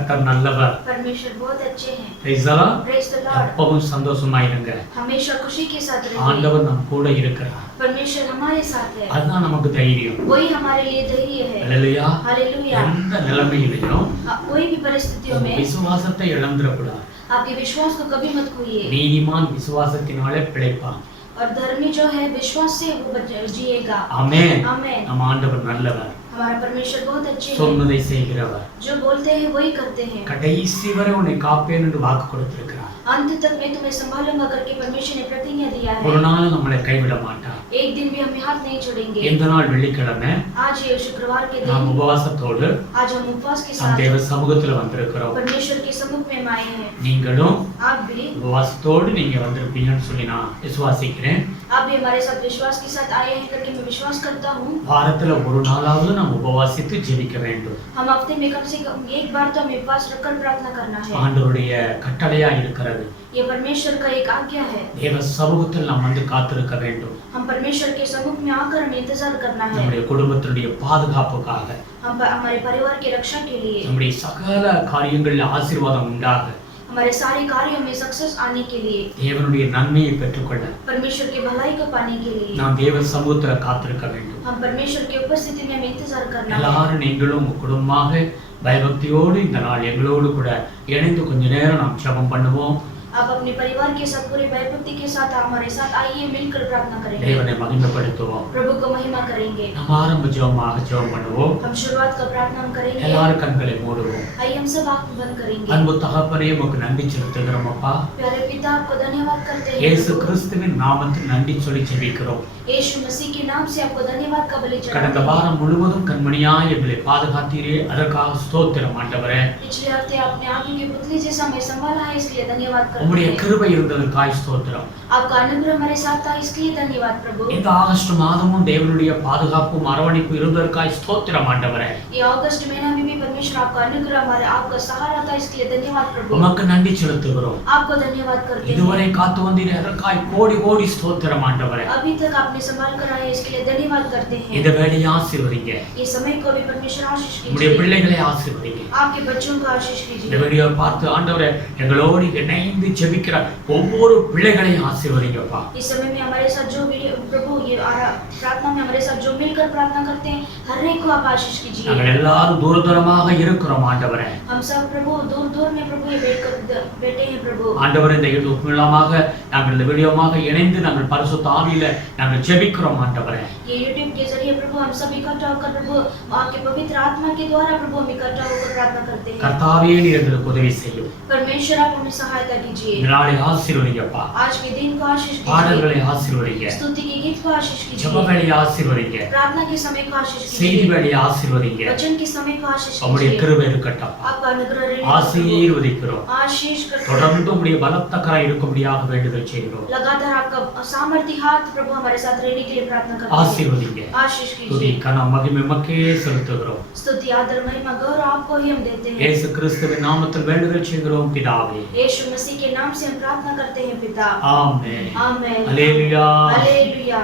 கர்த்தர் நல்லவர். परमेश्वर बहुत अच्छे हैं. Praise the Lord. Praise the Lord. எப்பவும் சந்தோஷமா இருங்க. हमेशा खुशी के साथ रहिए. ஆண்டவர் நம் கூட இருக்கிறார். परमेश्वर हमारे साथ है. அதுதான் நமக்கு தைரியம். वही हमारे लिए धैर्य है. ஹalleluya. हालेलुया. எந்த நிலைமையிலும் कोई भी परिस्थितियों में விசுவாசத்தை இழந்துடக்கூடாது. आपके विश्वास को कभी मत खोइए. நீதிமான் விசுவாசத்தினாலே பிழைப்பான். और धर्मी जो है विश्वास से वो जिएगा. आमेन. आमेन. நம்ம ஆண்டவர் நல்லவர். हमारा परमेश्वर बहुत अच्छे हैं. சொன்னதை செய்கிறவர். जो बोलते हैं वही करते हैं. கடைசி வரை உன்னை காப்பேன் என்று வாக்கு கொடுத்திருக்கிறார். अंत तक मैं तुम्हें संभालूंगा करके परमेश्वर ने प्रतिज्ञा दिया है. ஒரு நாள் நம்மளை கைவிட மாட்டார். एक दिन भी हमें हाथ नहीं छोड़ेंगे. இந்த நாள் வெள்ளிக்கிழமை आज ये शुक्रवार के நாம் दिन உபவாசத்தோடு आज हम उपवास के நம் साथ தேவ சமூகத்துல வந்திருக்கிறோம். परमेश्वर के सम्मुख में हम आए हैं. நீங்களும் आप भी உபவாசத்தோடு நீங்க வந்திருப்பீங்கன்னு சொல்லி நான் விசுவாசிக்கிறேன். आप भी हमारे साथ विश्वास के साथ आए हैं करके मैं विश्वास करता हूँ. வாரத்துல ஒரு நாளாவது நாம் உபவாசித்து ஜெபிக்க வேண்டும். हम हफ्ते में कम से कम एक बार तो हमें उपवास रखकर प्रार्थना करना है. ஆண்டவருடைய கட்டளையா இருக்கிறது. ये परमेश्वर का एक आज्ञा है. தேவ சமூகத்தில் நாம் வந்து காத்திருக்க வேண்டும். हम परमेश्वर के सम्मुख में आकर हमें इंतजार करना है. நம்முடைய குடும்பத்தினுடைய பாதுகாப்புக்காக, हम हमारे परिवार की रक्षा के लिए, நம்முடைய சகல காரியங்களில் ஆசீர்வாதம் உண்டாக, हमारे सारे कार्यों में सक्सेस आने के लिए, தேவனுடைய நன்மையை பெற்றுக்கொள்ள परमेश्वर की भलाई को पाने के लिए நாம் தேவ சமூகத்துல காத்திருக்க வேண்டும். हम परमेश्वर की उपस्थिति में हमें इंतजार करना है. எல்லாரும் நீங்களும் உங்க குடும்பமாக பயபக்தியோடு இந்த நாள் எங்களோடு கூட இணைந்து கொஞ்ச நேரம் நாம் ஜெபம் பண்ணுவோம். आप अपने परिवार के साथ पूरे भयभक्ति के साथ हमारे साथ आइए, मिलकर प्रार्थना करेंगे. தேவனை மகிமைப்படுத்துவோம். प्रभु को महिमा करेंगे. நம்ம ஆரம்ப ஜெபமாக ஜெபம் பண்ணுவோம். हम शुरुआत का प्रार्थना हम करेंगे. எல்லாரும் கண்களை மூடுவோம். आइए हम सब आंख बंद करेंगे. அன்பு தகப்பனே, உமக்கு நன்றி செலுத்துகிறோம் அப்பா. प्यारे पिता, आपको धन्यवाद करते हैं. இயேசு கிறிஸ்துவின் நாமத்தில் நன்றி சொல்லி ஜெபிக்கிறோம். यीशु मसीह के नाम से आपको धन्यवाद का बलि चढ़ाते கடந்த हैं. வாரம் முழுவதும் கண்மணியாய் எங்களை பாதுகாத்தீரே, அதற்காக ஸ்தோத்திரம் ஆண்டவரே. पिछले हफ्ते आपने आंखों की पुतली जैसा हमें संभाला है, इसलिए धन्यवाद करते உம்முடைய हैं. கிருபை இருந்ததற்காக ஸ்தோத்திரம். आपका अनुग्रह हमारे साथ था, इसके लिए धन्यवाद प्रभु. இந்த ஆகஸ்ட் மாதமும் தேவனுடைய பாதுகாப்பும் அரவணைப்பு இருந்ததற்காக ஸ்தோத்திரம் ஆண்டவரே. ये अगस्त महीना में भी परमेश्वर आपका अनुग्रह हमारे आपका सहारा था, इसके लिए धन्यवाद प्रभु. உமக்கு நன்றி செலுத்துகிறோம். आपको धन्यवाद करते हैं. இதுவரை காத்து வந்தீரே, அதற்காக கோடி கோடி ஸ்தோத்திரம் ஆண்டவரே. अभी तक आपने संभाल कर आए, इसके लिए धन्यवाद करते हैं. இந்த வேளையை ஆசீர்வதிங்க. ये समय को भी परमेश्वर आशीष உம்முடைய कीजिए. பிள்ளைகளை ஆசீர்வதிங்க. आपके बच्चों को आशीष இந்த कीजिए. வீடியோவை பார்த்து ஆண்டவரே, எங்களோடு இணைந்து ஜெபிக்கிற ஒவ்வொரு பிள்ளைகளையும் ஆசீர்வதிங்கப்பா. इस समय में हमारे साथ जो वीडियो प्रभु ये प्रार्थना में हमारे साथ जो मिलकर प्रार्थना करते हैं, हर एक को आप आशीष कीजिए. நாங்கள் எல்லாரும் தூர தூரமாக இருக்கிறோம் ஆண்டவரே. हम सब प्रभु दूर दूर में प्रभु ये बैठे हैं प्रभु. ஆண்டவரே, இந்த யூடியூப் மூலமாக நாங்கள் இந்த வீடியோமாக இணைந்து நாங்கள் பரிசுத்த ஆவியில நாங்கள் ஜெபிக்கிறோம் ஆண்டவரே. ये YouTube के जरिए प्रभु हम सब इकट्ठा होकर प्रभु आपके पवित्र आत्मा के द्वारा प्रभु हम इकट्ठा होकर प्रार्थना करते हैं. கர்த்தாவே, நீர் எங்களுக்கு உதவி செய்யும். परमेश्वर आप हमें सहायता कीजिए. இந்த நாளை ஆசீர்வதிங்கப்பா. आज के दिन को आशीष कीजिए. பாடல்களை ஆசீர்வதிங்க. स्तुति के गीत को आशीष कीजिए. ஜெபங்களை ஆசீர்வதிங்க. प्रार्थना के समय को आशीष செய்தி कीजिए. வேளையை ஆசீர்வதிங்க. वचन के समय को आशीष உம்முடைய कीजिए. கிருபை இருக்கட்டும். आपका अनुग्रह रहे. ஆசீர்வதிக்கிறோம். आशीष करते हैं. தொடர்ந்து உம்முடைய பலத்த கரம் இருக்கும்படியாக வேண்டுதல் செய்கிறோம். लगातार आपका सामर्थ्य हाथ प्रभु हमारे साथ रहने के लिए प्रार्थना करते हैं. ஆசீர்வதிங்க. आशीष துதி कीजिए. கனம் மகிமை உமக்கே செலுத்துகிறோம். स्तुति आदर महिमा गौरव आपको ही हम देते हैं. இயேசு கிறிஸ்துவின் நாமத்தில் வேண்டுதல் செய்கிறோம் பிதாவே. यीशु मसीह के नाम से हम प्रार्थना करते हैं पिता. आमेन. आमेन. हालेलुया. हालेलुया.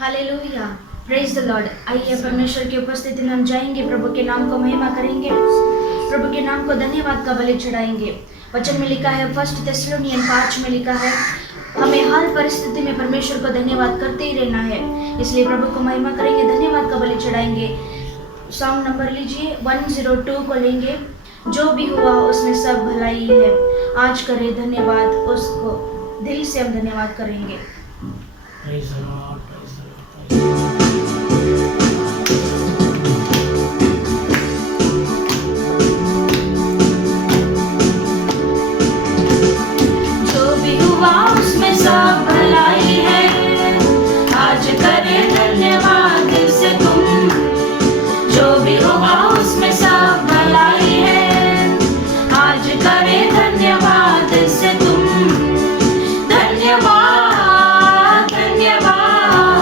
हालेलुया. Praise the Lord. आइए परमेश्वर की उपस्थिति में हम जाएंगे, प्रभु के नाम को महिमा करेंगे, प्रभु के नाम को धन्यवाद का बलि चढ़ाएंगे. वचन में लिखा है 1 थिस्सलुनीयन 5 में लिखा है, हमें हर परिस्थिति में परमेश्वर को धन्यवाद करते ही रहना है. इसलिए प्रभु को महिमा करेंगे, धन्यवाद का बलि चढ़ाएंगे. सॉन्ग नंबर लीजिए 102 को लेंगे. जो भी हुआ उसमें सब भलाई है, आज करे धन्यवाद उसको, दिल से हम धन्यवाद करेंगे. Praise the Lord, praise the Lord. जो भी हुआ उसमें सब भलाई है, आज करे धन्यवाद दिल से तुम. जो भी हुआ उसमें सब भलाई है, आज करे धन्यवाद दिल से तुम. धन्यवाद धन्यवाद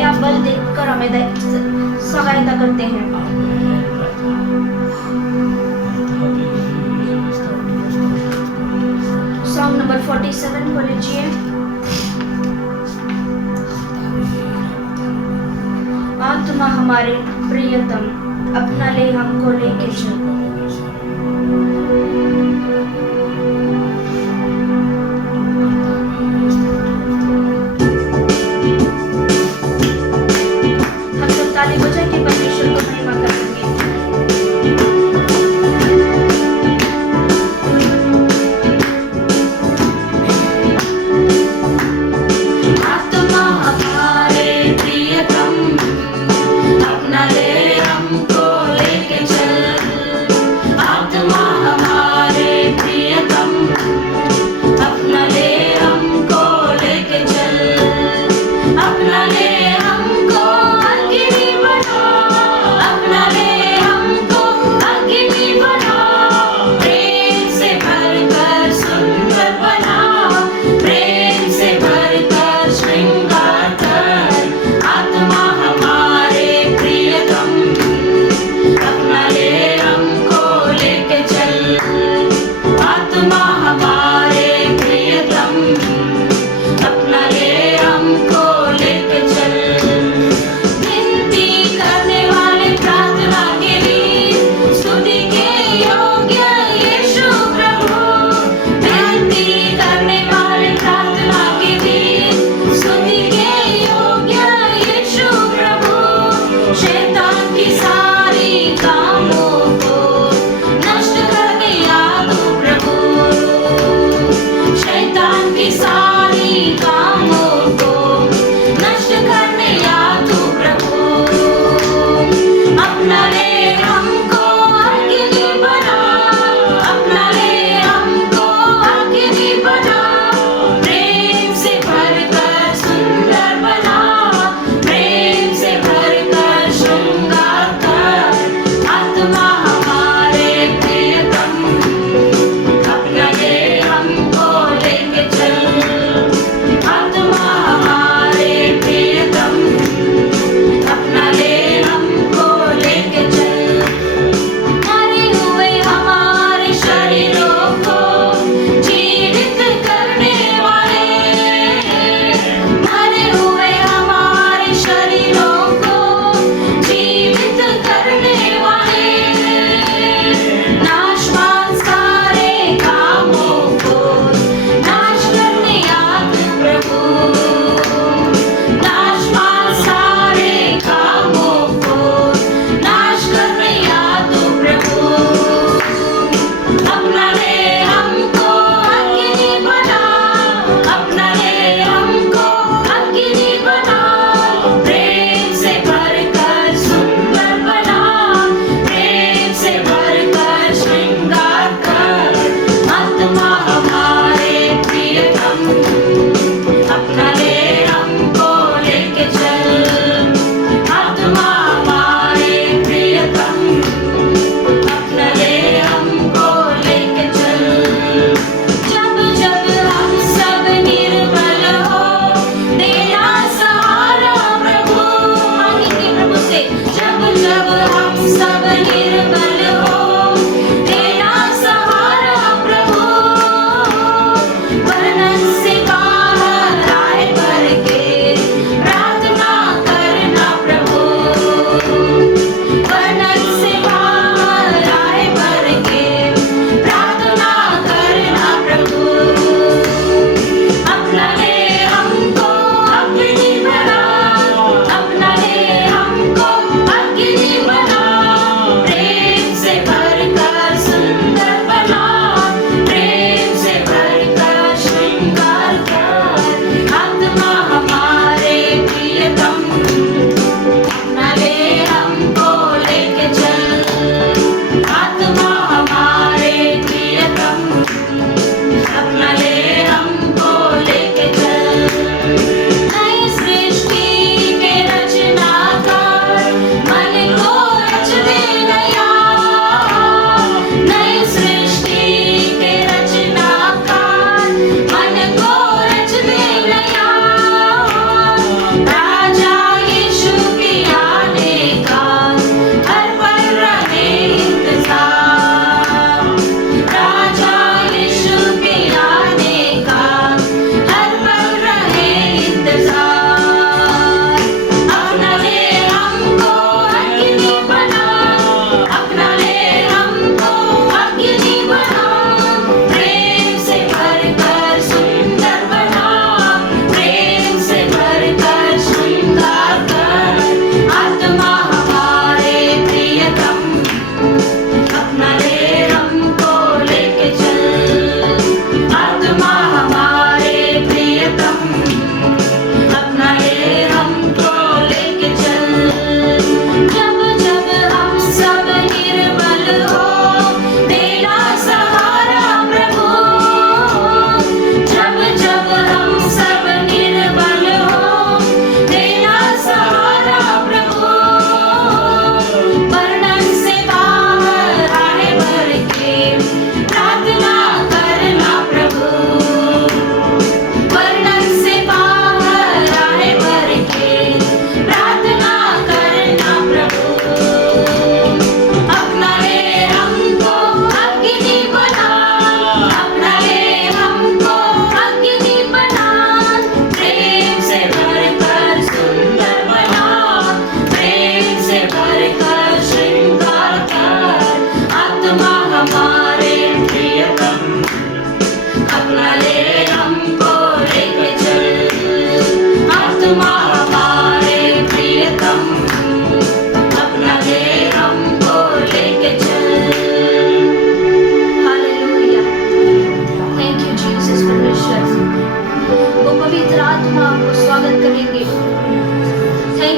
दया बल देखकर हमें सहायता करते हैं। सॉन्ग नंबर 47 को लीजिए। आत्मा हमारे प्रियतम, अपना ले हमको लेके चल। हम सब ताली बजा के परमेश्वर को महिमा करेंगे। आत्मा हमारे प्रियतम, अपना ले हमको लेके चल। आत्मा हमारे प्रिय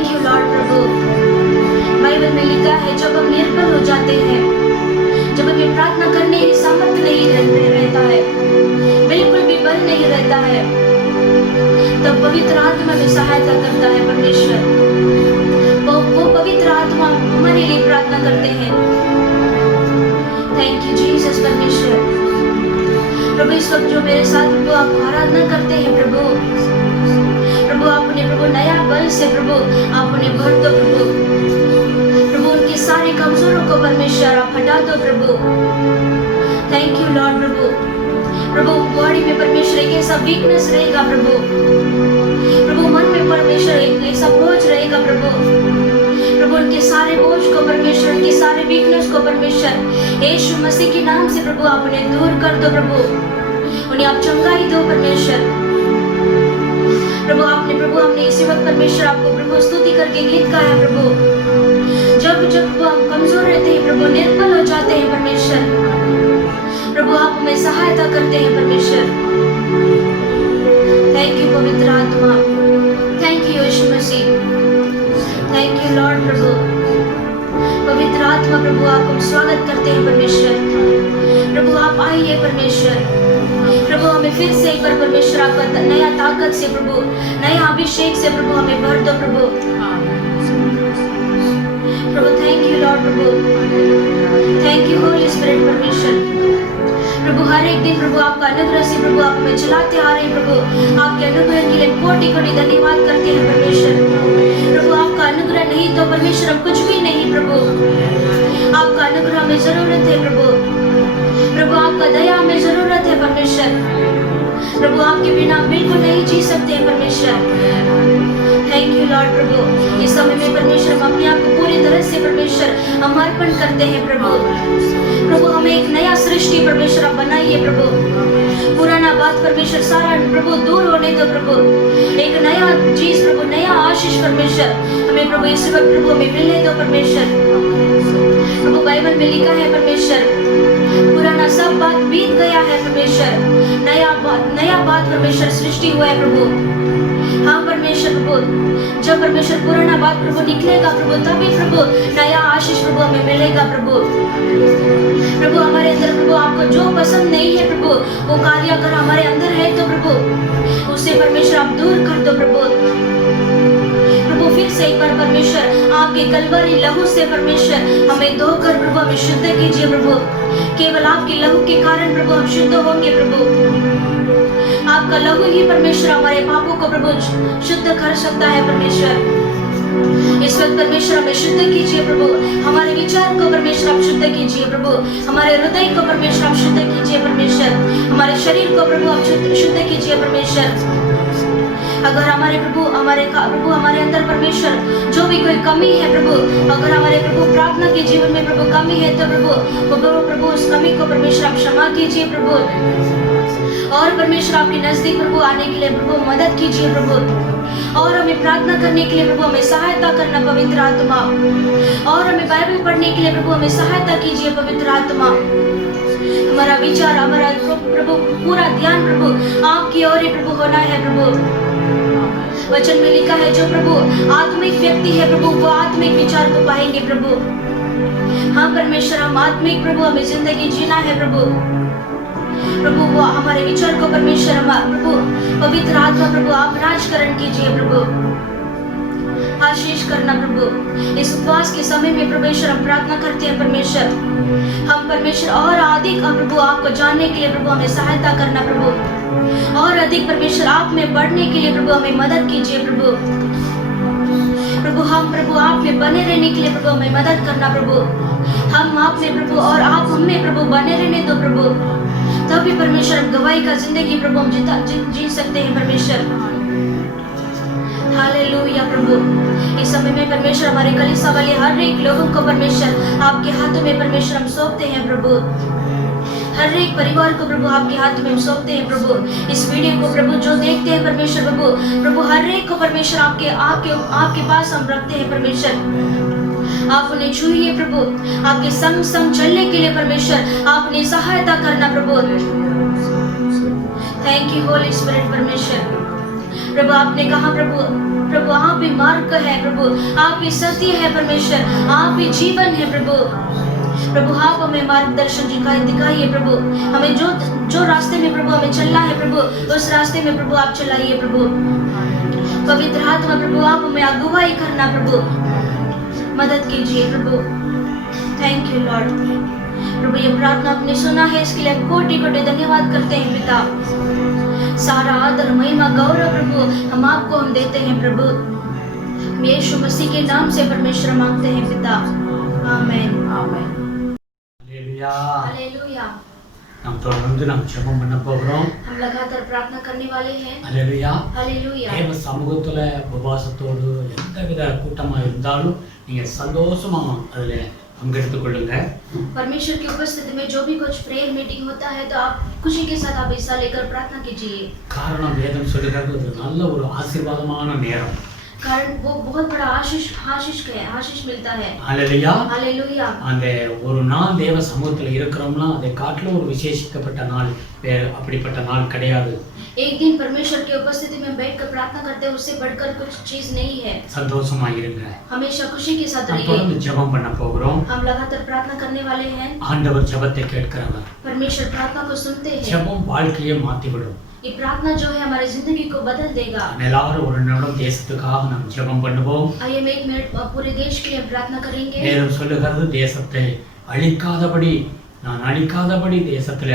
thank you Lord Prabhu. Bible में लिखा है जब हम निर्बल हो जाते हैं, जब हमें प्रार्थना करने की सामर्थ्य नहीं रहता है, बिल्कुल भी बल नहीं रहता है, तब पवित्र आत्मा में सहायता करता है परमेश्वर। वो पवित्र आत्मा हमारे लिए प्रार्थना करते हैं। थैंक यू जीसस परमेश्वर। प्रभु इस वक्त जो मेरे साथ प्रभु आप आराधना करते हैं प्रभु, प्रभु आपने प्रभु नया बल से प्रभु आपने भर दो प्रभु। प्रभु उनके सारे कमजोरों को परमेश्वर आप हटा दो प्रभु। थैंक यू लॉर्ड प्रभु। प्रभु बॉडी में परमेश्वर एक ऐसा वीकनेस रहेगा प्रभु, प्रभु मन में परमेश्वर एक ऐसा बोझ रहेगा प्रभु। प्रभु उनके सारे बोझ को परमेश्वर, उनके सारे वीकनेस को परमेश्वर यीशु मसीह के नाम से प्रभु आपने दूर कर दो प्रभु। उन्हें आप चंगाई दो परमेश्वर। प्रभु आपने प्रभु हमने इसी वक्त परमेश्वर आपको प्रभु स्तुति करके गीत गाया प्रभु। जब जब प्रभु हम कमजोर रहते हैं प्रभु, निर्बल हो जाते हैं परमेश्वर, प्रभु आप हमें सहायता करते हैं परमेश्वर। थैंक यू पवित्र आत्मा, thank you Yeshu Masih, thank you Lord प्रभु। पवित्र आत्मा प्रभु आपको स्वागत करते हैं परमेश्वर। प्रभु आप आइए परमेश्वर। प्रभु हमें फिर से एक बार परमेश्वर आपका नया ताकत से प्रभु, नया अभिषेक से प्रभु हमें भर दो प्रभु। प्रभु थैंक यू लॉर्ड प्रभु, थैंक यू होली स्पिरिट परमेश्वर। प्रभु हर एक दिन प्रभु आपका अनुग्रह से प्रभु आप हमें चलाते आ रहे हैं प्रभु। आपके अनुग्रह के लिए कोटि कोटि धन्यवाद करते हैं परमेश्वर। प्रभु आपका अनुग्रह नहीं तो परमेश्वर हम कुछ भी नहीं प्रभु। आपका अनुग्रह हमें जरूरत है प्रभु। प्रभु आपका दया हमें जरूरत है परमेश्वर। प्रभु आपके बिना बिल्कुल नहीं जी सकते हैं परमेश्वर। थैंक यू लॉर्ड प्रभु। इस समय में परमेश्वर हम अपने आप को पूरी तरह से परमेश्वर हम अर्पण करते हैं प्रभु। प्रभु हमें एक नया सृष्टि परमेश्वर आप बनाइए प्रभु। पुराना बात परमेश्वर सारा प्रभु दूर होने दो प्रभु। एक नया चीज प्रभु, नया आशीष परमेश्वर हमें प्रभु इस वक्त प्रभु हमें मिलने दो परमेश्वर। प्रभु बाइबल में लिखा है परमेश्वर पुराना सब बात बीत गया है परमेश्वर, नया बात परमेश्वर सृष्टि हुआ है प्रभु। हाँ परमेश्वर प्रभु, जब परमेश्वर पुराना बात प्रभु निकलेगा प्रभु, तभी प्रभु नया आशीष प्रभु हमें मिलेगा प्रभु। प्रभु हमारे अंदर प्रभु आपको जो पसंद नहीं है प्रभु, वो कार्य अगर हमारे अंदर है तो प्रभु उसे परमेश्वर आप दूर कर दो प्रभु। प्रभु फिर से एक बार परमेश्वर आपके कलवरी लहू से परमेश्वर हमें धोकर प्रभु हमें शुद्ध कीजिए प्रभु। केवल आपके लहू के कारण प्रभु हम शुद्ध होंगे प्रभु। आपका लहू ही परमेश्वर हमारे पापों को प्रभु शुद्ध कर सकता है परमेश्वर। इस वक्त परमेश्वर हमें शुद्ध कीजिए प्रभु। हमारे विचार को परमेश्वर आप शुद्ध कीजिए प्रभु। हमारे हृदय को परमेश्वर आप शुद्ध कीजिए परमेश्वर। हमारे शरीर को प्रभु आप शुद्ध कीजिए परमेश्वर। अगर हमारे प्रभु हमारे अंदर परमेश्वर जो भी कोई कमी है प्रभु, अगर हमारे प्रभु प्रार्थना के जीवन में प्रभु कमी है तो प्रभु उस कमी को परमेश्वर आप क्षमा कीजिए प्रभु। और परमेश्वर आपके नजदीक प्रभु आने के लिए प्रभु मदद कीजिए प्रभु। और हमें प्रार्थना करने के लिए प्रभु हमें सहायता करना पवित्र आत्मा। और हमें बाइबल पढ़ने के लिए प्रभु हमें सहायता कीजिए पवित्र आत्मा। हमारा विचार, हमारा प्रभु पूरा ध्यान प्रभु आपकी ओर ही प्रभु होना है प्रभु। वचन में लिखा है जो प्रभु आत्मिक व्यक्ति है प्रभु वो आत्मिक विचार को पाएंगे प्रभु। हाँ परमेश्वर हम आत्मिक प्रभु हमें जिंदगी जीना है प्रभु। प्रभु वो हमारे विचार को परमेश्वर प्रभु पवित्र आत्मा प्रभु आप राजकरण कीजिए प्रभु, आशीष करना प्रभु। इस उपवास के समय में परमेश्वर हम प्रार्थना करते हैं परमेश्वर, हम परमेश्वर और अधिक प्रभु आपको जानने के लिए प्रभु हमें सहायता करना प्रभु। और अधिक परमेश्वर आप में बढ़ने के लिए प्रभु हमें मदद कीजिए प्रभु। प्रभु हम प्रभु आप में बने रहने के लिए प्रभु हमें मदद करना प्रभु। हम आप में प्रभु और आप हम में प्रभु बने रहने दो प्रभु, तभी परमेश्वर हम गवाही का जिंदगी प्रभु हम जी सकते हैं परमेश्वर। हालेलुया प्रभु। इस समय में परमेश्वर हमारे कलीसिया वाले हर एक लोगों को परमेश्वर आपके हाथों में परमेश्वर हम सौंपते हैं प्रभु। हर एक परिवार को प्रभु आपके हाथों में हम सौंपते हैं प्रभु। इस वीडियो को प्रभु जो देखते हैं परमेश्वर प्रभु हर एक को परमेश्वर आपके पास हम रखते हैं परमेश्वर। आप उन्हें छूइए प्रभु, आपके संग संग चलने के लिए परमेश्वर आप उन्हें सहायता करना प्रभु। थैंक यू होली स्पिरिट परमेश्वर। प्रभु आपने कहा प्रभु प्रभु आप ही मार्ग है प्रभु, आप ही सत्य है परमेश्वर, आप ही जीवन है प्रभु। प्रभु आप हमें मार्गदर्शन दिखाइए प्रभु, हमें जो रास्ते में प्रभु हमें चलना है प्रभु, उस रास्ते में प्रभु आप चलाइए प्रभु। पवित्र आत्मा प्रभु आप हमें अगुवाई करना प्रभु, मदद कीजिए प्रभु। Thank you Lord. प्रभु ये प्रार्थना आपने सुना है, इसके लिए कोटि कोटि धन्यवाद करते हैं पिता। सारा आदर महिमा गौरव प्रभु हम आपको हम देते हैं प्रभु। यीशु मसीह के नाम से परमेश्वर मांगते हैं पिता, आमेन आमेन। हालेलुया। हालेलुया। நாம் தொடர்ந்து நாம் ஜெபம் பண்ண போகிறோம். हम लगातार प्रार्थना करने वाले हैं। हालेलुया। हालेलुया। தேவ சமூகத்துல உபவாசத்தோடு எந்தவித கூட்டமா இருந்தாலும் நீங்க சந்தோஷமா அதுல பங்கெடுத்துக் கொள்ளுங்க. परमेश्वर की उपस्थिति में जो भी कुछ प्रेयर मीटिंग होता है तो आप खुशी के साथ आप हिस्सा लेकर प्रार्थना कीजिए। காரணம் வேதம் சொல்லுகிறது அது நல்ல ஒரு ஆசீர்வாதமான நேரம். कारण वो बहुत बड़ा आशीष मिलता है। हालेलुया। हालेलुया। அந்த ஒரு நாள் தேவ சமூகத்துல இருக்கிறோம்னா அதை காட்டிலும் ஒரு விசேஷிக்கப்பட்ட நாள் வேற அப்படிப்பட்ட நாள் கிடையாது. एक दिन परमेश्वर की उपस्थिति में बैठकर प्रार्थना करते हैं, उससे बढ़कर कुछ चीज नहीं है। சந்தோஷமா இருங்க, हमेशा खुशी के साथ रहिए। தொடர்ந்து ஜெபம் பண்ண போகிறோம். हम लगातार प्रार्थना करने वाले हैं। ஆண்டவர் ஜெபத்தை கேட்கிறவர். परमेश्वर प्रार्थना को सुनते हैं। ஜெபம் வாழ்க்கையை மாற்றிவிடும். ये प्रार्थना जो है हमारी जिंदगी को बदल देगा। எல்லாரும் ஒரு நிமிடம் தேசத்துக்காக நாம் ஜெபம் பண்ணுவோம். आइए हम 1 मिनट पूरे देश के लिए प्रार्थना करेंगे। வேதம் சொல்லுகிறது தேசத்தை அழிக்காதபடி நான் அழிக்காதபடி தேசத்துல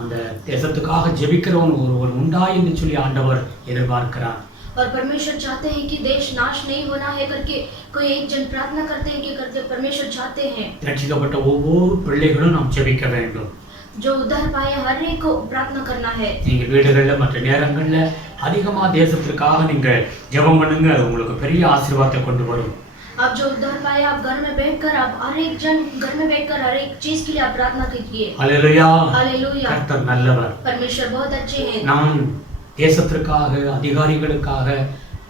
அந்த தேசத்துக்காக ஜெபிக்கிறவன் ஒருவர் உண்டாய் என்று சொல்லி ஆண்டவர் எதிர்பார்க்கிறார். और परमेश्वर चाहते हैं कि देश नाश नहीं होना है करके कोई एक जन प्रार्थना करते हैं कि करते परमेश्वर चाहते हैं। ரட்சிக்கப்பட்ட ஒவ்வொரு பிள்ளைகளும் நாம் ஜெபிக்க வேண்டும். जो उद्धार पाए हर एक को प्रार्थना करना है। நீங்க வீடுகள்ல மற்ற நேரங்கள்ல அதிகமா தேசத்திற்காக நீங்க ஜெபம் பண்ணுங்க, அது உங்களுக்கு பெரிய ஆசீர்வாதத்தை கொண்டு வரும். आप जो उद्धार पाए आप घर में बैठकर आप हर एक जन घर में बैठकर हर एक चीज के लिए आप प्रार्थना कीजिए। हालेलुया। हालेलुया। கர்த்தர் நல்லவர். परमेश्वर बहुत अच्छे हैं। நான் தேசத்திற்காக அதிகாரிகளுக்காக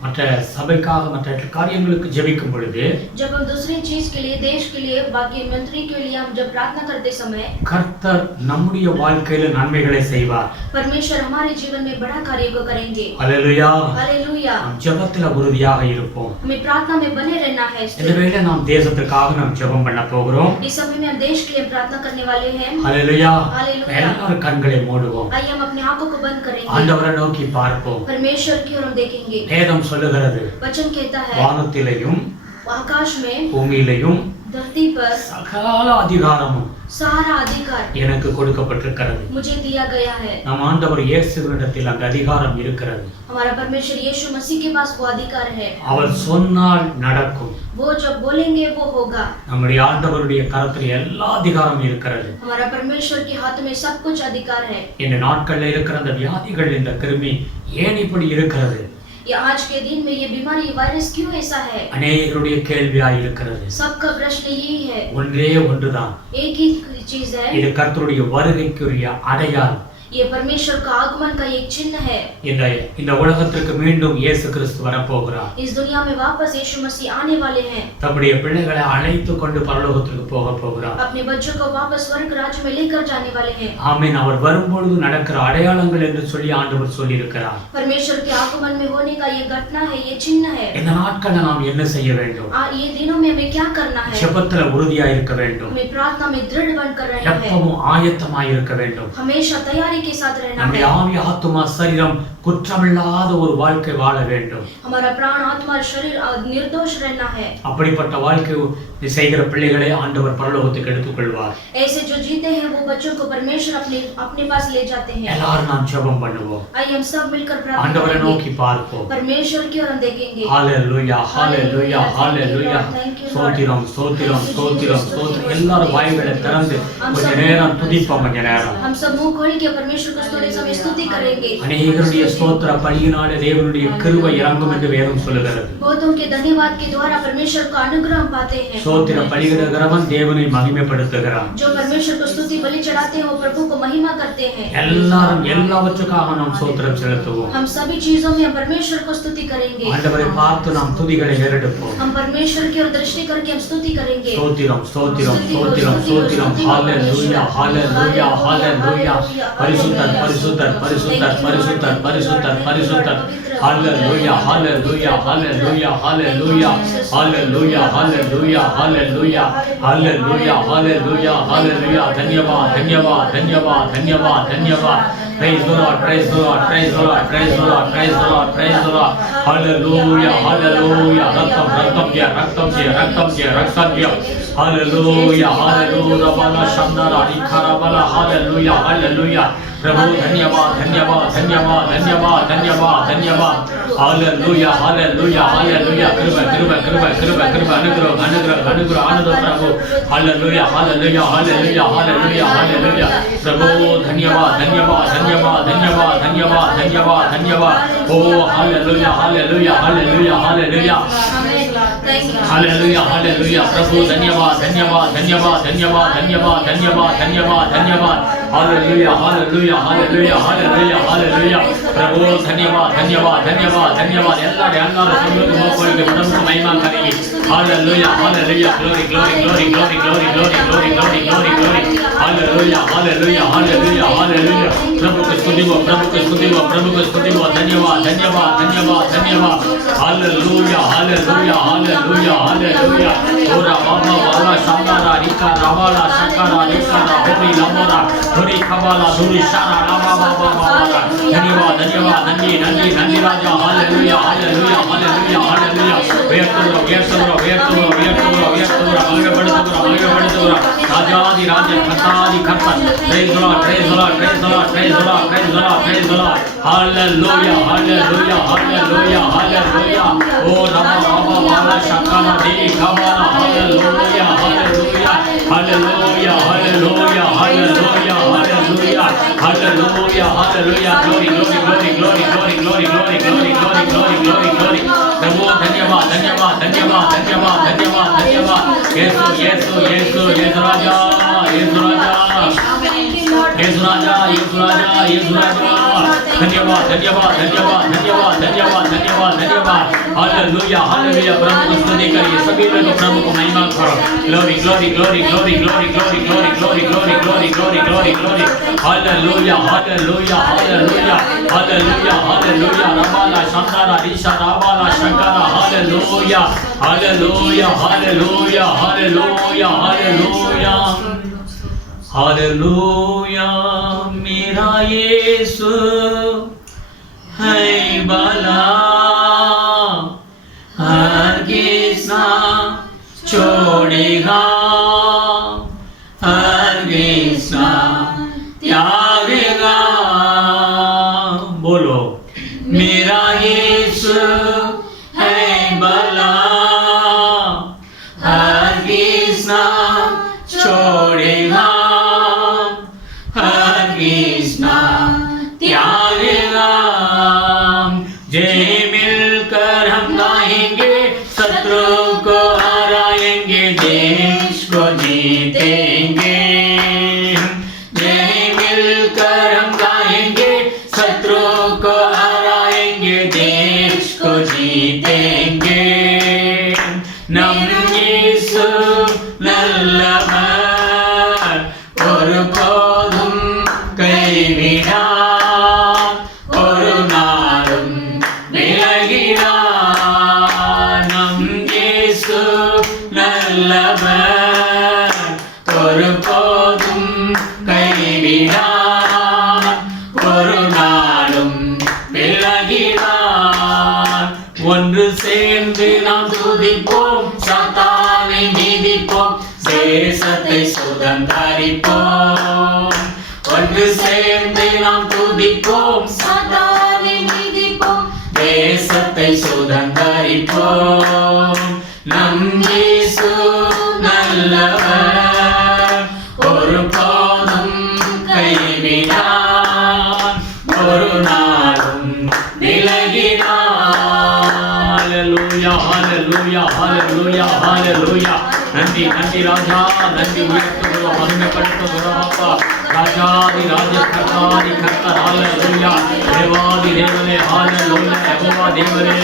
மற்ற சபைக்காக மற்ற காரியங்களுக்கு ஜெபிக்கும் பொழுது जब हम दूसरी चीज के लिए देश के लिए बाकी मंत्री के लिए हम जब प्रार्थना करते समय கர்த்தர் நம்முடைய வாழ்க்கையில நன்மைகளை செய்வார். परमेश्वर हमारे जीवन में बड़ा कार्य को करेंगे। हालेलुया। हालेलुया। நாம் ஜெபத்துல உறுதியாக இருப்போம். हमें प्रार्थना में बने रहना है। இந்த வேளை நாம் தேசத்துக்காக நாம் ஜெபம் பண்ண போகிறோம். इस समय में हम देश के लिए प्रार्थना करने वाले हैं। हालेलुया। हालेलुया। எல்லாரும் கண்களை மூடுவோம். आइए हम अपनी आंखों को बंद करेंगे, ஆண்டவரை நோக்கி பார்ப்போம். परमेश्वर की ओर हम देखेंगे। வேதம் சொல்லுகிறது वचन कहता है வானத்திலேயும் आकाश में பூமியிலேயும் धरती पर சகல அதிகாரமும் सारा अधिकार எனக்கு கொடுக்கப்பட்டிருக்கிறது. मुझे दिया गया है। நம் ஆண்டவர் இயேசுவினிடத்தில் அந்த அதிகாரம் இருக்கிறது. हमारा परमेश्वर यीशु मसीह के पास वो अधिकार है। அவர் சொன்னால் நடக்கும். वो जब बोलेंगे वो होगा। நம்முடைய ஆண்டவருடைய கரத்தில் எல்லா அதிகாரமும் இருக்கிறது. हमारा परमेश्वर के हाथ में सब कुछ अधिकार है। இந்த நாட்கள்ல இருக்கிற அந்த வியாதிகள் இந்த கிருமி ஏன் இப்படி இருக்கிறது? ये आज के दिन में ये बीमारी वायरस क्यों ऐसा है? அநேகருடைய கேள்வியாய் இருக்கிறது. सबका प्रश्न यही है। ஒன்றே ஒன்றுதான். एक ही चीज है। இது கர்த்தருடைய வருகைக்குரிய அடையாளம். ये परमेश्वर का आगमन का एक चिन्ह है। இந்த உலகத்திற்கு மீண்டும் இயேசு கிறிஸ்து வரப்போகிறார். इस दुनिया में वापस यीशु मसीह आने वाले हैं। தம்முடைய பிள்ளைகளை அழைத்து கொண்டு பரலோகத்திற்கு போக போகிறார். अपने बच्चों को वापस स्वर्ग राज्य में लेकर जाने वाले हैं। ஆமென். அவர் வரும்பொழுது நடக்கிற அடையாளங்கள் என்று சொல்லி ஆண்டவர் சொல்லி இருக்கிறார். परमेश्वर के आगमन में होने का ये घटना है, ये चिन्ह है। இந்த நாட்களில் நாம் என்ன செய்ய வேண்டும்? ये दिनों में हमें क्या करना है? ஜெபத்துல உறுதியா இருக்க வேண்டும். हमें प्रार्थना में दृढ़ बनकर रहना है। எப்பவும் ஆயத்தமாய் இருக்க வேண்டும். हमेशा तैयारी के साथ रहना நம்முடைய है। ஆவி ஆத்துமா சரீரம் குற்றமில்லாத ஒரு வாழ்க்கை வாழ வேண்டும். हमारा प्राण आत्मा शरीर निर्दोष रहना है। அப்படிப்பட்ட வாழ்க்கை செய்கிற பிள்ளைகளை ஆண்டவர் பரலோகத்துக்கு எடுத்துக்கொள்வார். ऐसे जो जीते हैं वो बच्चों को परमेश्वर अपने पास ले जाते हैं। எல்லாரும் நாம் ஜெபம் பண்ணுவோம். आइए हम सब मिलकर प्रार्थना ஆண்டவரை करेंगे। நோக்கி பார்ப்போம். परमेश्वर की ओर हम देखेंगे। ஹalleluya ஹalleluya ஹalleluya. ஸ்தோத்திரம் ஸ்தோத்திரம் ஸ்தோத்திரம் ஸ்தோத்திரம். எல்லாரும் வாய்களை திறந்து கொஞ்ச நேரம் துதிப்போம். கொஞ்ச நேரம் हम सब मुंह खोल के परमेश्वर को थोड़े समय स्तुति करेंगे। அநேகருடைய ஸ்தோத்திர பலியினாலே தேவனுடைய கிருபை இறங்கும் என்று வேதம் சொல்லுகிறது. बहुतों के धन्यवाद के द्वारा परमेश्वर का अनुग्रह हम पाते हैं। ஸ்தோத்திர பலியிடுகிறவன் தேவனை மகிமைப்படுத்துகிறான். जो परमेश्वर को स्तुति बलि चढ़ाते हैं वो प्रभु को महिमा करते हैं। எல்லாரும் எல்லாவற்றுக்காக நாம் ஸ்தோத்திரம் செலுத்துவோம். हम सभी चीजों में हम परमेश्वर को स्तुति करेंगे। ஆண்டவரை பார்த்து நாம் துதிகளை ஏறெடுப்போம். हम परमेश्वर की ओर दृष्टि करके हम स्तुति करेंगे। ஸ்தோத்திரம் ஸ்தோத்திரம் ஸ்தோத்திரம் ஸ்தோத்திரம். ஹalleluya ஹalleluya ஹalleluya. பரிசுத்தர் பரிசுத்தர் பரிசுத்தர் பரிசுத்தர் பரிசுத்தர் பரிசுத்தர். Hallelujah, hallelujah, hallelujah, hallelujah, hallelujah, hallelujah, hallelujah, hallelujah, hallelujah, hallelujah. धन्यवाद, धन्यवाद, धन्यवाद, धन्यवाद, धन्यवाद. Praise the Lord, praise the Lord, praise the Lord, praise the Lord, praise the Lord, praise the Lord. Hallelujah, hallelujah. रक्तम रक्तम दिया, रक्तम दिया, रक्तम दिया, रक्तम दिया. Hallelujah, hallelujah. बाला शंदरा निखारा बाला. Hallelujah, hallelujah. प्रभु धन्यवाद, धन्यवाद, धन्यवाद, धन्यवाद, धन्यवाद, धन्यवाद. Hallelujah, hallelujah, hallelujah. कृपा, कृपा, कृपा, कृपा, कृपा, अनुग्रह, अनुग्रह, अनुग्रह, अनुग्रह प्रभु. Hallelujah, hallelujah, hallelujah, hallelujah, hallelujah. प्रभु धन्यवाद, धन्यवाद, धन्यवाद, धन्यवाद, धन्यवाद, धन्यवाद, धन्यवाद. Oh, hallelujah, hallelujah, hallelujah, hallelujah. Hallelujah, hallelujah. प्रभु धन्यवाद, धन्यवाद, धन्यवाद, धन्यवाद, धन्यवाद, धन्यवाद, धन्यवाद, धन्यवाद. Hallelujah, hallelujah, hallelujah, hallelujah, hallelujah. प्रभु धन्यवाद, धन्यवाद, धन्यवाद, धन्यवाद. எல்லாரும் சொல்லுங்க மோகோலுக்கு பிரபுக்கு மகிமை கரிகி. Hallelujah, hallelujah, glory, glory, glory, glory, glory, glory, glory, glory, glory, glory. Hallelujah, hallelujah, hallelujah, hallelujah. प्रभुக்கு स्तुतिवो, प्रभुக்கு स्तुतिवो, प्रभुக்கு स्तुतिवो. धन्यवाद, धन्यवाद, धन्यवाद, धन्यवाद. Hallelujah, hallelujah, hallelujah, hallelujah. ओरा बाबा वाला शांदारा रिका रावाला शंकरा रिका होरी लमोरा होरी खबाला धुरी शारा रावा बाबा वाला. धन्यवाद, धन्यवाद, नंदी नंदी नंदी राजा. Hallelujah, hallelujah, hallelujah, hallelujah. वेर्तुरो वेर्तुरो वेर्तुरो वेर्तुरो वेर्तुरो आगे बढ़तुरो राजादि राजा खतादि खता. Praise the Lord, praise the Lord, praise the Lord, praise the Lord, praise the Lord, praise the Lord. Hallelujah, hallelujah, hallelujah, hallelujah. Oh Rama Baba Bala Shankara Devi Kabala. Hallelujah, hallelujah, hallelujah, hallelujah, hallelujah, hallelujah, hallelujah, hallelujah. Glory, glory, glory, glory, glory, glory, glory, glory, glory, glory, glory, glory. प्रभु धन्यवाद, धन्यवाद, धन्यवाद, धन्यवाद, धन्यवाद, धन्यवाद. येसु येसु येसु येसु राजा, येसु राजा, येसु राजा, येसु राजा, येसु राजा. धन्यवाद, धन्यवाद, धन्यवाद, धन्यवाद, धन्यवाद, धन्यवाद, धन्यवाद. Hallelujah, hallelujah. प्रभु को स्तुति करिए, सभी लोग प्रभु को महिमा करो. Glory, glory, glory, glory, glory, glory, glory, glory, glory, glory, glory, glory, glory. हालेलुया, हालेलुया, हालेलुया, हालेलुया, हालेलुया. रबाला शंकरा ऋषा राबाला शंकरा. हालेलुया, हालेलुया, हालेलुया, हालेलुया, हालेलुया. हालेलुया. मेरा यीशु है भला, हरगिज़ ना छोड़ेगा, हरगिज़ ना त्यागेगा. बोलो, मेरा यीशु है भला, हरगिज़ ना छोड़ेगा, हरगिज़ ना त्यागेगा. जय मिलकर हम गाएंगे, शत्रु को हराएंगे, देश को जीतेंगे. जय मिलकर हम गाएंगे, शत्रु को हराएंगे, देश को जीतेंगे. நம் இயேசு நல்லவர், ஒருபோதும் கைவிடார், ஒரு நாளும் விலகிடார். நம் இயேசு நல்லவர், ஒருபோதும் கைவிடார், ஒரு நாளும் விலகிடார். ஒன்று சேர்ந்து நாம் துதிப்போம், சாத்தானை மீதிப்போம், தேசத்தை சுதந்தரிப்போம். ஒன்று சேர்ந்து நாம் துதிப்போம், சாத்தானை மீதிப்போம், தேசத்தை சுதந்தரிப்போம். நம் இயேசு நல்லவர், ஒருபோதும் கைவிடார், ஒரு நாளும் விலகிடார். Hallelujah, hallelujah, hallelujah, hallelujah. நன்றி, நன்றி ராஜா, நன்றி. உயர்த்துகிறோம், மகிமைப்படுத்துகிறோம் அப்பா. ராஜாதி ராஜ கர்த்தாதி கர்த்தர் ஹalleluya தேவாதி தேவனே ஹalleluya யெகோவா தேவனே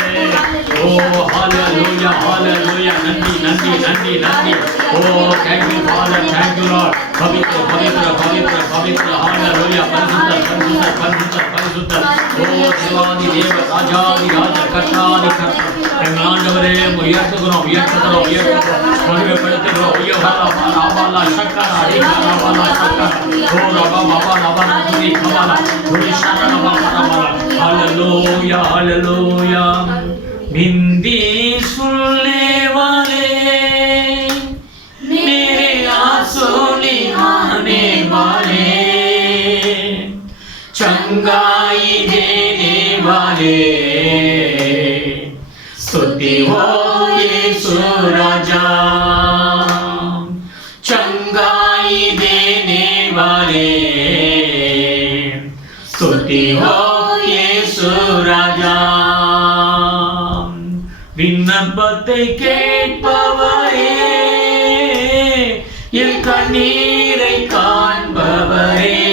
ஓ ஹalleluya ஹalleluya நன்றி நன்றி நன்றி நன்றி ஓ thank you father thank you lord பவித்ர பவித்ர பவித்ர பவித்ர ஹalleluya பரிசுத்தர் பரிசுத்தர் பரிசுத்தர் பரிசுத்தர் ஓ தேவாதி தேவ ராஜாதி ராஜ கர்த்தாதி கர்த்தர் எங்கள் ஆண்டவரே உயர்த்துகிறோம் உயர்த்துகிறோம் உயர்த்துகிறோம் மகிமைப்படுத்துகிறோம் யெகோவா ராபாலா சக்கரா ரேபாலா சக்கரா ஓ ரபா பாபா ரபா துரி கமாலா துரி சக்கரா பாபா ரபா ஹalleluya ஹalleluya बिंदी सुनने वाले मेरे आंसू निहाने वाले चंगाई देने वाले स्तुति हो यीशु राजा चंगाई देने वाले स्तुति हो यीशु राजा விண்ணப்பத்தை கேட்பவரே என் கண்ணீரை காண்பவரே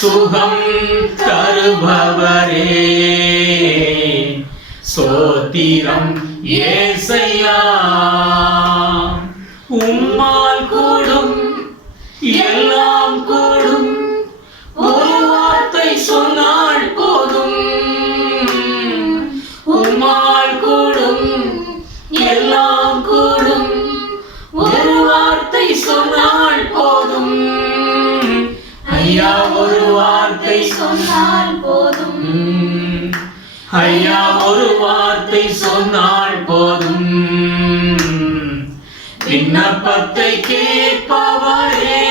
சுகம் தருபவரே சோத்திரம் ஏசையா உம்மால் கூடும் எல்லாம் கூடும் ஒரு வார்த்தை சொன்னால் போதும் உம்மால் கூடும் எல்லாம் கூடும் ஒரு வார்த்தை சொன்னால் போதும் ஐயா ஒரு வார்த்தை சொன்னால் போதும் ஐயா ஒரு வார்த்தை சொன்னால் போதும் விண்ணப்பத்தை கேட்பவரே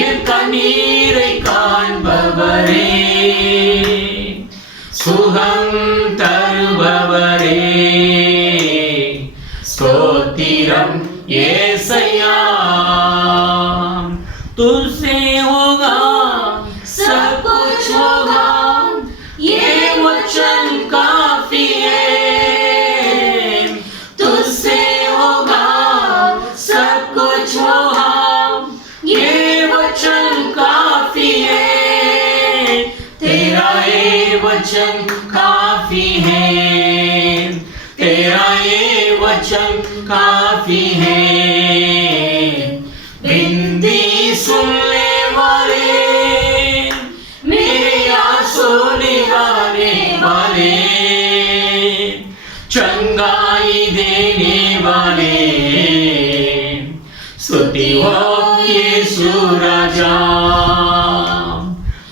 என் கண்ணீரை காண்பவரே சுகம் தருபவரே ஸ்தோத்திரம் ஏசையா तुझसे होगा सब कुछ होगा ये वचन काफी है तुझसे होगा सब कुछ होगा ये वचन काफी है तेरा ये वचन काफी है तेरा ये वचन काफी है बिंदी सुनने वाले मेरे आंसू निगाने वाले चंगाई देने वाले स्तुति हो यीशु राजा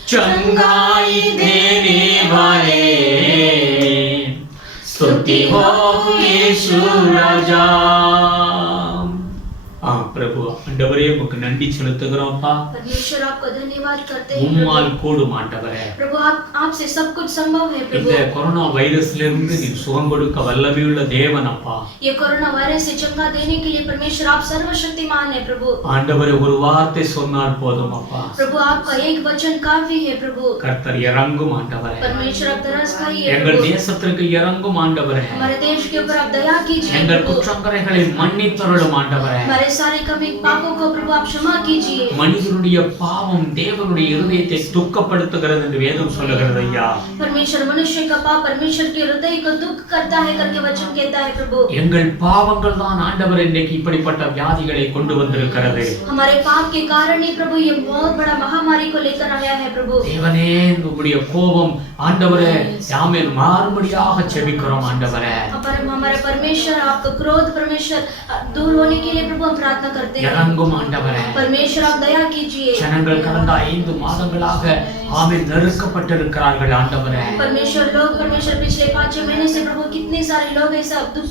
चंगाई देने वाले स्तुति हो यीशु राजा प्रभु आंडवरे उमக்கு நன்றி செலுத்துகிறோம்ப்பா परमेश्वर आपको धन्यवाद करते हैं உம்மால் கூடும் ஆண்டவரே प्रभु आपसे सब कुछ संभव है प्रभु இந்த கொரோனா வைரஸ்ல இருந்து நீ சுகம் கொடுக்க வல்லமையுள்ள தேவன் அப்பா ये कोरोना वायरस से चंगा देने के लिए परमेश्वर आप सर्वशक्तिमान है प्रभु ஆண்டவரே ஒரு வார்த்தை சொன்னால் போதும் அப்பா प्रभु आपका एक वचन काफी है प्रभु கர்த்தர் இறங்கும் ஆண்டவரே परमेश्वर आप तरस खाइए எங்கள் தேசத்திற்கு இறங்கும் ஆண்டவரே हमारे देश के ऊपर आप दया कीजिए எங்கள் குற்றங்களை மன்னித்தருளும் ஆண்டவரே हमारे सारे कभी पापों को प्रभु आप क्षमा कीजिए மனிதனுடைய பாவம் தேவனுடைய இதயத்தை துக்கப்படுத்துகிறது என்று வேதம் சொல்லுகிறது ஐயா परमेश्वर मनुष्य का पाप परमेश्वर के हृदय को दुख करता है करके वचन कहता है प्रभु எங்கள் பாவங்கள் தான் ஆண்டவர் இன்னைக்கு இப்படிப்பட்ட வியாதிகளை கொண்டு வந்திருக்கிறது हमारे पाप के कारण ही प्रभु ये बहुत बड़ा महामारी को लेकर आया है प्रभु தேவனே உம்முடைய கோபம் ஆண்டவரே யாமேல் மாறுபடியாக ஜெபிக்கிறோம் ஆண்டவரே हमारे परमेश्वर आपका क्रोध परमेश्वर दूर होने के लिए प्रभु हम प्रार्थना करते हैं இறங்கும் ஆண்டவரே परमेश्वर आप दया कीजिए ஜனங்கள் கடந்த 5 மாதங்களாக ஆமென் நெருக்கப்பட்டிருக்கிறார்கள் ஆண்டவரே परमेश्वर लोग परमेश्वर पिछले 5 महीने से प्रभु कितने सारे लोग ऐसा दुख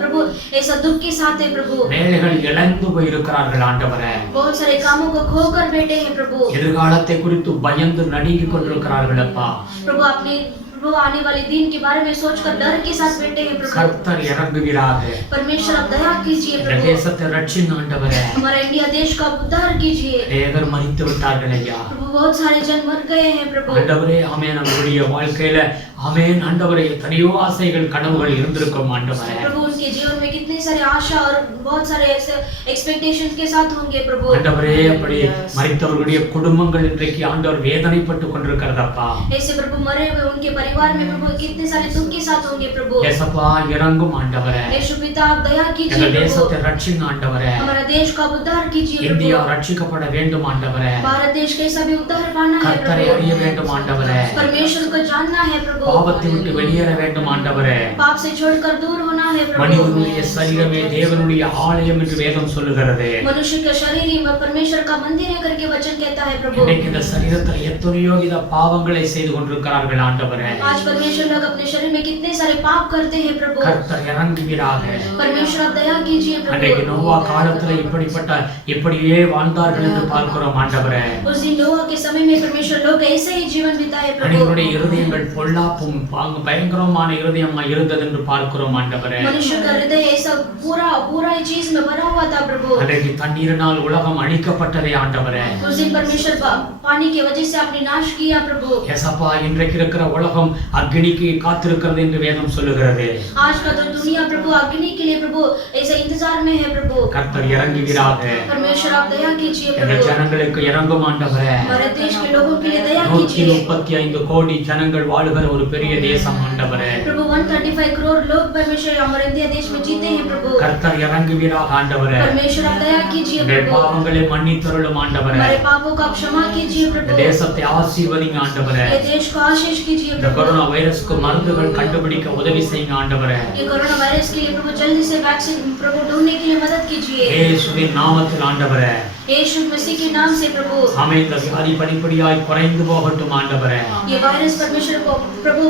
प्रभु ऐसा दुख के साथ है प्रभु வேலைகள் இழந்து போயிருக்கிறார்கள் ஆண்டவரே बहुत सारे कामों को खोकर बैठे हैं प्रभु எதிர்காலத்தை குறித்து பயந்து நடுங்கிக் கொண்டிருக்கிறார்கள் அப்பா प्रभु आपने प्रभु आने वाले दिन के बारे में सोचकर डर के साथ बैठे हैं प्रभु கர்த்தர் இறங்குகிறார் परमेश्वर आप दया कीजिए प्रभु தேசத்தை ரட்சிங்க ஆண்டவரே हमारा इंडिया देश का उद्धार कीजिए அநேகர் மரித்து விட்டார்கள் ஐயா प्रभु बहुत सारे जन मर गए हैं प्रभु ஆண்டவரே ஆமென் நம்முடைய வாழ்க்கையில ஆமென் ஆண்டவரே எத்தனையோ ஆசைகள் கனவுகள் இருந்திருக்கும் ஆண்டவரே प्रभु उनके जीवन में कितने सारे आशा और बहुत सारे ऐसे एक्सपेक्टेशंस के साथ होंगे प्रभु ஆண்டவரே அப்படி மரித்தவர்களுடைய குடும்பங்கள் இன்றைக்கு ஆண்டவர் வேதனைப்பட்டு கொண்டிருக்கிறதப்பா ऐसे प्रभु मरे हुए उनके परिवार में प्रभु कितने सारे दुख के साथ होंगे प्रभु ஏசப்பா இறங்கும் ஆண்டவரே यीशु पिता आप दया எங்கள் कीजिए தேசத்தை प्रभु ரட்சிங்க ஆண்டவரே हमारा देश का उद्धार कीजिए இந்தியா प्रभु ரட்சிக்கப்பட வேண்டும் ஆண்டவரே भारत देश कैसा भी उद्धार पाना है கர்த்தரை प्रभु அறிய வேண்டும் ஆண்டவரே परमेश्वर को जानना है प्रभु பாவத்தை விட்டு வெளியேற வேண்டும் ஆண்டவரே पाप से छोड़कर दूर होना है प्रभु மனிதனுடைய சரீரமே தேவனுடைய ஆலயம் என்று வேதம் சொல்லுகிறது मनुष्य का शरीर ही परमेश्वर का मंदिर है करके वचन कहता है प्रभु இன்னைக்கு இந்த சரீரத்தில் எத்தனையோ வித பாவங்களை செய்து கொண்டிருக்கிறார்கள் ஆண்டவரே आज परमेश्वर लोग अपने शरीर में कितने सारे पाप करते हैं प्रभु கர்த்தர் இறங்குவீராக परमेश्वर आप दया कीजिए அன்றைக்கு प्रभु நோவா காலத்துல இப்படியே வாழ்ந்தார்கள் என்று பார்க்கிறோம் ஆண்டவரே उस दिन नोआ के समय में परमेश्वर लोग ऐसे ही जीवन बिताए प्रभु மனிதனுடைய இருதயங்கள் பொல்லாப்பும் பயங்கரமான இருதயமா இருந்தது என்று பார்க்கிறோம் ஆண்டவரே मनुष्य का हृदय ऐसा पूरा चीज में भरा हुआ था प्रभु அன்றைக்கு தண்ணீரினால் உலகம் அழிக்கப்பட்டதே ஆண்டவரே उस दिन परमेश्वर पानी की वजह से आपने नाश किया प्रभु ஏசப்பா இன்றைக்கு இருக்கிற உலகம் அக்னிக்கு காத்திருக்கிறது என்று வேதம் சொல்லுகிறது आज का तो दुनिया प्रभु अग्नि के लिए प्रभु ऐसा इंतजार में है प्रभु கர்த்தர் இறங்குவீராக परमेश्वर आप दया कीजिए எங்கள் प्रभु ஜனங்களுக்கு இறங்கும் ஆண்டவரே हमारे देश के लोगों के लिए दया 135 कीजिए கோடி ஜனங்கள் வாழுகிற ஒரு பெரிய தேசம் ஆண்டவரே प्रभु 135 करोड़ लोग परमेश्वर हमारे इंडिया देश में जीते हैं प्रभु கர்த்தர் இறங்குவீராக ஆண்டவரே परमेश्वर आप दया कीजिए எங்கள் प्रभु பாவங்களை மன்னித்தருளும் ஆண்டவரே हमारे पापों का आप क्षमा कीजिए இந்த प्रभु தேசத்தை ஆசீர்வதிங்க ஆண்டவரே ये देश को आशीष कीजिए இந்த प्रभु கொரோனா வைரஸ்க்கு மருந்துகள் கண்டுபிடிக்க உதவி செய்யுங்க ஆண்டவரே ये कोरोना वायरस के लिए प्रभु जल्दी से वैक्सीन प्रभु ढूंढने के लिए मदद कीजिए இயேசுவின் நாமத்தில் ஆண்டவரே यीशु मसीह के नाम से प्रभु ஆமென் இந்த வியாதி படிப்படியாய் குறைந்து போகட்டும் ஆண்டவரே ये वायरस परमेश्वर को प्रभु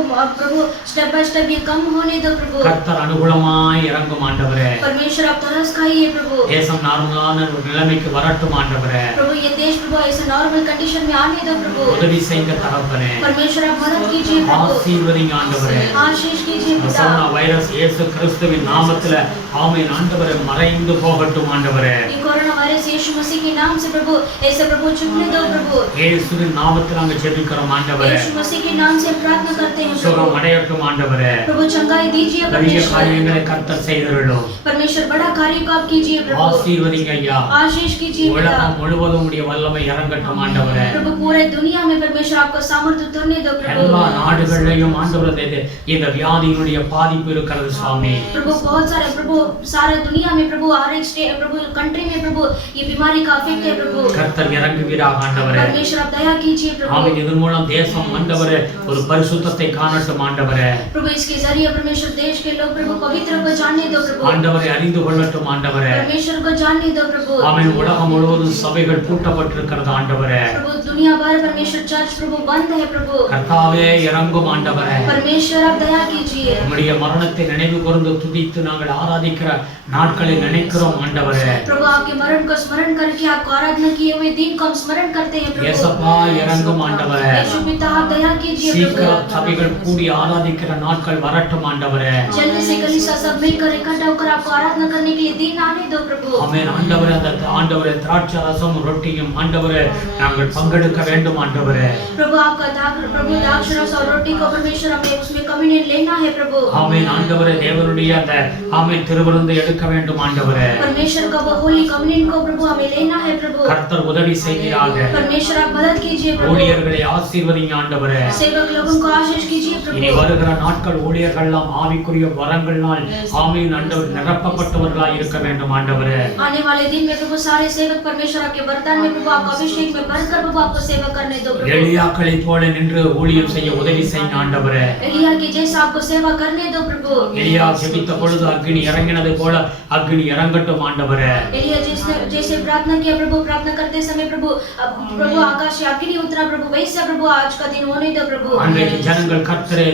स्टेप बाय स्टेप ये कम होने दो प्रभु கர்த்தர் அனுகூலமாய் இறங்கும் ஆண்டவரே परमेश्वर आप तरस खाइए प्रभु தேசம் நார்மலான ஒரு நிலைமைக்கு வரட்டும் ஆண்டவரே प्रभु ये देश प्रभु ऐसे नॉर्मल कंडीशन में आने दो प्रभु உதவி செய்யுங்க தகப்பனே परमेश्वर आप मदद कीजिए प्रभु ஆசீர்வதிங்க ஆண்டவரே आशीष कीजिए पिता கொரோனா வைரஸ் இயேசு கிறிஸ்துவின் நாமத்தில ஆமென் ஆண்டவரே மறைந்து போகட்டும் ஆண்டவரே ये कोरोना वायरस यीशु मसीह के नाम से प्रभु ऐसे प्रभु चुनने दो प्रभु இயேசுவின் நாமத்தில் நாங்கள் ஜெபிக்கிறோம் ஆண்டவரே यीशु मसीह के नाम से प्रार्थना करते हैं சுகம் प्रभु அடையட்டும் ஆண்டவரே प्रभु चंगाई दीजिए பெரிய परमेश्वर காரியங்களை கர்த்தர் செய்தருளும் परमेश्वर बड़ा कार्य को आप कीजिए प्रभु ஆசீர்வதிங்க ஐயா आशीष कीजिए पिता உலகம் முழுவதும் உடைய வல்லமை இறங்கட்டும் ஆண்டவரே प्रभु पूरे दुनिया में परमेश्वर आपको सामर्थ्य उतरने दो प्रभु எல்லா நாடுகளிலும் ஆண்டவரே இந்த வியாதியினுடைய பாதிப்பு இருக்கிறது சுவாமி प्रभु बहुत सारे प्रभु सारे दुनिया में प्रभु हर एक स्टेट प्रभु कंट्री में प्रभु ये बीमारी का अफेक्ट है प्रभु கர்த்தர் இறங்குவீராக ஆண்டவரே परमेश्वर आप दया कीजिए प्रभु ஆமென் இதன் மூலம் தேசம் ஆண்டவரே ஒரு பரிசுத்தத்தை காணட்டும் ஆண்டவரே प्रभु इसके जरिए परमेश्वर देश के लोग प्रभु पवित्र को जानने दो प्रभु ஆண்டவரை அறிந்து கொள்ளட்டும் ஆண்டவரே परमेश्वर को जानने दो प्रभु ஆமென் உலகம் முழுவதும் சபைகள் பூட்டப்பட்டிருக்கிறது ஆண்டவரே प्रभु दुनिया भर परमेश्वर चर्च प्रभु बंद है प्रभु கர்த்தாவே இறங்கும் ஆண்டவரே परमेश्वर आप दया कीजिए உம்முடைய மரணத்தை நினைவு கூர்ந்து துதித்து நாங்கள் ஆராதிக்கிற நாட்களை நினைக்கிறோம் ஆண்டவரே प्रभु आपके मरण को स्मरण करके आपको आराधना किए हुए दिन को हम स्मरण करते हैं प्रभु இயேசப்பா இறங்கும் ஆண்டவரே यीशु पिता आप दया कीजिए प्रभु சீக்கிரம் சபைகள் கூடி ஆராதிக்கிற நாட்கள் வரட்டும் ஆண்டவரே जल्दी से कलीसिया सब मिलकर इकट्ठा होकर आपको आराधना करने के लिए दिन आने दो प्रभु ஆமென் ஆண்டவரே அந்த ஆண்டவரே திராட்சை ரசம் ரொட்டியும் ஆண்டவரே நாங்கள் பங்கெடுக்க வேண்டும் ஆண்டவரே प्रभु आपका प्रभु द्राक्षरस और रोटी को परमेश्वर हमें उसमें कम्युनियन लेना है प्रभु ஆமென் ஆண்டவரே தேவனுடைய அந்த ஆமென் திருவிருந்தை எடுக்க வேண்டும் ஆண்டவரே परमेश्वर का वो होली कम्युनियन को प्रभु हमें लेना है प्रभु கர்த்தர் उदவி செய்கிறாக परमेश्वर आप मदद कीजिए प्रभु ஊழியர்களை ஆசீர்வதிங்க ஆண்டவரே सेवक लोगों को आशीष कीजिए இனி प्रभु வருகிற நாட்கள் ஊழியர்கள் எல்லாம் ஆவிக்குரிய வரங்களால் ஆமென் ஆண்டவர் நிரப்பப்பட்டவர்களாய் இருக்க வேண்டும் ஆண்டவரே आने वाले दिन में प्रभु सारे सेवक परमेश्वर आपके वरदान में प्रभु आपको अभिषेक में भरकर प्रभु आपको सेवा करने दो प्रभु எலியாக்களை போல நின்று ஊழியம் செய்ய உதவி செய்யுங்க ஆண்டவரே एलिया के जैसा आपको सेवा करने दो प्रभु எலியா ஜெபித்த பொழுது அக்னி இறங்கினது போல அக்னி இறங்கட்டும் ஆண்டவரே एलिया जैसे प्रार्थना किया प्रभु प्रार्थना करते समय प्रभु प्रभु आकाश से अग्नि उतरा प्रभु वैसा प्रभु आज का दिन होने दो प्रभु அன்றைக்கு ஜனங்கள் கர்த்தரே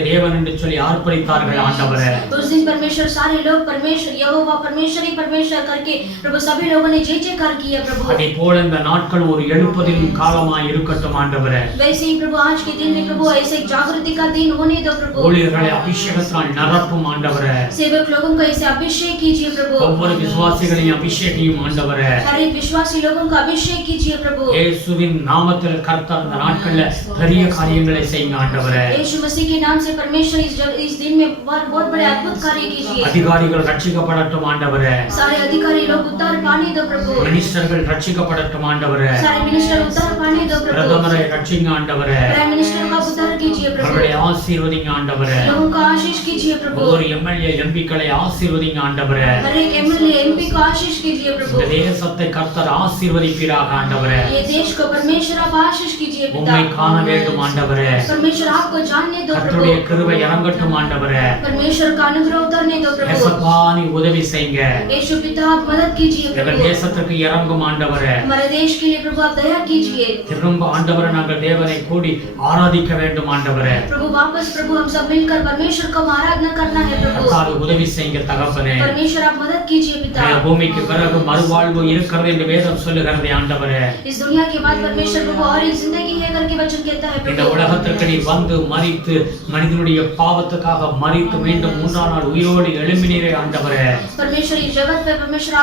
தேவன் என்று சொல்லி ஆர்ப்பரித்தார்கள் ஆண்டவரே उस दिन परमेश्वर परमेश्वर सारे लोग परमेश्वर यहोवा परमेश्वर ही परमेश्वर करके प्रभु सभी लोगों ने जय जयकार किया प्रभु। அதே போல இந்த நாட்கள் ஒரு எழுப்பதின் காலமாய் இருக்கட்டும் ஆண்டவரே। वैसे ही प्रभु आज के दिन में प्रभु ऐसे जागृति का दिन होने दो प्रभु। ஊழியர்களை அபிஷேகத்தால் நிரப்பும் ஆண்டவரே। सेवक लोगों को ऐसे अभिषेक कीजिए प्रभु। ஒவ்வொரு விசுவாசிகளையும் அபிஷேகியும் ஆண்டவரே। हर एक विश्वासी लोगों को अभिषेक कीजिए प्रभु। இயேசுவின் நாமத்தில் கர்த்தர் இந்த நாட்கள்ல பெரிய காரியங்களை செய்யுங்க ஆண்டவரே। यीशु मसीह के नाम से परमेश्वर इस दिन में बहुत बड़े अद्भुत कार्य कीजिए। அதிகாரிகள் ரட்சிக்கப்படட்டும் ஆண்டவரே। सारे अधिकारी लोग उद्धार पाने दो प्रभु। மினிஸ்டர்கள் ரட்சிக்கப்படட்டும் ஆண்டவரே। सारे मिनिस्टर उद्धार पाने दो प्रभु। பிரதமரை ரட்சிங்க ஆண்டவரே। प्राइम मिनिस्टर का उद्धार कीजिए प्रभु। அவர்களை ஆசீர்வதிங்க ஆண்டவரே। लोगों का आशीष कीजिए प्रभु। ஒவ்வொரு எம்எல்ஏ எம்பிக்களை ஆசீர்வதிங்க ஆண்டவரே। हर एक एमएलए एमपी को आशीष कीजिए प्रभु। இந்த தேசத்தை கர்த்தர் ஆசீர்வதிப்பீராக ஆண்டவரே। ये देश को परमेश्वर आप आशीष कीजिए पिता। உம்மை காண வேண்டும் ஆண்டவரே। परमेश्वर आपको जानने दो प्रभु। கர்த்தருடைய கிருபை இறங்கட்டும் ஆண்டவரே। परमेश्वर का अनुग्रह उतरने दो प्रभु। ஏசப்பா நீ உதவி செய்யுங்க। यीशु पिता आप मदद कीजिए எங்கள் प्रभु। தேசத்துக்கு இறங்கும் ஆண்டவரே। हमारे देश के लिए प्रभु आप दया कीजिए। திரும்ப ஆண்டவரே நாங்கள் தேவனை கூடி ஆராதிக்க வேண்டும் ஆண்டவரே। प्रभु वापस प्रभु हम सब मिलकर परमेश्वर को आराधना करना है प्रभु। கர்த்தாவே உதவி செய்யுங்க தகப்பனே। परमेश्वर आप मदद कीजिए पिता। இந்த பூமிக்கு பிறகு மறுவாழ்வு இருக்கிறது என்று வேதம் சொல்லுகிறது ஆண்டவரே। इस दुनिया के बाद परमेश्वर प्रभु और एक जिंदगी है करके वचन कहता है இந்த प्रभु। உலகத்திற்கு நீ வந்து மரித்து மனிதனுடைய பாவத்துக்காக மரித்து மீண்டும் மூன்றாம் நாள் உயிரோடு எழும்பினீரே ஆண்டவரே। परमेश्वर इस जगत पे परमेश्वर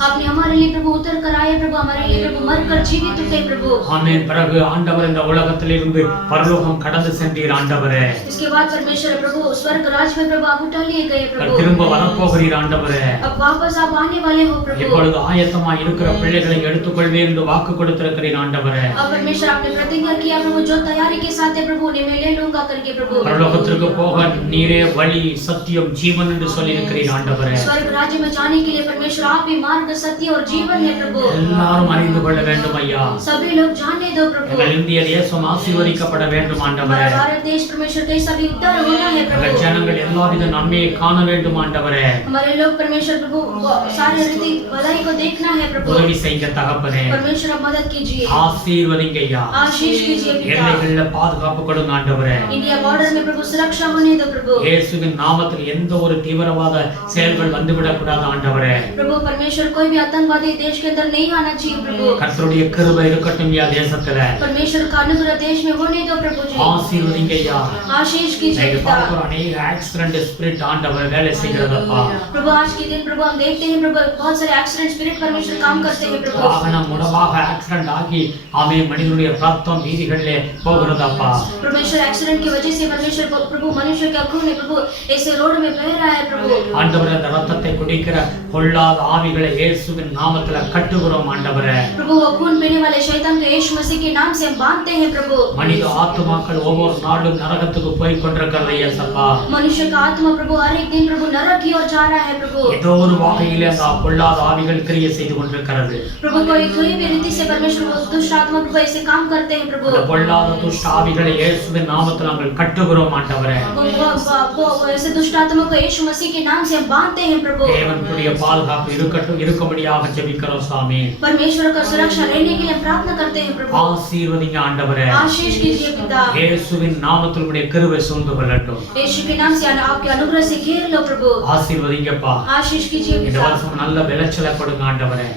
आपने हमारे लिए प्रभु उतर कर आए प्रभु। हमारे लिए प्रभु मर कर जीवित उठे प्रभु। ஆமென்। பிறகு ஆண்டவர் இந்த உலகத்திலிருந்து பரலோகம் கடந்து சென்றீர் ஆண்டவரே। इसके बाद परमेश्वर प्रभु स्वर्ग राज में प्रभु आप उठा लिए गए प्रभु। திரும்ப வரப்போகிறீர் ஆண்டவரே। अब वापस आप आने वाले हो प्रभु। இப்பொழுது ஆயத்தமாய் இருக்கிற பிள்ளைகளை எடுத்துக்கொள்வேன் என்று வாக்கு கொடுத்திருக்கிறீர் ஆண்டவரே। अब परमेश्वर आपने प्रतिज्ञा किया प्रभु जो तैयारी के साथ है प्रभु उन्हें मैं ले लूंगा करके प्रभु। பரலோகத்திற்கு போக நீரே வழி சத்தியம் ஜீவன் என்று சொல்லி இருக்கிறீர் ஆண்டவரே। स्वर्ग राज्य में जाने के लिए परमेश्वर आप ही मार्ग सत्य और जीवन है प्रभु। எல்லாரும் அறிந்து கொள்ள வேண்டும் ஐயா। सभी लोग जानने दो प्रभु। எங்கள் இந்திய தேசம் ஆசீர்வதிக்கப்பட வேண்டும் ஆண்டவரே। हमारा भारत देश परमेश्वर के सभी उद्धार होना है எங்கள் प्रभु। ஜனங்கள் எல்லாவித நன்மையை காண வேண்டும் ஆண்டவரே। हमारे लोग परमेश्वर प्रभु सारे रीति भलाई को देखना है प्रभु। உதவி செய்யுங்க தகப்பனே। परमेश्वर आप मदद कीजिए। ஆசீர்வதிங்க ஐயா। आशीष कीजिए पिता। எல்லைகள்ல பாதுகாப்பு கொடுங்க ஆண்டவரே। इंडिया बॉर्डर में प्रभु सुरक्षा होने दो प्रभु। இயேசுவின் நாமத்தில் எந்த ஒரு தீவிரவாத செயல்கள் வந்துவிடக் கூடாது ஆண்டவரே। प्रभु परमेश्वर कोई भी आतंकवादी देश के अंदर नहीं आना चाहिए प्रभु। கர்த்தருடைய கிருபை இருக்கட்டும் யா தேசத்துல। परमेश्वर का अनुग्रह देश में होने दो प्रभु जी। ஆசீர்வதிங்க ஐயா। आशीष कीजिए நீங்க पिता। பார்க்கிற अनेक ஆக்சிடென்ட் ஸ்பிரிட் ஆண்டவர் வேலை செய்கிறதப்பா। प्रभु आज के दिन प्रभु हम देखते हैं प्रभु बहुत सारे एक्सीडेंट स्पिरिट परमेश्वर काम करते हैं प्रभु। வாகனம் மூலமாக ஆக்சிடென்ட் ஆகி ஆமே மனிதனுடைய ரத்தம் வீதிகளிலே போகிறதப்பா। परमेश्वर एक्सीडेंट की वजह से परमेश्वर प्रभु मनुष्य के खून में प्रभु ऐसे रोड में बह रहा है प्रभु। ஆண்டவரே அந்த ரத்தத்தை குடிக்கிற பொல்லாத ஆவிகளை இயேசுவின் நாமத்துல கட்டுகிறோம் ஆண்டவரே। प्रभु वो खून पीने वाले शैतान को यीशु मसीह के नाम से हम बांधते हैं प्रभु। மனித ஆத்துமாக்கள் ஒவ்வொரு நாளும் நரகத்துக்கு போய் கொண்டிருக்கிறது இயேசப்பா। मनुष्य का आत्मा प्रभु हर एक दिन प्रभु नरक की ओर जा रहा है प्रभु। ஏதோ ஒரு வகையிலே அந்த பொல்லாத ஆவிகள் கிரியை செய்து கொண்டிருக்கிறது। प्रभु कोई भी रीति से परमेश्वर वो दुष्ट आत्मा प्रभु ऐसे काम करते हैं प्रभु। அந்த பொல்லாத துஷ்ட ஆவிகளை இயேசுவின் நாமத்தில் நாங்கள் கட்டுகிறோம் ஆண்டவரே। वो ऐसे दुष्ट आत्मा को यीशु मसीह के नाम से हम बांधते हैं प्रभु। தேவனுடைய பாதுகாப்பு இருக்கட்டும் இருக்கும்படியாக ஜெபிக்கிறோம் சாமி। परमेश्वर का सुरक्षा लेने के लिए प्रार्थना करते हैं प्रभु। ஆசீர்வதிங்க ஆண்டவரே। आशीष कीजिए पिता। இயேசுவின் நாமத்தில் உம்முடைய கிருபை சூழ்ந்து கொள்ளட்டும்। यीशु के नाम से आपके अनुग्रह से घेर लो प्रभु। ஆசீர்வதிங்கப்பா। आशीष कीजिए இந்த पिता। வருஷம் நல்ல விளைச்சலை கொடுங்க ஆண்டவரே।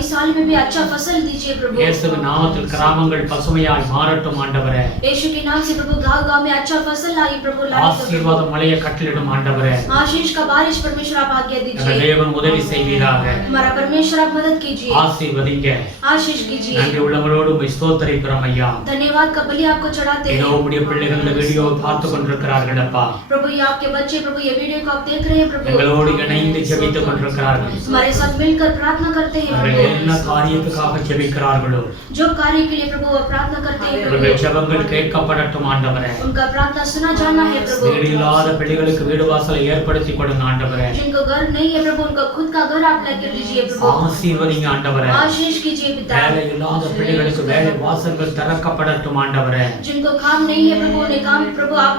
इस साल में भी अच्छा फसल दीजिए प्रभु। இயேசுவின் நாமத்தில் கிராமங்கள் பசுமையாய் மாறட்டும் ஆண்டவரே। यीशु के नाम से प्रभु गांव में अच्छा फसल लाई प्रभु लाई। ஆசீர்வாத மழையை கட்டளிடும் ஆண்டவரே। आशीष का बारिश परमेश्वर आप आज्ञा எங்கள் दीजिए। தேவன் உதவி செய்வீராக। हमारा परमेश्वर आप मदद कीजिए। ஆசீர்வதிங்க। आशीष कीजिए। நன்றி உள்ளவரோடு உம்மை ஸ்தோத்திரிக்கிறோம் ஐயா। धन्यवाद का बलि आपको चढ़ाते இதோ हैं உம்முடைய பிள்ளைகள் இந்த வீடியோவை பார்த்து கொண்டிருக்கிறார்கள் அப்பா। प्रभु। ये आपके बच्चे प्रभु ये वीडियो को आप देख रहे हैं प्रभु। எங்களோடு இணைந்து ஜெபித்துக் கொண்டிருக்கிறார்கள்। हमारे साथ मिलकर प्रार्थना करते हैं அவர்கள் प्रभु। என்ன காரியத்துக்காக ஜெபிக்கிறார்களோ जो कार्य के लिए प्रभु वो प्रार्थना करते हैं அவர்கள் प्रभु। ஜெபங்கள் கேட்கப்படட்டும் ஆண்டவரே। उनका प्रार्थना सुना जाना है प्रभु। வீடு இல்லாத பிள்ளைகளுக்கு வீடு வாசலை ஏற்படுத்தி கொடுங்க ஆண்டவரே। जिनको घर नहीं है प्रभु उनका खुद का घर आप लेकर दीजिए प्रभु। ஆசீர்வதிங்க ஆண்டவரே। आशीष कीजिए पिता। வேலை இல்லாத பிள்ளைகளுக்கு வேலை வாசல்கள் திறக்கப்படட்டும் ஆண்டவரே। जिनको काम नहीं है प्रभु उन्हें काम प्रभु आप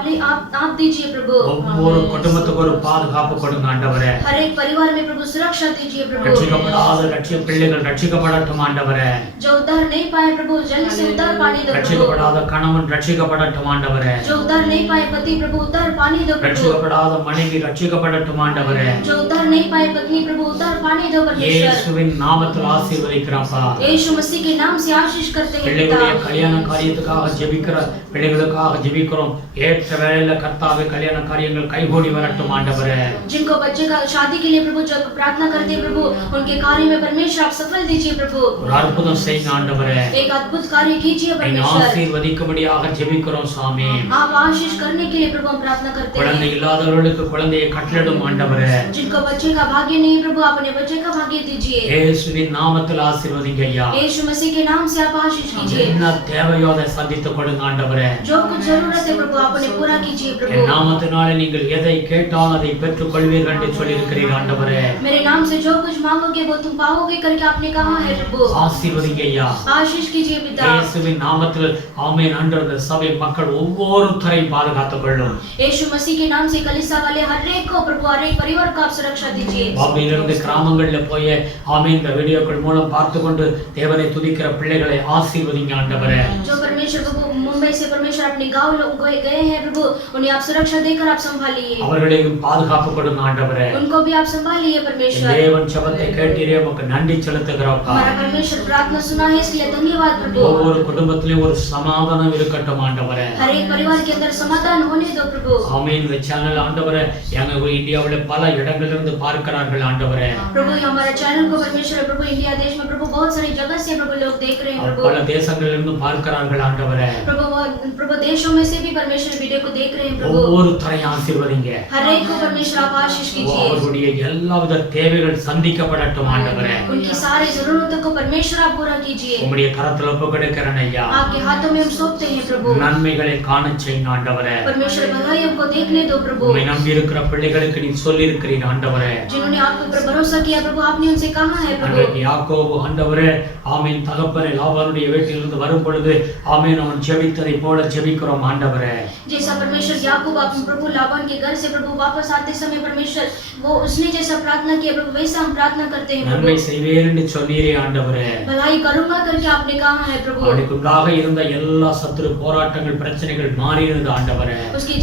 दीजिए प्रभु। ஒவ்வொரு குடும்பத்துக்கு ஒரு பாதுகாப்பு கொடுங்க ஆண்டவரே। हर एक परिवार में प्रभु सुरक्षा दीजिए प्रभु। ரட்சிக்கப்படாத பிள்ளைகள் ரட்சிக்கப்படட்டும் ஆண்டவரே। जो उद्धार नहीं पाए प्रभु जल्द से उद्धार उद्धार पाने दो प्रभु। ரட்சிக்கப்படாத கணவன் ரட்சிக்கப்படட்டும் ஆண்டவரே. जो उद्धार नहीं पाए पति प्रभु उद्धार पाने दो प्रभु। ரட்சிக்கப்படாத மனைவி ரட்சிக்கப்படட்டும் ஆண்டவரே. जो उद्धार नहीं पाए पत्नी प्रभु उद्धार पाने दो परमेश्वर। இயேசுவின் நாமத்தில் ஆசீர்வதிக்கிறப்பா. यीशु मसीह के नाम से आशीष करते हैं பிள்ளைகளுடைய கல்யாண காரியத்துக்காக ஜெபிக்கிற பிள்ளைகளுக்காக ஜெபிக்கிறோம். ஏற்ற வேளையில கர்த்தாவே கல்யாண காரியங்கள் கைகூடி வரட்டும் ஆண்டவரே. जिनको बच्चे का शादी के लिए प्रभु जो प्रार्थना करते हैं प्रभु उनके कार्य में परमेश्वर आप सफल दीजिए प्रभु। ஒரு அற்புதம் செய்யுங்க ஆண்டவரே. एक अद्भुत कार्य कीजिए परमेश्वर। ஆசீர்வதிக்கும்படியாக ஜெபிக்கிறோம் சுவாமி. आप आशीष करने के लिए प्रभु हम प्रार्थना करते குழந்தை हैं। இல்லாதவர்களுக்கு குழந்தையை கட்டளிடும் ஆண்டவரே. जिनको बच्चे का भाग्य नहीं प्रभु अपने बच्चे का भाग्य दीजिए। இயேசுவின் நாமத்தில் ஆசீர்வதிங்க ஐயா. यीशु मसीह के नाम से आप आशीष कीजिए। என்ன தேவையோ அதை சந்தித்து கொடுங்க ஆண்டவரே. जो कुछ जरूरत है प्रभु आपने पूरा कीजिए என் प्रभु। நாமத்தினாலே நீங்கள் எதை கேட்டால் அதை பெற்றுக் கொள்வீர்கள் என்று சொல்லி இருக்கிறீர் ஆண்டவரே. मेरे नाम से जो कुछ मांगोगे वो तुम पाओगे करके आपने कहा है प्रभु। ஆசீர்வதிங்க ஐயா. आशीष कीजिए पिता। இயேசுவின் நாமத்தில் ஆமென் ஆண்டவரே. சபை மக்கள் ஒவ்வொருத்தரையும் பாதுகாத்துக் கொள்ளும். यीशु मसीह के नाम से कलीसिया वाले हर एक को प्रभु हर एक परिवार को आप सुरक्षा दीजिए। பாபிலிருந்து கிராமங்கள்ல போய் ஆமென் இந்த வீடியோக்கள் மூலம் பார்த்து கொண்டு தேவனை துதிக்கிற பிள்ளைகளை ஆசீர்வதிங்க ஆண்டவரே. जो परमेश्वर प्रभु मुंबई से परमेश्वर अपने गांव लोग गए हैं प्रभु उन्हें आप सुरक्षा देकर आप संभालिए। அவர்களையும் பாதுகாப்பு கொடுங்க ஆண்டவரே. उनको भी आप संभालिए परमेश्वर। தேவன் ஜெபத்தை கேட்டீரே உமக்கு நன்றி செலுத்துகிறோம். हमारा परमेश्वर प्रार्थना सुना है इसलिए धन्यवाद प्रभु। ஒவ்வொரு குடும்பத்திலும் ஒரு சமாதானம் இருக்கட்டும் ஆண்டவரே. हर एक परिवार के अंदर समाधान होने दो प्रभु। ஆமென். இந்த சேனல் ஆண்டவரே எங்க இந்தியாவுல பல இடங்களிலிருந்து பார்க்கிறார்கள் ஆண்டவரே. प्रभु हमारा चैनल को परमेश्वर प्रभु इंडिया देश में प्रभु बहुत सारी जगह से प्रभु लोग देख रहे हैं प्रभु। பல தேசங்களிலிருந்து பார்க்கிறார்கள் ஆண்டவரே. प्रभु देशों में से भी परमेश्वर वीडियो को देख रहे हैं प्रभु। ஒவ்வொருத்தரையும் ஆசீர்வதிங்க. हर एक को परमेश्वर आप आशीष कीजिए। அவர்களுடைய எல்லாவித தேவைகள் சந்திக்கப்படட்டும் ஆண்டவரே. उनकी सारी जरूरतों को परमेश्वर आप पूरा कीजिए। உம்முடைய கரத்துல ஒப்புக்கொடுக்கிறேன் ஐயா. आपके हाथों में हम सौंपते हैं प्रभु। நன்மைகளை காணச் செய்யுங்க ஆண்டவரே. परमेश्वर भलाई हमको देखने दो प्रभु। உம்மை நம்பி இருக்கிற பிள்ளைகளுக்கு நீ சொல்லி இருக்கிறீர் ஆண்டவரே. जिन्होंने आपके ऊपर भरोसा किया प्रभु आपने उनसे कहा है प्रभु। அன்றைக்கு யாக்கோபு ஆண்டவரே ஆமென் தகப்பனே லாபானுடைய வீட்டிலிருந்து வரும் பொழுது ஆமென் அவன் ஜெபித்ததை போல ஜெபிக்கிறோம் ஆண்டவரே. जैसा परमेश्वर याकूब आप प्रभु लाबान के घर से प्रभु वापस आते समय परमेश्वर वो उसने जैसा प्रार्थना किया प्रभु वैसा हम प्रार्थना करते हैं நன்மை प्रभु। செய்வேன் என்று சொன்னீரே ஆண்டவரே. भलाई करूंगा करके आपने कहा है प्रभु। அவனுக்குள்ளாக இருந்த எல்லா சத்துரு போராட்டங்கள் பிரச்சனைகள் மாறினது ஆண்டவரே. उसके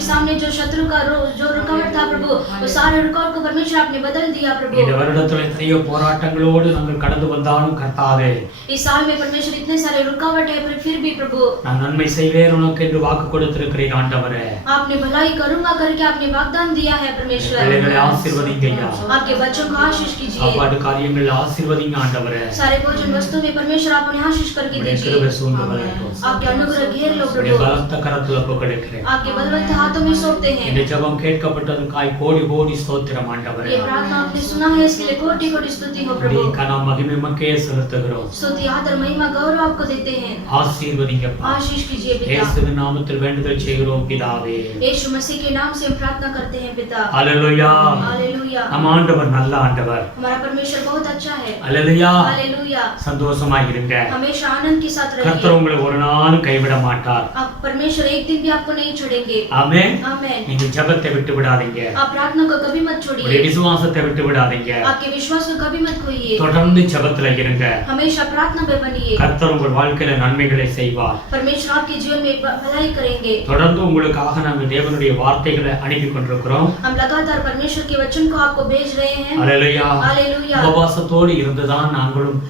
सामने जो शत्रु का जो रुकावट था प्रभु वो सारे रुकावट को परमेश्वर आपने बदल दिया प्रभु। இந்த வருடத்துல எத்தனையோ போராட்டங்களோடு நாங்கள் கடந்து வந்தாலும் கர்த்தாவே इस साल में परमेश्वर इतने सारे रुकावट है पर फिर भी प्रभु நான் நன்மை செய்வேன் உனக்கு என்று வாக்கு கொடுத்திருக்கிறீர் ஆண்டவரே. आपने भलाई करूंगा करके आपने वाग्दान दिया है परमेश्वर। பிள்ளைகளை ஆசீர்வதிங்க ஐயா. आपके बच्चों को आशीष कीजिए। சாப்பாடு காரியங்கள் ஆசீர்வதிங்க ஆண்டவரே. सारे भोजन वस्तु में परमेश्वर आप उन्हें आशीष करके உம்முடைய दीजिए। கிருபை சூழ்ந்து வரட்டும். आपके अनुग्रह घेर लो உம்முடைய प्रभु। பலத்த கரத்துல ஒப்புக்கொடுக்கிறேன். आपके बलवंत हाथों में सौंपते हैं। இந்த ஜெபம் கேட்கப்பட்டதற்காய் கோடி கோடி ஸ்தோத்திரம் ஆண்டவரே. ये प्रार्थना आपने सुना है इसके लिए कोटि कोटि स्तुति हो प्रभु। கன மகிமை மக்கே செலுத்துகிறோம். स्तुति आदर महिमा गौरव आपको देते हैं। ஆசீர்வதிங்கப்பா. आशीष कीजिए पिता। இயேசுவின் நாமத்தில் வேண்டுதல் செய்கிறோம் பிதாவே. यीशु मसीह के नाम से हम प्रार्थना करते हैं पिता। அல்லேலூயா. हालेलुया। நம்ம ஆண்டவர் நல்ல ஆண்டவர். हमारा परमेश्वर बहुत अच्छा है। அல்லேலூயா. हालेलुया। சந்தோஷமாய் இருங்க. हमेशा आनंद के साथ கர்த்தர் रहिए। உங்களை ஒரு நாளும் கைவிட மாட்டார். आप परमेश्वर एक दिन भी आपको नहीं छोड़ेंगे। ஆமென். आमेन। நீங்க ஜெபத்தை விட்டு விடாதீங்க. आप प्रार्थना को कभी मत உங்களுடைய छोड़िए। விசுவாசத்தை விட்டு விடாதீங்க. आपके विश्वास को कभी मत खोइए। தொடர்ந்து ஜெபத்துல இருங்க. हमेशा प्रार्थना में बनिए। கர்த்தர் உங்கள் வாழ்க்கையில நன்மைகளை செய்வார். परमेश्वर आपके जीवन में भलाई करेंगे। தொடர்ந்து உங்களுக்காக நாங்கள் தேவனுடைய வார்த்தைகளை அனுப்பி கொண்டிருக்கிறோம். हम लगातार परमेश्वर के वचन को आपको भेज रहे हैं। அல்லேலூயா. हालेलुया। உபவாசத்தோடு இருந்துதான் நாங்களும்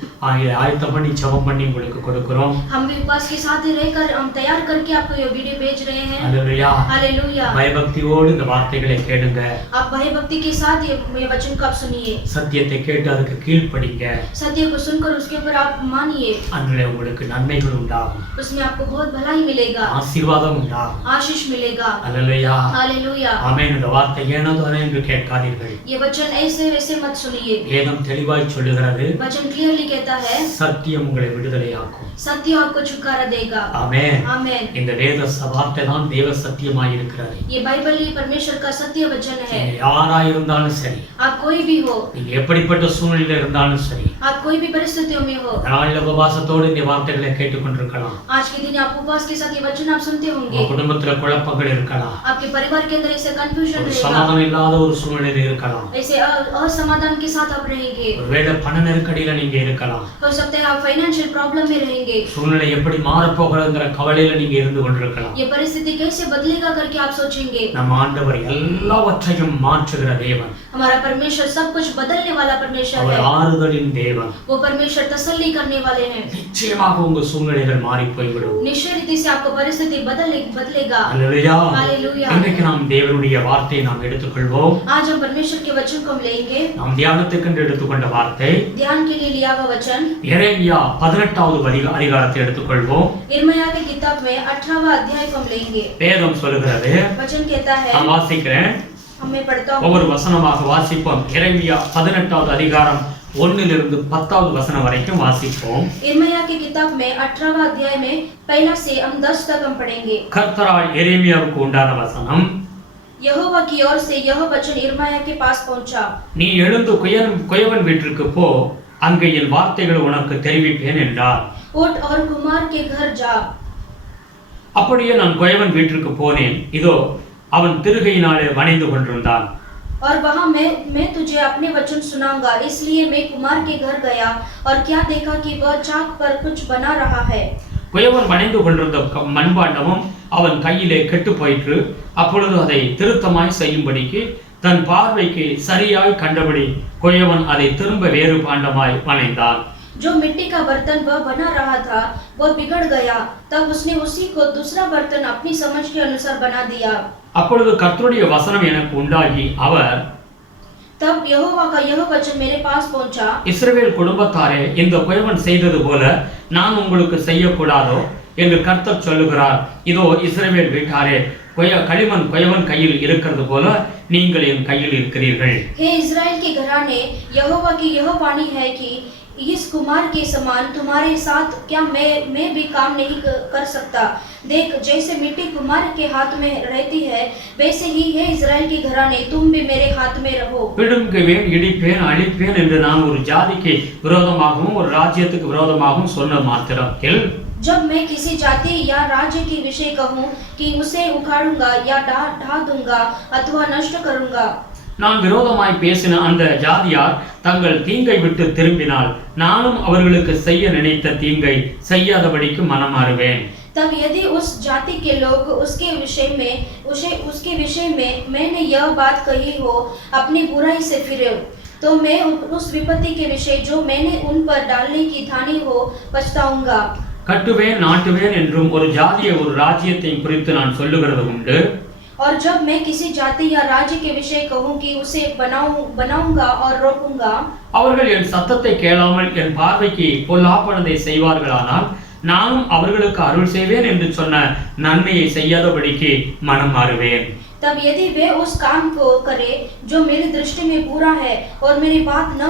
ஆயத்தம் பண்ணி ஜெபம் பண்ணி உங்களுக்கு கொடுக்கிறோம். हम भी उपवास के साथ ही रहकर हम तैयार करके आपको ये वीडियो भेज रहे हैं। அல்லேலூயா. हालेलुया। பயபக்தியோடு இந்த வார்த்தைகளை கேளுங்க. आप भय भक्ति के साथ ये वचन को आप सुनिए। சத்தியத்தை கேட்டு அதுக்கு கீழ்ப்படிங்க. सत्य को सुनकर उसके ऊपर आप मानिए। அதிலே உங்களுக்கு நன்மைகள் உண்டாகும். उसमें आपको बहुत भलाई मिलेगा। ஆசீர்வாதம் உண்டாகும். आशीष मिलेगा। அல்லேலூயா. हालेलुया। ஆமென். இந்த வார்த்தை ஏனோ என்று கேட்காதீர்கள். ये वचन ऐसे वैसे मत सुनिए। வேதம் தெளிவாய் சொல்லுகிறது. वचन क्लियरली कहता है சத்தியம் உங்களை விடுதலையாக்கும். सत्य आपको छुटकारा देगा। ஆமென். आमेन। இந்த வேத வார்த்தை தான் தேவ சத்தியமாய் இருக்கிறது. ये बाइबल ही परमेश्वर का सत्य वचन है। நீங்க யாரா இருந்தாலும் சரி, आप कोई भी हो, நீங்க எப்படிப்பட்ட சூழ்நிலையில இருந்தாலும் சரி, आप कोई भी परिस्थितियों में हो, நாளில் உபவாசத்தோடு இந்த வார்த்தைகளை கேட்டுக்கொண்டிருக்கலாம். आज के दिन आप उपवास के साथ ये वचन आप सुनते உங்க होंगे। குடும்பத்துல குழப்பங்கள் இருக்கலாம். आपके परिवार के अंदर ऐसे कंफ्यूजन ஒரு रहेगा। சமாதானம் இல்லாத ஒரு ஒரு சூழ்நிலையில் இருக்கலாம். ऐसे असमाधान के साथ आप रहेंगे. ஒருவேளை பண நெருக்கடியில நீங்க இருக்கலாம். हो सकता है आप फाइनेंशियल प्रॉब्लम में रहेंगे. சூழ்நிலை எப்படி மாறப் போகிறதுங்கிற கவலையில நீங்க இருந்து கொண்டிருக்கலாம். ये परिस्थिति कैसे बदलेगा करके आप सोचेंगे. நம்ம ஆண்டவர் எல்லாவற்றையும் மாற்றுகிற தேவன். हमारा परमेश्वर सब कुछ बदलने वाला परमेश्वर है. அவர் ஆறுதலின் தேவன். वो परमेश्वर तसल्ली करने वाले हैं. நிச்சயமாக உங்க சூழ்நிலைகள் மாறி போய்விடும். निश्चय रीति से आपका परिस्थिति बदलेगा. हालेलुया. हालेलुया. இன்றைக்கு நாம் தேவனுடைய வார்த்தையை நாம் எடுத்துக்கொள்வோம். आज हम परमेश्वर के वचन को हम लेंगे. நாம் தியானத்துக்கு எடுத்துக்கொண்ட வார்த்தை ध्यान के लिए लिया हुआ वचन எரேமியா 18வது அதிகாரத்தை எடுத்துக்கொள்வோம். यिर्मयाह की किताब में 18वां अध्याय को हम लेंगे. வேதம் சொல்கிறது, वचन कहता है, நான் வாசிக்கிறேன். हमें पढ़ता हूं. ஒவ்வொரு வசனமாக வாசிப்போம். எரேமியா 18வது அதிகாரம் 1லிருந்து 10வது வசனம் வரைக்கும் வாசிப்போம். यिर्मयाह की किताब में 18वां अध्याय में पहला से हम 10 तक हम पढ़ेंगे. கர்த்தரால் எரேமியாவுக்கு உண்டான வசனம், यहोवा की ओर से यह वचन यिर्मयाह के पास पहुंचा. நீ எழுந்து குயவன் வீட்டிற்கு போ, அங்கே என் வார்த்தைகளை உனக்கு தெரிவிப்பேன் என்றார். उठ और कुमार के घर जा. அப்படியே நான் குயவன் வீட்டிற்கு போனேன். இதோ அவன் திருகையினாலே வணைந்து கொண்டிருந்தான். और वहां मैं तुझे अपने वचन सुनाऊंगा. इसलिए मैं कुमार के घर गया और क्या देखा कि वह चाक पर कुछ बना रहा है. குயவன் வணைந்து கொண்டிருந்த மண்பாண்டமும் அவன் கையிலே கெட்டு போயிற்று. அப்பொழுது அதை திருத்தமாய் செய்யும்படிக்கு தன் பார்வைக்கு சரியாய் கண்டபடி குயவன் அதை திரும்ப வேறு பாண்டமாய் வணைந்தான். जो मिट्टी का बर्तन वह बना रहा था वह बिगड़ गया. तब उसने उसी को दूसरा बर्तन अपनी समझ के अनुसार बना दिया. அப்பொழுது கர்த்தருடைய வசனம் எனக்கு உண்டாகி அவர், तब यहोवा का यह वचन मेरे पास पहुंचा. இஸ்ரவேல் குடும்பத்தாரே, இந்த குயவன் செய்தது போல நான் உங்களுக்கு செய்யக்கூடாதோ என்று கர்த்தர் சொல்லுகிறார். இதோ இஸ்ரவேல் வீட்டாரே, களிமண் குயவன் கையில் இருக்கிறது போல நீங்கள் என் கையில் இருக்கிறீர்கள். हे इस्राएल के घराने, यहोवा की यह वाणी है कि इस कुमार के समान तुम्हारे साथ क्या मैं भी काम नहीं कर सकता. देख, जैसे मिट्टी कुमार के हाथ में रहती है वैसे ही है इस्राएल के घराने तुम भी मेरे हाथ में रहो. பிடுங்குவேன், இடிப்பேன், அழிப்பேன் என்று நான் ஒரு ஜாதிக்கு விரோதமாகவும் ஒரு ராஜ்யத்துக்கு விரோதமாகவும் சொன்ன மாத்திரத்தில், जब मैं किसी जाति या राज्य के विषय कहूँ कि उसे उखाड़ूंगा या ढा दूंगा अथवा नष्ट करूंगा, நான் விரோதமாய் பேசின அந்த ஜாதியார் தங்கள் தீங்கை விட்டு திரும்பினால் நானும் அவர்களுக்கு செய்ய நினைத்த தீங்கை செய்யாதபடிக்கு மனமாறுவேன். तब यदि उस जाति के लोग उसके विषय में मैंने यह बात कही हो अपनी बुराई से फिरे, तो मैं उस विपत्ति के विषय जो मैंने उन पर डालने की ठानी हो पछताऊंगा. கட்டுவேன், நாட்டுவேன் என்றும் ஒரு ஜாதியை ஒரு ராஜ்யத்தை குறித்து நான் சொல்லுகிறது உண்டு. और जब मैं किसी जाति या राज्य के विषय कहूँ कि उसे बनाऊंगा और रोपूंगा, அவர்கள் என் சத்தத்தை கேளாமல் என் பார்வைக்கு பொல்லாப்பானதை செய்வார்களானால் நானும் அவர்களுக்கு அருள் செய்வேன் என்று சொன்ன நன்மையை செய்யாதபடிக்கு மனம் மாறுவேன். तब यदि वे उस काम को करे जो मेरी दृष्टि में बुरा है और मेरी बात न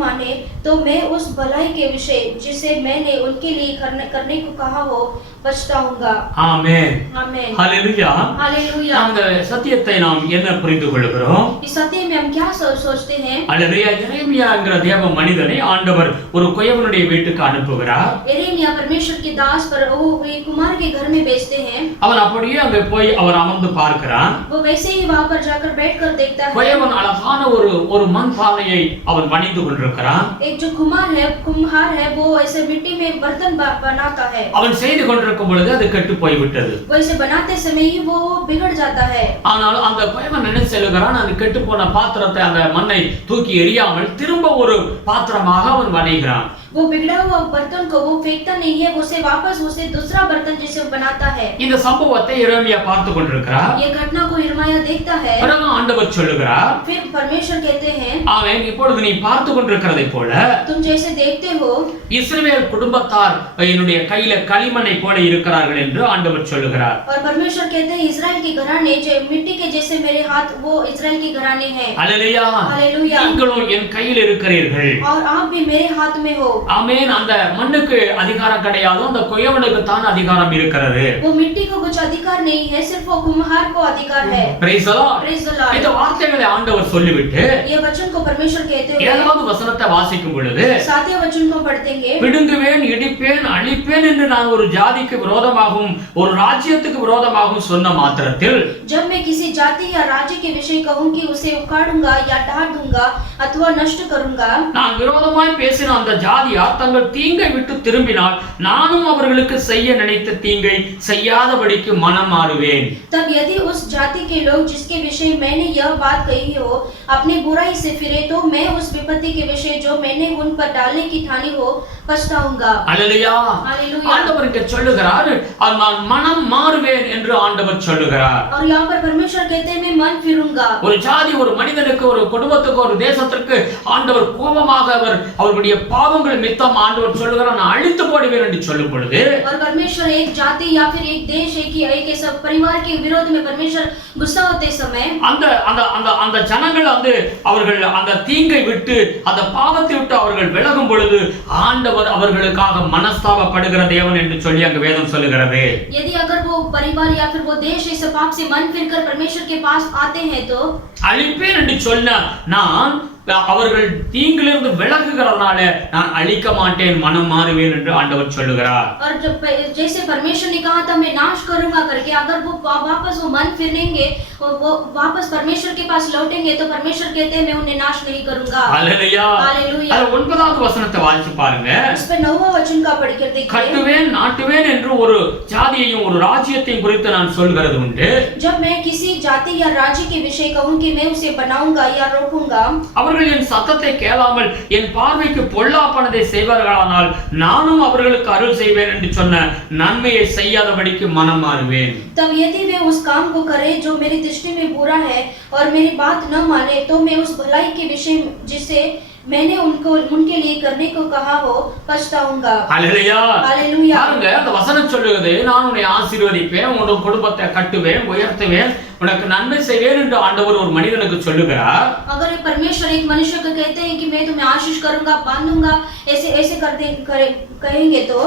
माने तो मैं उस भलाई के विषय जिसे मैंने उनके लिए करने को कहा हो पछताऊंगा. ஆமென். आमेन. ஹalleluya. हालेलुया. அந்த சத்தியத்தை நாம் என்ன புரிந்து கொள்கிறோம்? इस सत्य में हम क्या सोचते हैं? ஹalleluya. எரேமியாங்கிற தேவ மனிதனை ஆண்டவர் ஒரு குயவனுடைய வீட்டுக்கு அனுப்புகிறார். यिर्मयाह परमेश्वर के दास पर वो कुमार के घर में भेजते हैं. அவன் அப்படியே அங்கே போய் அவர் அமர்ந்து பார்க்கிறான். वो वैसे ही वहां पर जाकर बैठकर देखता है. குயவன் அழகான ஒரு மண் பானையை அவன் வணைந்து கொண்டிருக்கிறான். एक जो कुम्हार है वो ऐसे मिट्टी में बर्तन बनाता है. அவன் செய்து கொண்டிருக்கும் பொழுது அது கெட்டு போய் விட்டது. वो इसे बनाते समय ही वो बिगड़ जाता है. ஆனால் அந்த குயவன் என்ன செய்கிறான், அந்த கெட்டு போன பாத்திரத்தை அந்த மண்ணை தூக்கி எறியாமல் திரும்ப ஒரு பாத்திரமாக அவன் வணைகிறான். वो बिगड़ा हुआ बर्तन को वो फेंकता नहीं है, उसे वापस दूसरा बर्तन जिसे बनाता है. இந்த சம்பவத்தை எரேமியா பார்த்து கொண்டிருக்கிறார். ये घटना को यिर्मयाह देखता है. பிறகு ஆண்டவர் சொல்லுகிறார், फिर परमेश्वर कहते हैं, அவன் இப்பொழுது நீ பார்த்து கொண்டிருக்கிறதை போல तुम जैसे देखते हो இஸ்ரவேல் குடும்பத்தார் என்னுடைய கையில களிமண்ணை போல இருக்கிறார்கள் என்று ஆண்டவர் சொல்லுகிறார். और परमेश्वर कहते हैं इस्राएल के घराने मिट्टी के जैसे मेरे हाथ वो इस्राएल के घराने हैं. हालेलुया. हालेलुया. நீங்களும் என் கையில் இருக்கிறீர்கள். और आप भी मेरे हाथ में हो. ஆமென். அந்த மண்ணுக்கு அதிகாரம் கிடையாது, அந்த குயவனுக்கு தான் அதிகாரம் இருக்கிறது. वो मिट्टी को कुछ अधिकार नहीं है, सिर्फ वो कुम्हार को अधिकार है। Praise the Lord. Praise the Lord. இந்த வார்த்தைகளை ஆண்டவர் சொல்லிவிட்டு ये वचन को परमेश्वर कहते हुए 7வது வசனத்தை வாசிக்கும் பொழுது 7वें वचन को पढ़तेंगे, பிடுங்குவேன், இடிப்பேன், அழிப்பேன் என்று நான் ஒரு ஜாதிக்கு விரோதமாகவும் ஒரு ராஜ்யத்துக்கு விரோதமாகவும் சொன்ன மாத்திரத்தில் जब मैं किसी जाति या राज्य के विषय कहूं कि उसे उखाड़ूंगा या ढा दूंगा अथवा नष्ट करूंगा, நான் விரோதமாய் பேசின அந்த ஜாதியார் தங்கள் தீங்கை விட்டு திரும்பினால் நானும் அவர்களுக்கு செய்ய நினைத்த தீங்கை செய்யாதபடிக்கு மனம் மாறுவேன். तब यदि उस जाति के लोग जिसके विषय मैंने यह बात कही हो अपनी बुराई से फिरे, तो मैं उस विपत्ति के विषय जो मैंने उन पर डालने की ठानी हो पछताऊंगा। அல்லேலூயா. हालेलुया। ஆண்டவர் இங்கே சொல்லுகிறார், நான் மனம் மாறுவேன் என்று ஆண்டவர் சொல்லுகிறார். और यहाँ पर परमेश्वर कहते हैं मैं मन फिरूंगा। ஒரு ஜாதி, ஒரு மனிதனுக்கு, ஒரு குடும்பத்துக்கு, ஒரு தேசத்திற்கு ஆண்டவர் கோபமாக அவர்களுடைய பாவங்கள் மித்தம் ஆண்டவர் சொல்லுகிறார், நான் அழித்து போடுவேன் என்று சொல்லும் பொழுது और परमेश्वर एक जाति या फिर एक देश एक ऐसा परिवार के विरोध में परमेश्वर गुस्सा होते समय அந்த அந்த அந்த அந்த ஜனங்கள் அவர்கள் அந்த தீங்கை விட்டு அந்த பாவத்தை விட்டு அவர்கள் விலகும் பொழுது ஆண்டவர் அவர்களுக்காக மனஸ்தாபப்படுகிற தேவன் என்று சொல்லி அங்கு வேதம் சொல்லுகிறது. यदि अगर वो परिवार या फिर वो देश इस पाप से मन फिरकर परमेश्वर के पास आते हैं तो அழிப்பேன் என்று சொன்ன நான் அவர்கள் தீங்கிலிருந்து விலகுகிறதுனால நான் அழிக்க மாட்டேன், மனம் மாறுவேன் என்று ஆண்டவர் சொல்லுகிறார். और जब जैसे परमेश्वर ने कहा था मैं नाश करूंगा करके, अगर वो वापस वो मन फिरेंगे, वो वापस परमेश्वर के पास लौटेंगे, तो परमेश्वर कहते हैं मैं उन्हें नाश नहीं करूंगा। हालेलुया. हालेलुया। அது 9வது வசனத்தை வாசிச்சு பாருங்க. इस पे 9वां वचन का पढ़कर देखिए। கட்டுவேன், நாட்டுவேன் என்று ஒரு ஜாதியையும் ஒரு ராஜ்யத்தையும் குறித்து நான் சொல்கிறது உண்டு. जब मैं किसी जाति या राज्य के विषय कहूं कि मैं उसे बनाऊंगा या रोकूंगा, அவர்கள் என் சத்தத்தை கேளாமல் என் பார்வைக்கு பொல்லாப்பானதை செய்வார்களானால் நானும் அவர்களுக்கு அருள் செய்வேன் என்று சொன்ன நன்மையை செய்யாதபடிக்கு மனம் மாறுவேன். तब यदि वे उस काम को करे जो मेरी दृष्टि में बुरा है और मेरी बात न माने, तो मैं उस भलाई के विषय जिसे मैंने उनके लिए करने को कहा हो पछताऊंगा। हालेलुया. हालेलुया। பாருங்க, அந்த வசனம் சொல்லுகிறது, நான் உன்னை ஆசீர்வதிப்பேன், உன்னோட குடும்பத்தை கட்டுவேன், உயர்த்துவேன், உனக்கு நன்மை செய்வேன் என்று ஆண்டவர் ஒரு மனிதனுக்கு சொல்லுகிறார். अगर परमेश्वर एक मनुष्य को कहते हैं कि मैं तुम्हें आशीष करूंगा, बांधूंगा, ऐसे ऐसे कहेंगे तो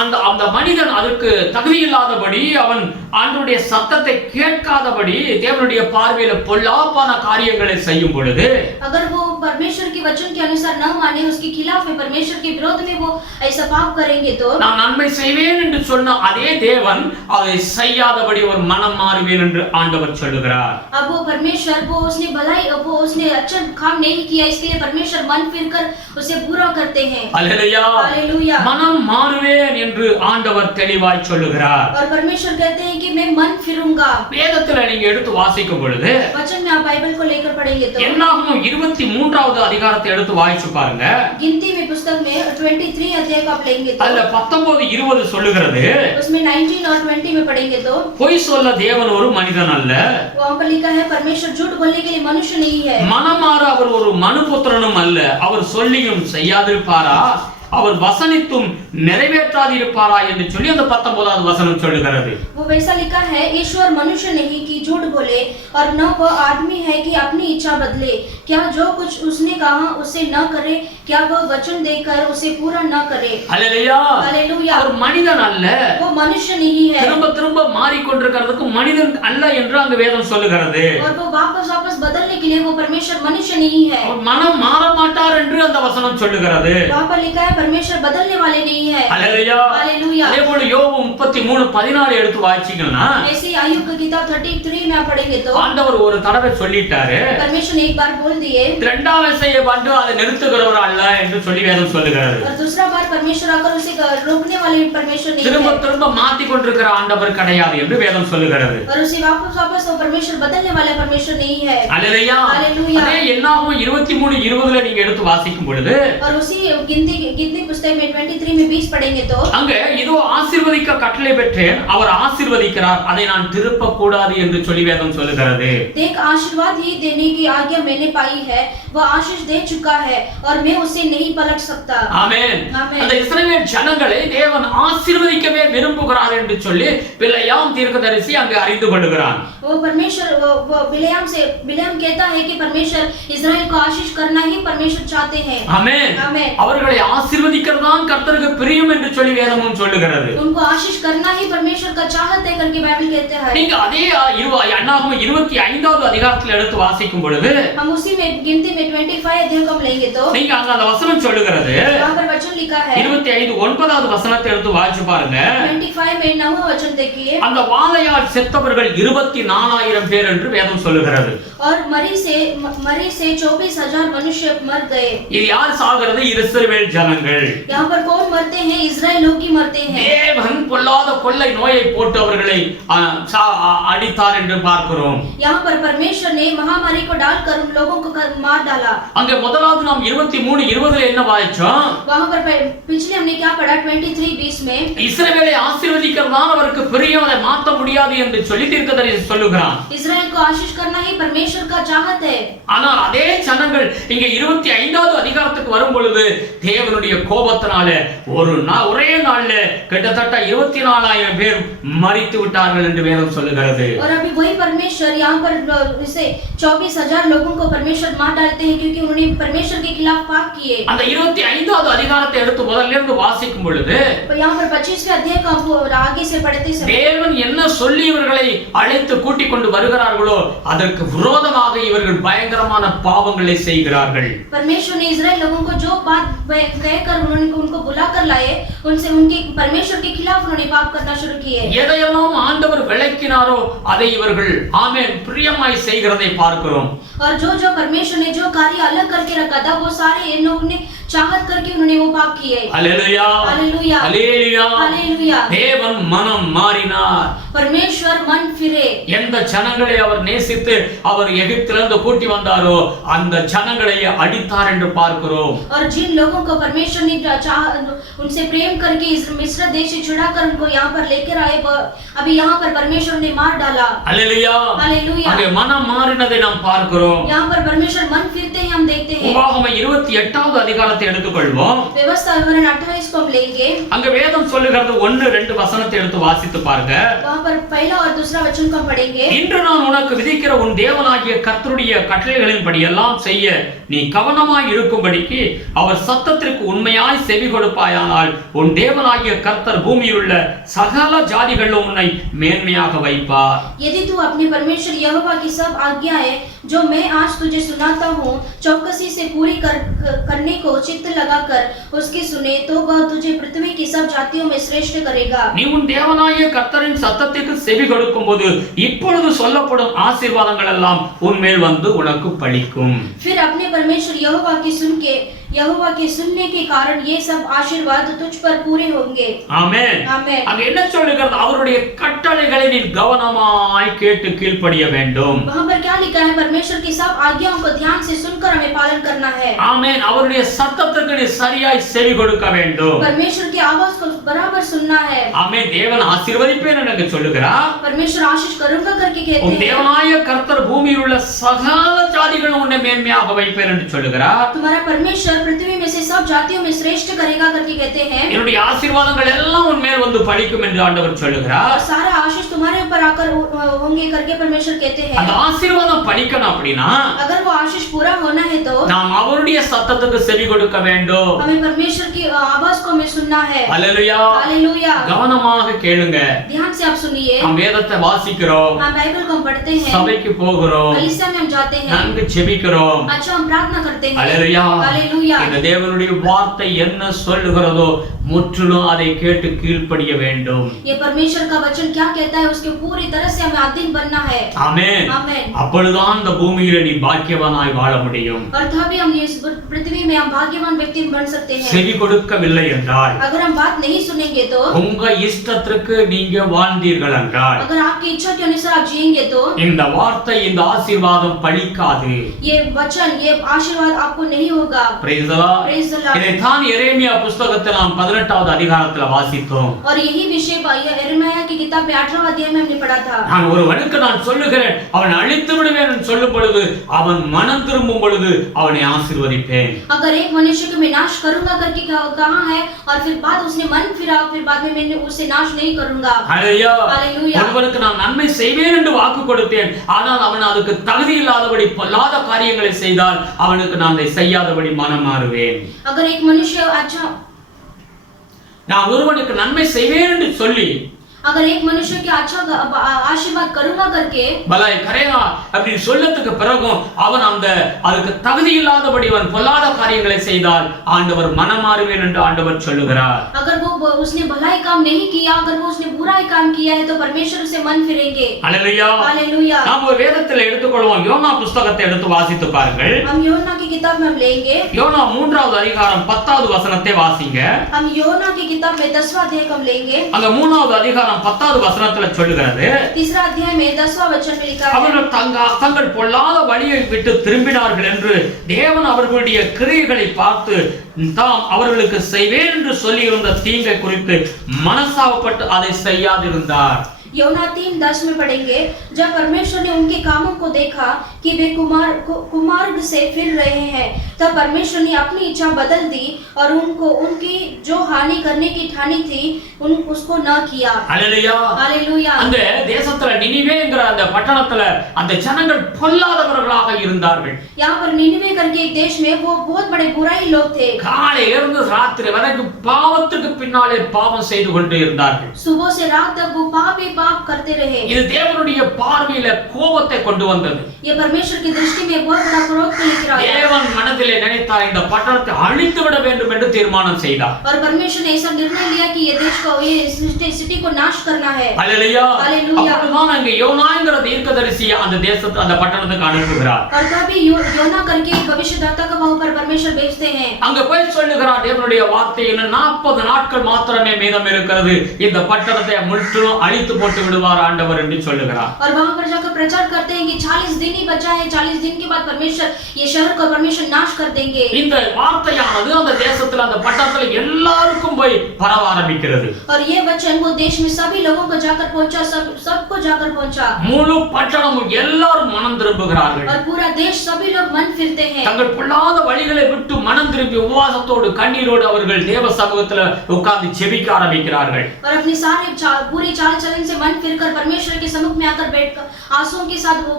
அந்த அந்த மனிதன் அதற்கு தகுதி இல்லாதபடி, அவன் ஆண்டவருடைய சத்தத்தை கேட்காதபடி தேவனுடைய பார்வையில பொல்லாப்பான காரியங்களை செய்யும் பொழுது, अगर वो परमेश्वर के वचन के अनुसार न माने, उसके खिलाफ में परमेश्वर के विरोध में वो ऐसा पाप करेंगे तो நான் नन्மை செய்வேன் என்று சொன்ன அதே தேவன் அதை செய்யாதபடி ஒரு மனம் மாறுவேன் என்று ஆண்டவர் சொல்லுகிறார். अब वो परमेश्वर वो उसने अच्छा काम नहीं किया, इसके लिए परमेश्वर मन फिरकर उसे बुरा करते हैं। हालेलुया. हालेलुया। மனம் மாறுவேன் என்று ஆண்டவர் தெளிவாய் சொல்லுகிறார். और परमेश्वर कहते हैं कि मैं मन फिरूंगा। வேதத்துல நீங்க எடுத்து வாசிக்கும் பொழுது वचन में आप बाइबल को लेकर पढ़ेंगे तो என்னாகும் 23வது அதிகாரத்தை எடுத்து வாசிச்சு பாருங்க. गिनती में पुस्तक में 23 अध्याय का आप लेंगे तो அதுல 19:20 சொல்லுகிறது, उसमें 19 और 20 में पढ़ेंगे तो பொய் சொல்ல தேவன் ஒரு மனிதன் அல்ல, वहां पर लिखा है परमेश्वर झूठ बोलने के लिए मनुष्य नहीं है, மனமாற அவர் ஒரு மனுபுத்திரனும் அல்ல, அவர் சொல்லியும் செய்யாதிருப்பாரா, அவர் வசனித்தும் நிறைவேற்றாதிருப்பாரா என்று சொல்லி அந்த 19வது வசனம் சொல்லுகிறது. वो वैसा लिखा है ईश्वर मनुष्य नहीं कि झूठ बोले और न वह आदमी है कि अपनी इच्छा बदले, क्या जो कुछ उसने कहा उसे न करे, क्या वह वचन देकर उसे पूरा न करे। हालेलुया. हालेलुया। அவர் மனிதன் அல்ல, वो मनुष्य नहीं है, திரும்ப திரும்ப மாறிக்கொண்டிருக்கிறதுக்கு மனிதன் அல்ல என்று அந்த வேதம் சொல்லுகிறது. और वो वापस बदलने के लिए वो परमेश्वर मनुष्य नहीं है, அவர் மனம் மாற மாட்டார் என்று அந்த வசனம் சொல்லுகிறது. वहां पर लिखा है परमेश्वर बदलने वाले नहीं है। हालेलुया. हालेलुया। அதேபோல யோபு 33:14 எடுத்து வாசிச்சீங்கன்னா ऐसे आयुब की किताब 33 में आप पढ़ेंगे तो ஆண்டவர் ஒரு தடவை சொல்லிட்டாரு, परमेश्वर ने एक बार बोल दिए, இரண்டாவது செய்ய வந்து அதை நிறுத்துகிறவர் அல்ல என்று சொல்லி வேதம் சொல்லுகிறது. और दूसरा बार परमेश्वर आकर उसे रोकने वाले परमेश्वर नहीं திரும்ப है, திரும்ப மாத்தி கொண்டிருக்கிற ஆண்டவர் கிடையாது என்று வேதம் சொல்லுகிறது. और उसे वापस वो परमेश्वर बदलने वाला परमेश्वर नहीं है। हालेलुया. हालेलुया। அதே என்னாகும் 23:20 நீங்க எடுத்து வாசிக்கும் பொழுது और उसी गिनती पुस्तक में 23 में 20 पढ़ेंगे तो அங்க இதோ ஆசீர்வதிக்க கட்டளை பெற்றேன், அவர் ஆசீர்வதிக்கிறார், அதை நான் திருப்ப கூடாது என்று சொல்லி வேதம் சொல்லுகிறது. देख आशीर्वाद ही देने की आज्ञा मैंने पाई है, वह आशीष दे चुका है और मैं उसे नहीं पलट सकता। ஆமென். ஆமென். அந்த இஸ்ரவேல் ஜனங்களை தேவன் ஆசீர்வதிக்கவே விரும்புகிறார் என்று சொல்லி பிலேயாம் தீர்க்கதரிசி அங்கு அறிந்து கொள்கிறான். वो परमेश्वर बिलेयाम कहता है कि परमेश्वर इस्राएल को आशीष करना ही परमेश्वर चाहते हैं। ஆமென். आमेन। அவர்களை ஆசீர்வதிக்கிறதுதான் கர்த்தருக்கு பிரியம் என்று சொல்லி வேதமும் சொல்லுகிறது. उनको आशीष करना ही परमेश्वर का चाहत है करके बाइबल कहते हैं। நீங்க அதே என்னாகமம் 25வது அதிகாரத்தில் எடுத்து வாசிக்கும் பொழுது हम उसी में गिनती में 25 अध्याय को लेंगे तो நீங்க அங்க அந்த வசனம் சொல்லுகிறது, वहां पर वचन लिखा है 25:9வது வசனத்தை எடுத்து வாசிச்சு பாருங்க. 25 में 9वां वचन देखिए। அந்த வாதையால் செத்தவர்கள் 24,000 பேர் என்று வேதம் சொல்லுகிறது. और मरी से 24,000 मनुष्य मर गए। இது யார் சாகிறது? இஸ்ரவேல் ஜனங்கள். यहाँ पर कौन मरते हैं? इस्राएल लोग ही मरते हैं। தேவன் பொல்லாத கொள்ளை நோயை போட்டு அவர்களை அடித்தார் என்று பார்க்கிறோம். यहाँ पर परमेश्वर ने महामारी को डालकर उन लोगों को मार डाला। அங்கே முதலாவது நாம் 23:20ல என்ன வாசிச்சோம்? वहां पर पिछले हमने क्या पढ़ा 23:20 में இஸ்ரவேலை ஆசீர்வதிக்கிறதுதான் அவருக்கு பிரியம், அதை மாற்ற முடியாது என்று சொல்லி தீர்க்கதரிசி சொல்லுகிறான். इस्राएल को आशीष करना ही परमेश्वर का चाहत है। ஆனால் அதே ஜனங்கள் இங்க 25வது அதிகாரத்துக்கு வரும் பொழுது தேவனுடைய கோபத்தினாலே ஒரே நாள்ல கிட்டத்தட்ட 24,000 பேர் மரித்து விட்டார்கள் என்று வேதம் சொல்லுகிறது. और अभी वही परमेश्वर यहाँ पर इसे 24,000 लोगों को परमेश्वर मार डालते हैं क्योंकि उन्होंने परमेश्वर के खिलाफ पाप किए। அந்த 25வது அதிகாரத்தை எடுத்து முதல்ல இருந்து வாசிக்கும் பொழுது यहाँ पर 25वें अध्याय का आगे से पढ़ते समय தேவன் என்ன சொல்லி இவர்களை அழைத்து கூட்டிக் கொண்டு வருகிறார்களோ அதற்கு விரோதமாக இவர்கள் பயங்கரமான பாவங்களை செய்கிறார்கள். परमेश्वर ने इस्राएल लोगों को जो बात कहकर उनको बुलाकर लाए, उनसे उनके परमेश्वर के खिलाफ उन्होंने पाप करना शुरू किए। எதையெல்லாம் ஆண்டவர் விளக்கினாரோ அதை இவர்கள் ஆமென் பிரியமாய் செய்கிறதை பார்க்கிறோம். और जो परमेश्वर ने जो कार्य अलग करके रखा था वो सारे इन लोगों ने चाहत करके उन्होंने वो पाप किए। हालेलुया हालेलुया हालेलुया हालेलुया। தேவன் மனம் மாறினார். परमेश्वर मन फिरे। எந்த ஜனங்களை அவர் நேசித்து அவர் எகிப்திலிருந்து கூட்டி வந்தாரோ அந்த ஜனங்களை அடித்தார் என்று பார்க்கிறோம். और जिन लोगों को परमेश्वर ने उनसे प्रेम करके इस मिस्र देश से छुड़ाकर उनको यहाँ पर लेकर आए, अभी यहाँ पर परमेश्वर ने मार डाला। Hallelujah hallelujah. அங்கே மனம் மாறினதை நாம் பார்க்கிறோம். यहाँ पर परमेश्वर मन फिरते हैं हम देखते हैं। உபாகமம் 28வது அதிகாரத்தை எடுத்துக்கொள்வோம். व्यवस्था विवरण 28 को हम लेंगे। அங்க வேதம் சொல்லுகிறது 1-2 வசனத்தை எடுத்து வாசித்து பாருங்க. वहां पर पहला और दूसरा वचन को पढ़ेंगे। இன்று நான் உனக்கு விதிக்கிற உன் தேவனாகிய கர்த்தருடைய கட்டளைகளின்படி எல்லாம் செய்ய நீ கவனமாய் இருக்கும்படிக்கு அவர் சத்தத்திற்கு உண்மையாய் செவி கொடுப்பாயானால் உன் தேவனாகிய கர்த்தர் பூமியில் உள்ள சகல ஜாதிகளிலும் உன்னை மேன்மையாக வைப்பார். यदि तू अपने परमेश्वर यहोवा की सब आज्ञाएं जो मैं आज तुझे सुनाता हूँ चौकसी से पूरी करने को चित्त लगाकर उसकी सुने तो वह तुझे पृथ्वी की सब जातियों में श्रेष्ठ करेगा। நீ உன் தேவனாகிய கர்த்தரின் சத்தத்திற்கு செவி கொடுக்கும்போது இப்பொழுது சொல்லப்படும் ஆசீர்வாதங்கள் எல்லாம் உன்மேல் வந்து உனக்கு பலிக்கும். फिर अपने परमेश्वर यहोवा के सुनने के कारण ये सब आशीर्वाद तुझ पर पूरे होंगे। ஆமென். ஆமென். அங்க என்ன சொல்லுகிறது? அவருடைய கட்டளைகளை நீ கவனமாய் கேட்டு கீழ்ப்படிய வேண்டும். वहां पर क्या लिखा है? परमेश्वर की सब आज्ञाओं को ध्यान से सुनकर हमें पालन करना है। ஆமென். அவருடைய சத்தத்துக்கு நீ சரியாய் செவி கொடுக்க வேண்டும். परमेश्वर की आवाज को बराबर सुनना है। ஆமென். தேவன் ஆசீர்வதிப்பேன் என்று சொல்லுகிறார். परमेश्वर आशीष करूंगा करके कहते உன் हैं। தேவனாகிய கர்த்தர் பூமியில் உள்ள சகல ஜாதிகளும் உன்னை மேன்மையாக வைப்பேன் என்று சொல்லுகிறார். तुम्हारा परमेश्वर पृथ्वी में से सब जातियों में श्रेष्ठ करेगा करके कहते हैं। என்னுடைய ஆசீர்வாதங்கள் எல்லாம் உன் மேல் வந்து பலிக்கும் என்று ஆண்டவர் சொல்லுகிறார். और सारा आशीष तुम्हारे ऊपर आकर होंगे करके परमेश्वर कहते हैं। அந்த ஆசீர்வாதம் பலிக்கணும் அப்படினா अगर वो आशीष पूरा होना है तो நாம் அவருடைய சத்தத்துக்கு செவி கொடுக்க வேண்டும். हमें परमेश्वर की आवाज को हमें सुनना है। ஹல்லேலூயா हालेलुया। கவனமாக கேளுங்க. ध्यान से आप सुनिए। நாம் வேதத்தை வாசிக்கிறோம், हम बाइबल को पढ़ते हैं, சபைக்கு போகிறோம், कलीसिया में हम जाते हैं, நன்கு ஜெபிக்கிறோம். अच्छा हम प्रार्थना करते हैं। ஹல்லேலூயா हालेलुया। இந்த தேவனுடைய வார்த்தை என்ன சொல்லுகிறதோ முற்றிலும் அதை கேட்டு கீழ்ப்படிய வேண்டும். ये परमेश्वर का वचन क्या कहता है उसके पूरी तरह से हमें अधीन बनना है। ஆமென். आमेन। அப்பொழுதுதான் இந்த பூமியில நீ பாக்கியவானாய் வாழ முடியும். और तभी हम इस पृथ्वी में हम भाग्यवान व्यक्ति बन सकते हैं। செவி கொடுக்கவில்லை என்றால், अगर हम बात नहीं सुनेंगे तो, உங்க இஷ்டத்திற்கு நீங்க வாழ்ந்தீர்கள் என்றால், अगर आपकी इच्छा के अनुसार आप जिएंगे तो இந்த வார்த்தை இந்த ஆசீர்வாதம் பலிக்காது. ये वचन ये आशीर्वाद आपको नहीं होगा। Praise the Lord. Praise the Lord। இதைத்தான் எரேமியா புத்தகத்தில் நாம் 18வது அதிகாரத்தில் வாசித்தோம். और यही विषय यिर्मयाह यशायाह की किताब में 8वां अध्याय में हमने पढ़ा था। நான் ஒருவனுக்கு நான் சொல்லுகிறேன் அவன் அழித்து விடுவேன் என்று சொல்லும் பொழுது அவன் மனம் திரும்பும் பொழுது அவனை ஆசீர்வதிப்பேன். अगर एक मनुष्य को मैं नाश करूंगा करके कहा है और फिर बाद उसने मन फिरा फिर बाद में मैं उसे नाश नहीं करूंगा। हालेलुया। हालेलुया। ஒருவனுக்கு நான் நன்மை செய்வேன் என்று வாக்கு கொடுத்தேன், ஆனால் அவன் அதுக்கு தகுதி இல்லாதபடி பொல்லாத காரியங்களை செய்தால் அவனுக்கு நான் அதை செய்யாதபடி மனம் மாறுவேன். अगर एक मनुष्य अच्छा நான் ஒருவனுக்கு நன்மை செய்வேன் என்று சொல்லி अगर एक मनुष्य के अच्छा आशीर्वाद करूंगा करके பலாய் கரையா அப்படி சொல்லத்துக்கு பிறகும் அவன் அந்த அதுக்கு தகுதி இல்லாதபடி அவன் பொல்லாத காரியங்களை செய்தால் ஆண்டவர் மனம் மாறுவேன் என்று ஆண்டவர் சொல்லுகிறார். अगर वो उसने भलाई काम नहीं किया, अगर वो उसने बुराई काम किया है तो परमेश्वर उसे मन फिरेंगे. हालेलुया. हालेलुया. நாம் ஒரு வேதத்தில் எடுத்துக்கொள்வோம். யோனா புத்தகத்தை எடுத்து வாசித்து பாருங்கள். हम योना की किताब में हम लेंगे. யோனா 3வது அதிகாரம் 10வது வசனத்தை வாசிங்க. हम योना की किताब में 10वां अध्याय हम लेंगे. அந்த 3வது அதிகாரம் 10வது வசனத்துல சொல்லுகிறது. तीसरा अध्याय में 10वां वचन में लिखा है. அவர்கள் தங்கள் பொல்லாத வழியை விட்டு திரும்பினார்கள் என்று தேவன் அவர்களுடைய கிரியைகளை பார்த்து தாம் அவர்களுக்கு செய்வேன் என்று சொல்லி இருந்த தீங்கை குறித்து மனஸ்தாபப்பட்டு அதை செய்யாதிருந்தார். योना 3:10 में पढ़ेंगे. जब परमेश्वर ने उनके कामों को देखा कि वे कुमार्ग से फिर रहे हैं, तब परमेश्वर ने अपनी इच्छा बदल दी और उनको उनकी जो हानि करने की ठानी थी उसको न किया. हालेलुया. हालेलुया. அந்த தேசத்துல நினிவேங்கிற அந்த பட்டணத்துல அந்த ஜனங்கள் பொல்லாதவர்களாக இருந்தார்கள். यहाँ पर निनिवे करके एक देश में वो बहुत बड़े बुराई लोग थे. காலையில இருந்து ராத்திரி வரைக்கும் பாவத்துக்கு பின்னாலே பாவம் செய்து கொண்டே இருந்தார்கள். सुबह से रात तक वो पाप पाप करते रहे. இது தேவனுடைய பார்வையில கோபத்தை கொண்டு வந்தது. ये परमेश्वर की दृष्टि में बहुत बड़ा क्रोध को लेकर आया. தேவன் மனதிலே நினைத்தார் இந்த பட்டணத்தை அழித்து விட வேண்டும் என்று தீர்மானம் செய்தார். और परमेश्वर ने ऐसा निर्णय लिया कि ये देश को ये सिटी को नाश करना है. हालेलुया. हालेलुया. அப்பதான் அங்க யோனாங்கிற தீர்க்கதரிசி அந்த தேசத்து அந்த பட்டணத்துக்கு அனுப்புகிறார். और तभी योना करके भविष्यद्वक्ता को वहां पर परमेश्वर भेजते हैं. அங்க போய் சொல்லுகிறார் தேவனுடைய வார்த்தை இன்னும் 40 நாட்கள் மாத்திரமே மீதம் இருக்கிறது, இந்த பட்டணத்தை முற்றிலும் அழித்து போட்டு விடுவார் ஆண்டவர் என்று சொல்லுகிறார். और वहां पर जाकर प्रचार करते हैं कि 40 दिन ही बचा है, 40 दिन के बाद परमेश्वर ये शहर को परमेश्वर नाश कर देंगे. இந்த வார்த்தையானது அந்த தேசத்துல அந்த பட்டணத்துல எல்லாருக்கும் போய் பரவ ஆரம்பிக்கிறது. और ये वचन वो देश में सभी लोगों को जाकर पहुंचा, सबको जाकर पहुंचा. முழு பட்டணமும் எல்லாரும் மனம் திரும்புகிறார்கள். और पूरा देश सभी लोग मन फिरते हैं. தங்கள் பொல்லாத வழிகளை விட்டு மனம் திரும்பி உபவாசத்தோடு கண்ணீரோடு அவர்கள் தேவ சமூகத்துல உட்கார்ந்து ஜெபிக்க ஆரம்பிக்கிறார்கள். और अपनी सारे पूरी चाल चलन से मन फिरकर परमेश्वर के सम्मुख में आकर बैठकर आंसुओं के साथ वो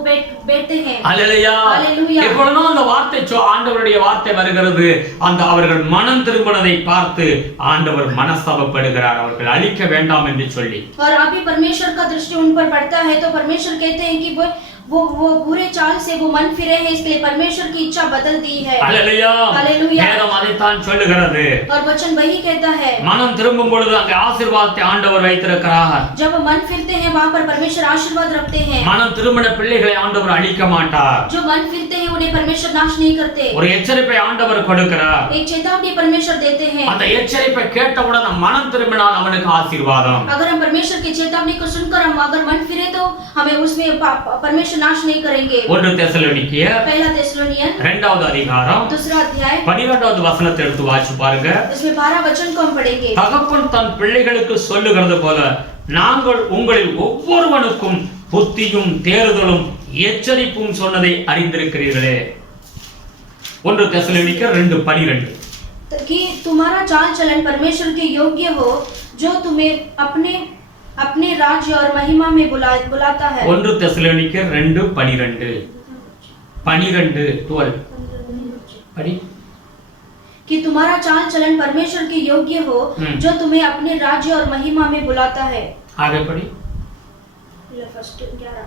बैठते हैं. हालेलुया. हालेलुया. எப்பொழுதும் அந்த வார்த்தை ஆண்டவருடைய வார்த்தை வருகிறது, அந்த அவர்கள் மனம் திரும்பினதை பார்த்து ஆண்டவர் மனஸ்தாபப்படுகிறார், அவர்கள் அழிக்க வேண்டாம் என்று சொல்லி. और अभी परमेश्वर का दृष्टि उन पर पड़ता है तो परमेश्वर कहते हैं कि वो बुरे चाल से वो मन फिरे हैं, इसलिए परमेश्वर की इच्छा बदल दी है. हालेलुया. हालेलुया. வேதம் அதைத்தான் சொல்லுகிறது. और वचन वही कहता है. மனம் திரும்பும் பொழுது அங்கே ஆசீர்வாதத்தை ஆண்டவர் வைத்திருக்கிறார். जब मन फिरते हैं वहां पर परमेश्वर आशीर्वाद रखते हैं. மனம் திரும்பின பிள்ளைகளை ஆண்டவர் அழிக்க மாட்டார். जो मन फिरते हैं उन्हें परमेश्वर नाश नहीं करते. ஒரு எச்சரிப்பை ஆண்டவர் கொடுக்கிறார். एक चेतावनी परमेश्वर देते हैं. அந்த எச்சரிப்பை கேட்டவுடன் மனம் திரும்பினால் அவனுக்கு ஆசீர்வாதம். अगर हम परमेश्वर की चेतावनी को सुनकर हम अगर मन फिरे तो हमें उसमें परमेश्वर नाश नहीं करेंगे. 1 தெசலோனிக்கேயர் पहला தெசலோनियन 2வது அதிகாரம் दूसरा अध्याय 12வது வசனத்தை எடுத்து வாசி பாருங்க. इसमें 12 वचन को हम पढ़ेंगे. தகப்பன் தன் பிள்ளைகளுக்கு சொல்லுகிறது போல நாங்கள் உங்களில் ஒவ்வொருவனுக்கும் புத்தியும் தேறுதலும் எச்சரிப்பும் சொன்னதை அறிந்திருக்கிறீர்களே. 1 தெசலோனிக்கேயர் 2:12 कि तुम्हारा चाल चलन परमेश्वर के योग्य हो, जो तुम्हें अपने राज्य और महिमा में बुलाता है. 1 தெசலோனிக்கேயர் 2:12 12 पढ़ी. कि तुम्हारा चाल चलन परमेश्वर के योग्य हो, जो तुम्हें अपने राज्य और महिमा में बुलाता है. आगे पढ़ी. फर्स्ट 11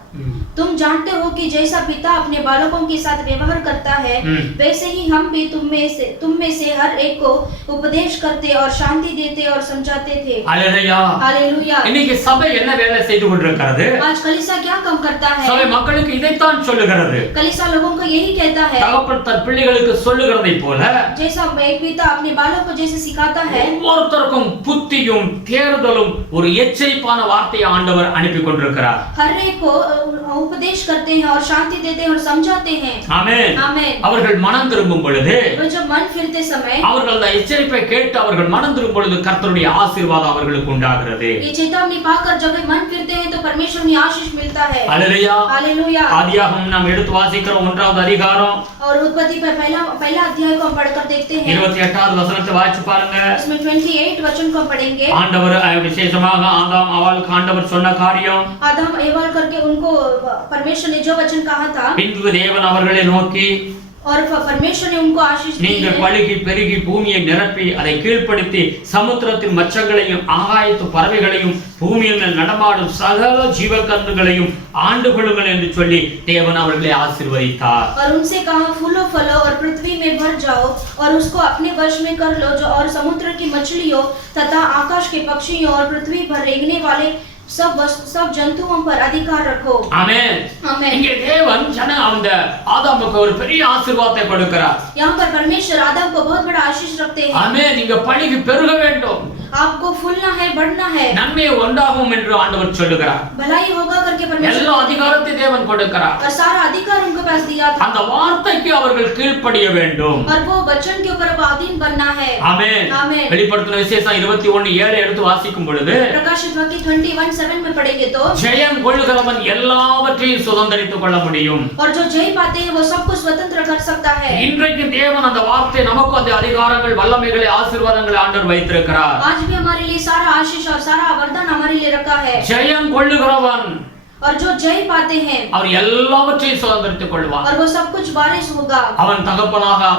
तुम जानते हो कि जैसा पिता अपने बालकों के साथ व्यवहार करता है, वैसे ही हम भी तुम में से हर एक को उपदेश करते और शांति देते और समझाते थे. हालेलुया. हालेलुया. இன்னைக்கு சபை என்ன வேலை செய்து கொண்டிருக்கிறது? आज कलीसिया क्या काम करता है? சபை மக்களுக்கு இதைத்தான் சொல்லுகிறது. कलीसिया लोगों को यही कहता है. தகப்பன் தன் பிள்ளைகளுக்கு சொல்லுகிறதை போல जैसा एक पिता अपने बालों को जैसे सिखाता है, ஒவ்வொருத்தருக்கும் புத்தியும் தேறுதலும் ஒரு எச்சரிப்பான வார்த்தையை ஆண்டவர் அனுப்பி கொண்டிருக்கிறார். கொடுக்கிறார். हर एक को उपदेश करते हैं और शांति देते हैं और समझाते हैं. ஆமென். आमेन. அவர்கள் மனம் திரும்பும் பொழுது वो जब मन फिरते समय அவர்கள் அந்த எச்சரிப்பை கேட்டு அவர்கள் மனம் திரும்பும் பொழுது கர்த்தருடைய ஆசீர்வாதம் அவர்களுக்கு உண்டாகிறது. ये चेतावनी पाकर जब वे मन फिरते हैं तो परमेश्वर की आशीष मिलता है. அல்லேலூயா. हालेलुया. ஆதியாகமம் நாம் எடுத்து வாசிக்கிறோம் 1வது அதிகாரம் और उत्पत्ति पर पहला अध्याय को हम पढ़कर देखते हैं. 28வது வசனத்தை வாசிச்சு பாருங்க. इसमें 28 वचन को हम पढ़ेंगे. ஆண்டவர் விசேஷமாக ஆதாம் அவளுக்கு ஆண்டவர் சொன்ன காரியம் आदम एवाल करके उनको परमेश्वर ने जो वचन कहा था பின்பு தேவன் அவர்களை நோக்கி और परमेश्वर ने उनको आशीष दी நீங்கள் है. பலுகி பெருகி பூமியை நிரப்பி அதை கீழ்ப்படுத்தி சமுத்திரத்தின் மச்சங்களையும் ஆகாயத்து பறவைகளையும் பூமியில் நடமாடும் சகல ஜீவகன்றுகளையும் ஆண்டு கொள்ளுங்கள் என்று சொல்லி தேவன் அவர்களை ஆசீர்வதித்தார். और उनसे कहा फूलो फलो और पृथ्वी में भर जाओ और उसको अपने वश में कर लो जो और समुद्र की मछलियों तथा आकाश के पक्षियों और पृथ्वी पर रेंगने वाले सब जंतुओं पर अधिकार रखो. ஆமென். आमेन. இங்கே தேவன் அந்த ஆதாமுக்கு ஒரு பெரிய ஆசீர்வாதத்தை கொடுக்கிறார். यहाँ पर परमेश्वर आदम को बहुत बड़ा आशीष रखते हैं. ஆமென். நீங்க பலுகி பெருக வேண்டும். आपको फूलना है, बढ़ना है. நன்மை உண்டாகும் என்று ஆண்டவர் சொல்லுகிறார். भलाई होगा करके परमेश्वर எல்லா அதிகாரத்தை தேவன் கொடுக்கிறார். और सारा अधिकार उनको पास दिया था. அந்த வார்த்தைக்கு அவர்கள் கீழ்ப்படிய வேண்டும். और वो वचन के ऊपर अधीन बनना है. ஆமென். आमेन. வெளிப்படுத்தின விசேஷம் 21:7 எடுத்து வாசிக்கும் பொழுது प्रकाशित वाक्य 21:7 में पढ़ेंगे तो ஜெயம் கொள்ளுகிறவன் எல்லாவற்றையும் சுதந்தரித்துக் கொள்ள முடியும். और जो जय पाते हैं वो सबको स्वतंत्र कर सकता है. இன்றைக்கு தேவன் அந்த வார்த்தை நமக்கு அந்த அதிகாரங்கள் வல்லமைகளை ஆசீர்வாதங்களை ஆண்டவர் வைத்திருக்கிறார். आज भी हमारे लिए सारा आशीष और सारा वरदान हमारे लिए रखा है. ஜெயம் கொள்ளுகிறவன் और जो जय पाते हैं அவர் எல்லாவற்றையும் சுதந்தரித்துக் கொள்வார். और वो सब कुछ वारिस होगा. அவன்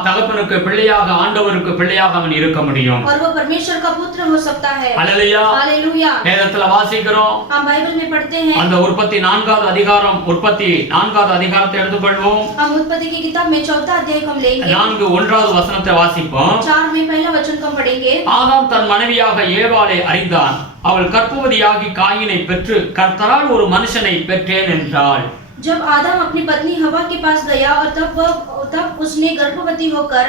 தகப்பனுக்கு பிள்ளையாக ஆண்டவருக்கு பிள்ளையாக அவன் இருக்க முடியும். और वो परमेश्वर का पुत्र हो सकता है. அல்லேலூயா. हालेलुया. வேதத்துல வாசிக்கிறோம். हम बाइबल में पढ़ते हैं. அந்த உற்பத்தி 4வது அதிகாரத்தை எடுத்துக்கொள்வோம். हम उत्पत्ति की किताब में 4था अध्याय को हम लेंगे. 4:1 वசனத்தை வாசிப்போம். 4 में पहला वचन को हम पढ़ेंगे. ஆதாம் தன் மனைவியாக ஏவாளை அறிந்தான். அவள் கர்ப்பவதியாகி காயினை பெற்று கர்த்தரால் ஒரு மனுஷனை பெற்றேன் என்றாள். जब आदम अपनी पत्नी हवा के पास गया और तब उसने गर्भवती होकर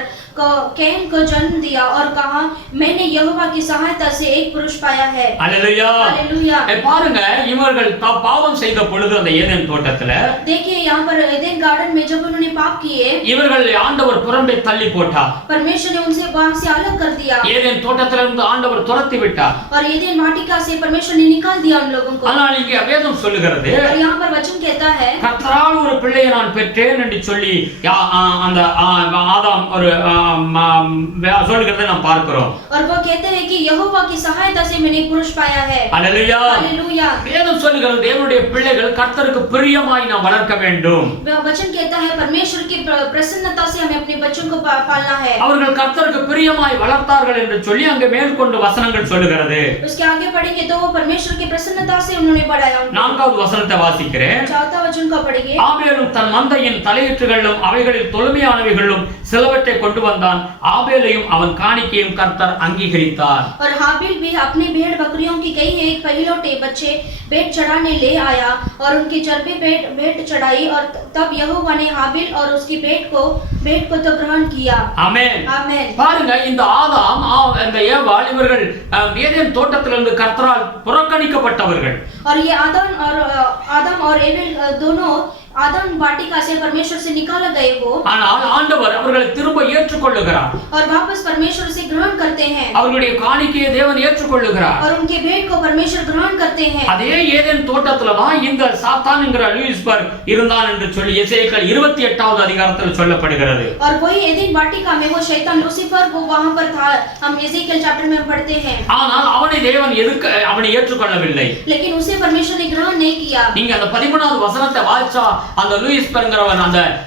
कैन को जन्म दिया और कहा मैंने यहोवा की सहायता से एक पुरुष पाया है. அல்லேலூயா. हालेलुया. பாருங்க இவர்கள் பாவம் செய்த பொழுது அந்த ஏதேன் தோட்டத்துல देखिए यहाँ पर एदेन गार्डन में जब उन्होंने पाप किए இவர்கள் ஆண்டவர் புறம்பே தள்ளி போட்டார். परमेश्वर ने उनसे वहां से अलग कर दिया ஏதேன் தோட்டத்திலிருந்து ஆண்டவர் துரத்தி விட்டார். और एदेन वाटिका से परमेश्वर ने निकाल दिया उन लोगों को. ஆனால் இங்கே வேதம் சொல்லுகிறது और यहाँ पर वचन कहता है கர்த்தரால் ஒரு பிள்ளையை நான் பெற்றேன் என்று சொல்லி அந்த ஆதாம் ஒரு சொல்லுகிறதை நாம் பார்க்கிறோம். और वो कहते हैं कि यहोवा की सहायता से मैंने एक पुरुष पाया है. அல்லேலூயா. हालेलुया. வேதம் சொல்லுகிறது தேவனுடைய பிள்ளைகள் கர்த்தருக்கு பிரியமாய் நாம் வளர்க்க வேண்டும். वचन कहता है परमेश्वर की प्रसन्नता से हमें अपने बच्चों को पालना है. அவர்கள் கர்த்தருக்கு பிரியமாய் வளர்த்தார்கள் என்று சொல்லி அங்கே மேற்கொண்டு வசனங்கள் சொல்லுகிறது. उसके आगे पढ़ेंगे तो वो परमेश्वर की प्रसन्नता से उन्होंने बढ़ाया. 4வது वசனத்தை வாசிக்கிறேன். 4था वचन को पढ़ेंगे. ஆபேலும் தன் மந்தையின் தலையீற்றுகளிலும் அவைகளில் தொழுமையானவைகளிலும் சிலவற்றை கொண்டு வந்தான். ஆபேலையும் அவன் காணிக்கையும் கர்த்தர் அங்கீகரித்தார். और हाबिल भी अपने भेड़ बकरियों की कई एक पहिलौठे बच्चे भेंट चढ़ाने ले आया और उनकी चर्बी भेंट चढ़ाई और तब यहोवा ने हाबिल और उसकी भेंट को तो ग्रहण किया. ஆமென். आमेन. பாருங்க இந்த ஆதாம் இந்த ஏவாள் இவர்கள் ஏதேன் தோட்டத்திலிருந்து கர்த்தரால் புறக்கணிக்கப்பட்டவர்கள். और ये आदम और एबेल दोनों आदम वाटिका से परमेश्वर से निकाला गए वो. ஆனால் ஆண்டவர் அவர்களை திரும்ப ஏற்றுக்கொள்ளுகிறார். और वापस परमेश्वर से ग्रहण करते हैं. அவர்களுடைய காணிக்கையை தேவன் ஏற்றுக்கொள்ளுகிறார். और उनके भेंट को परमेश्वर ग्रहण करते हैं. அதே ஏதேன் தோட்டத்துல தான் இந்த சாத்தான் என்கிற லூயிஸ்பர்க் இருந்தான் என்று சொல்லி எசேக்கியேல் 28வது அதிகாரத்தில் சொல்லப்படுகிறது. और वही एदेन वाटिका में वो शैतान लूसीफर वो वहां पर था. हम एजेकियल चैप्टर में पढ़ते हैं. ஆனால் அவனை தேவன் அவனை ஏற்றுக்கொள்ளவில்லை. लेकिन उसे परमेश्वर ने ग्रहण नहीं किया. நீங்க அந்த 13வது வசனத்தை வாசிச்சா அந்த லூயிஸ்பர்ங்கிறவன்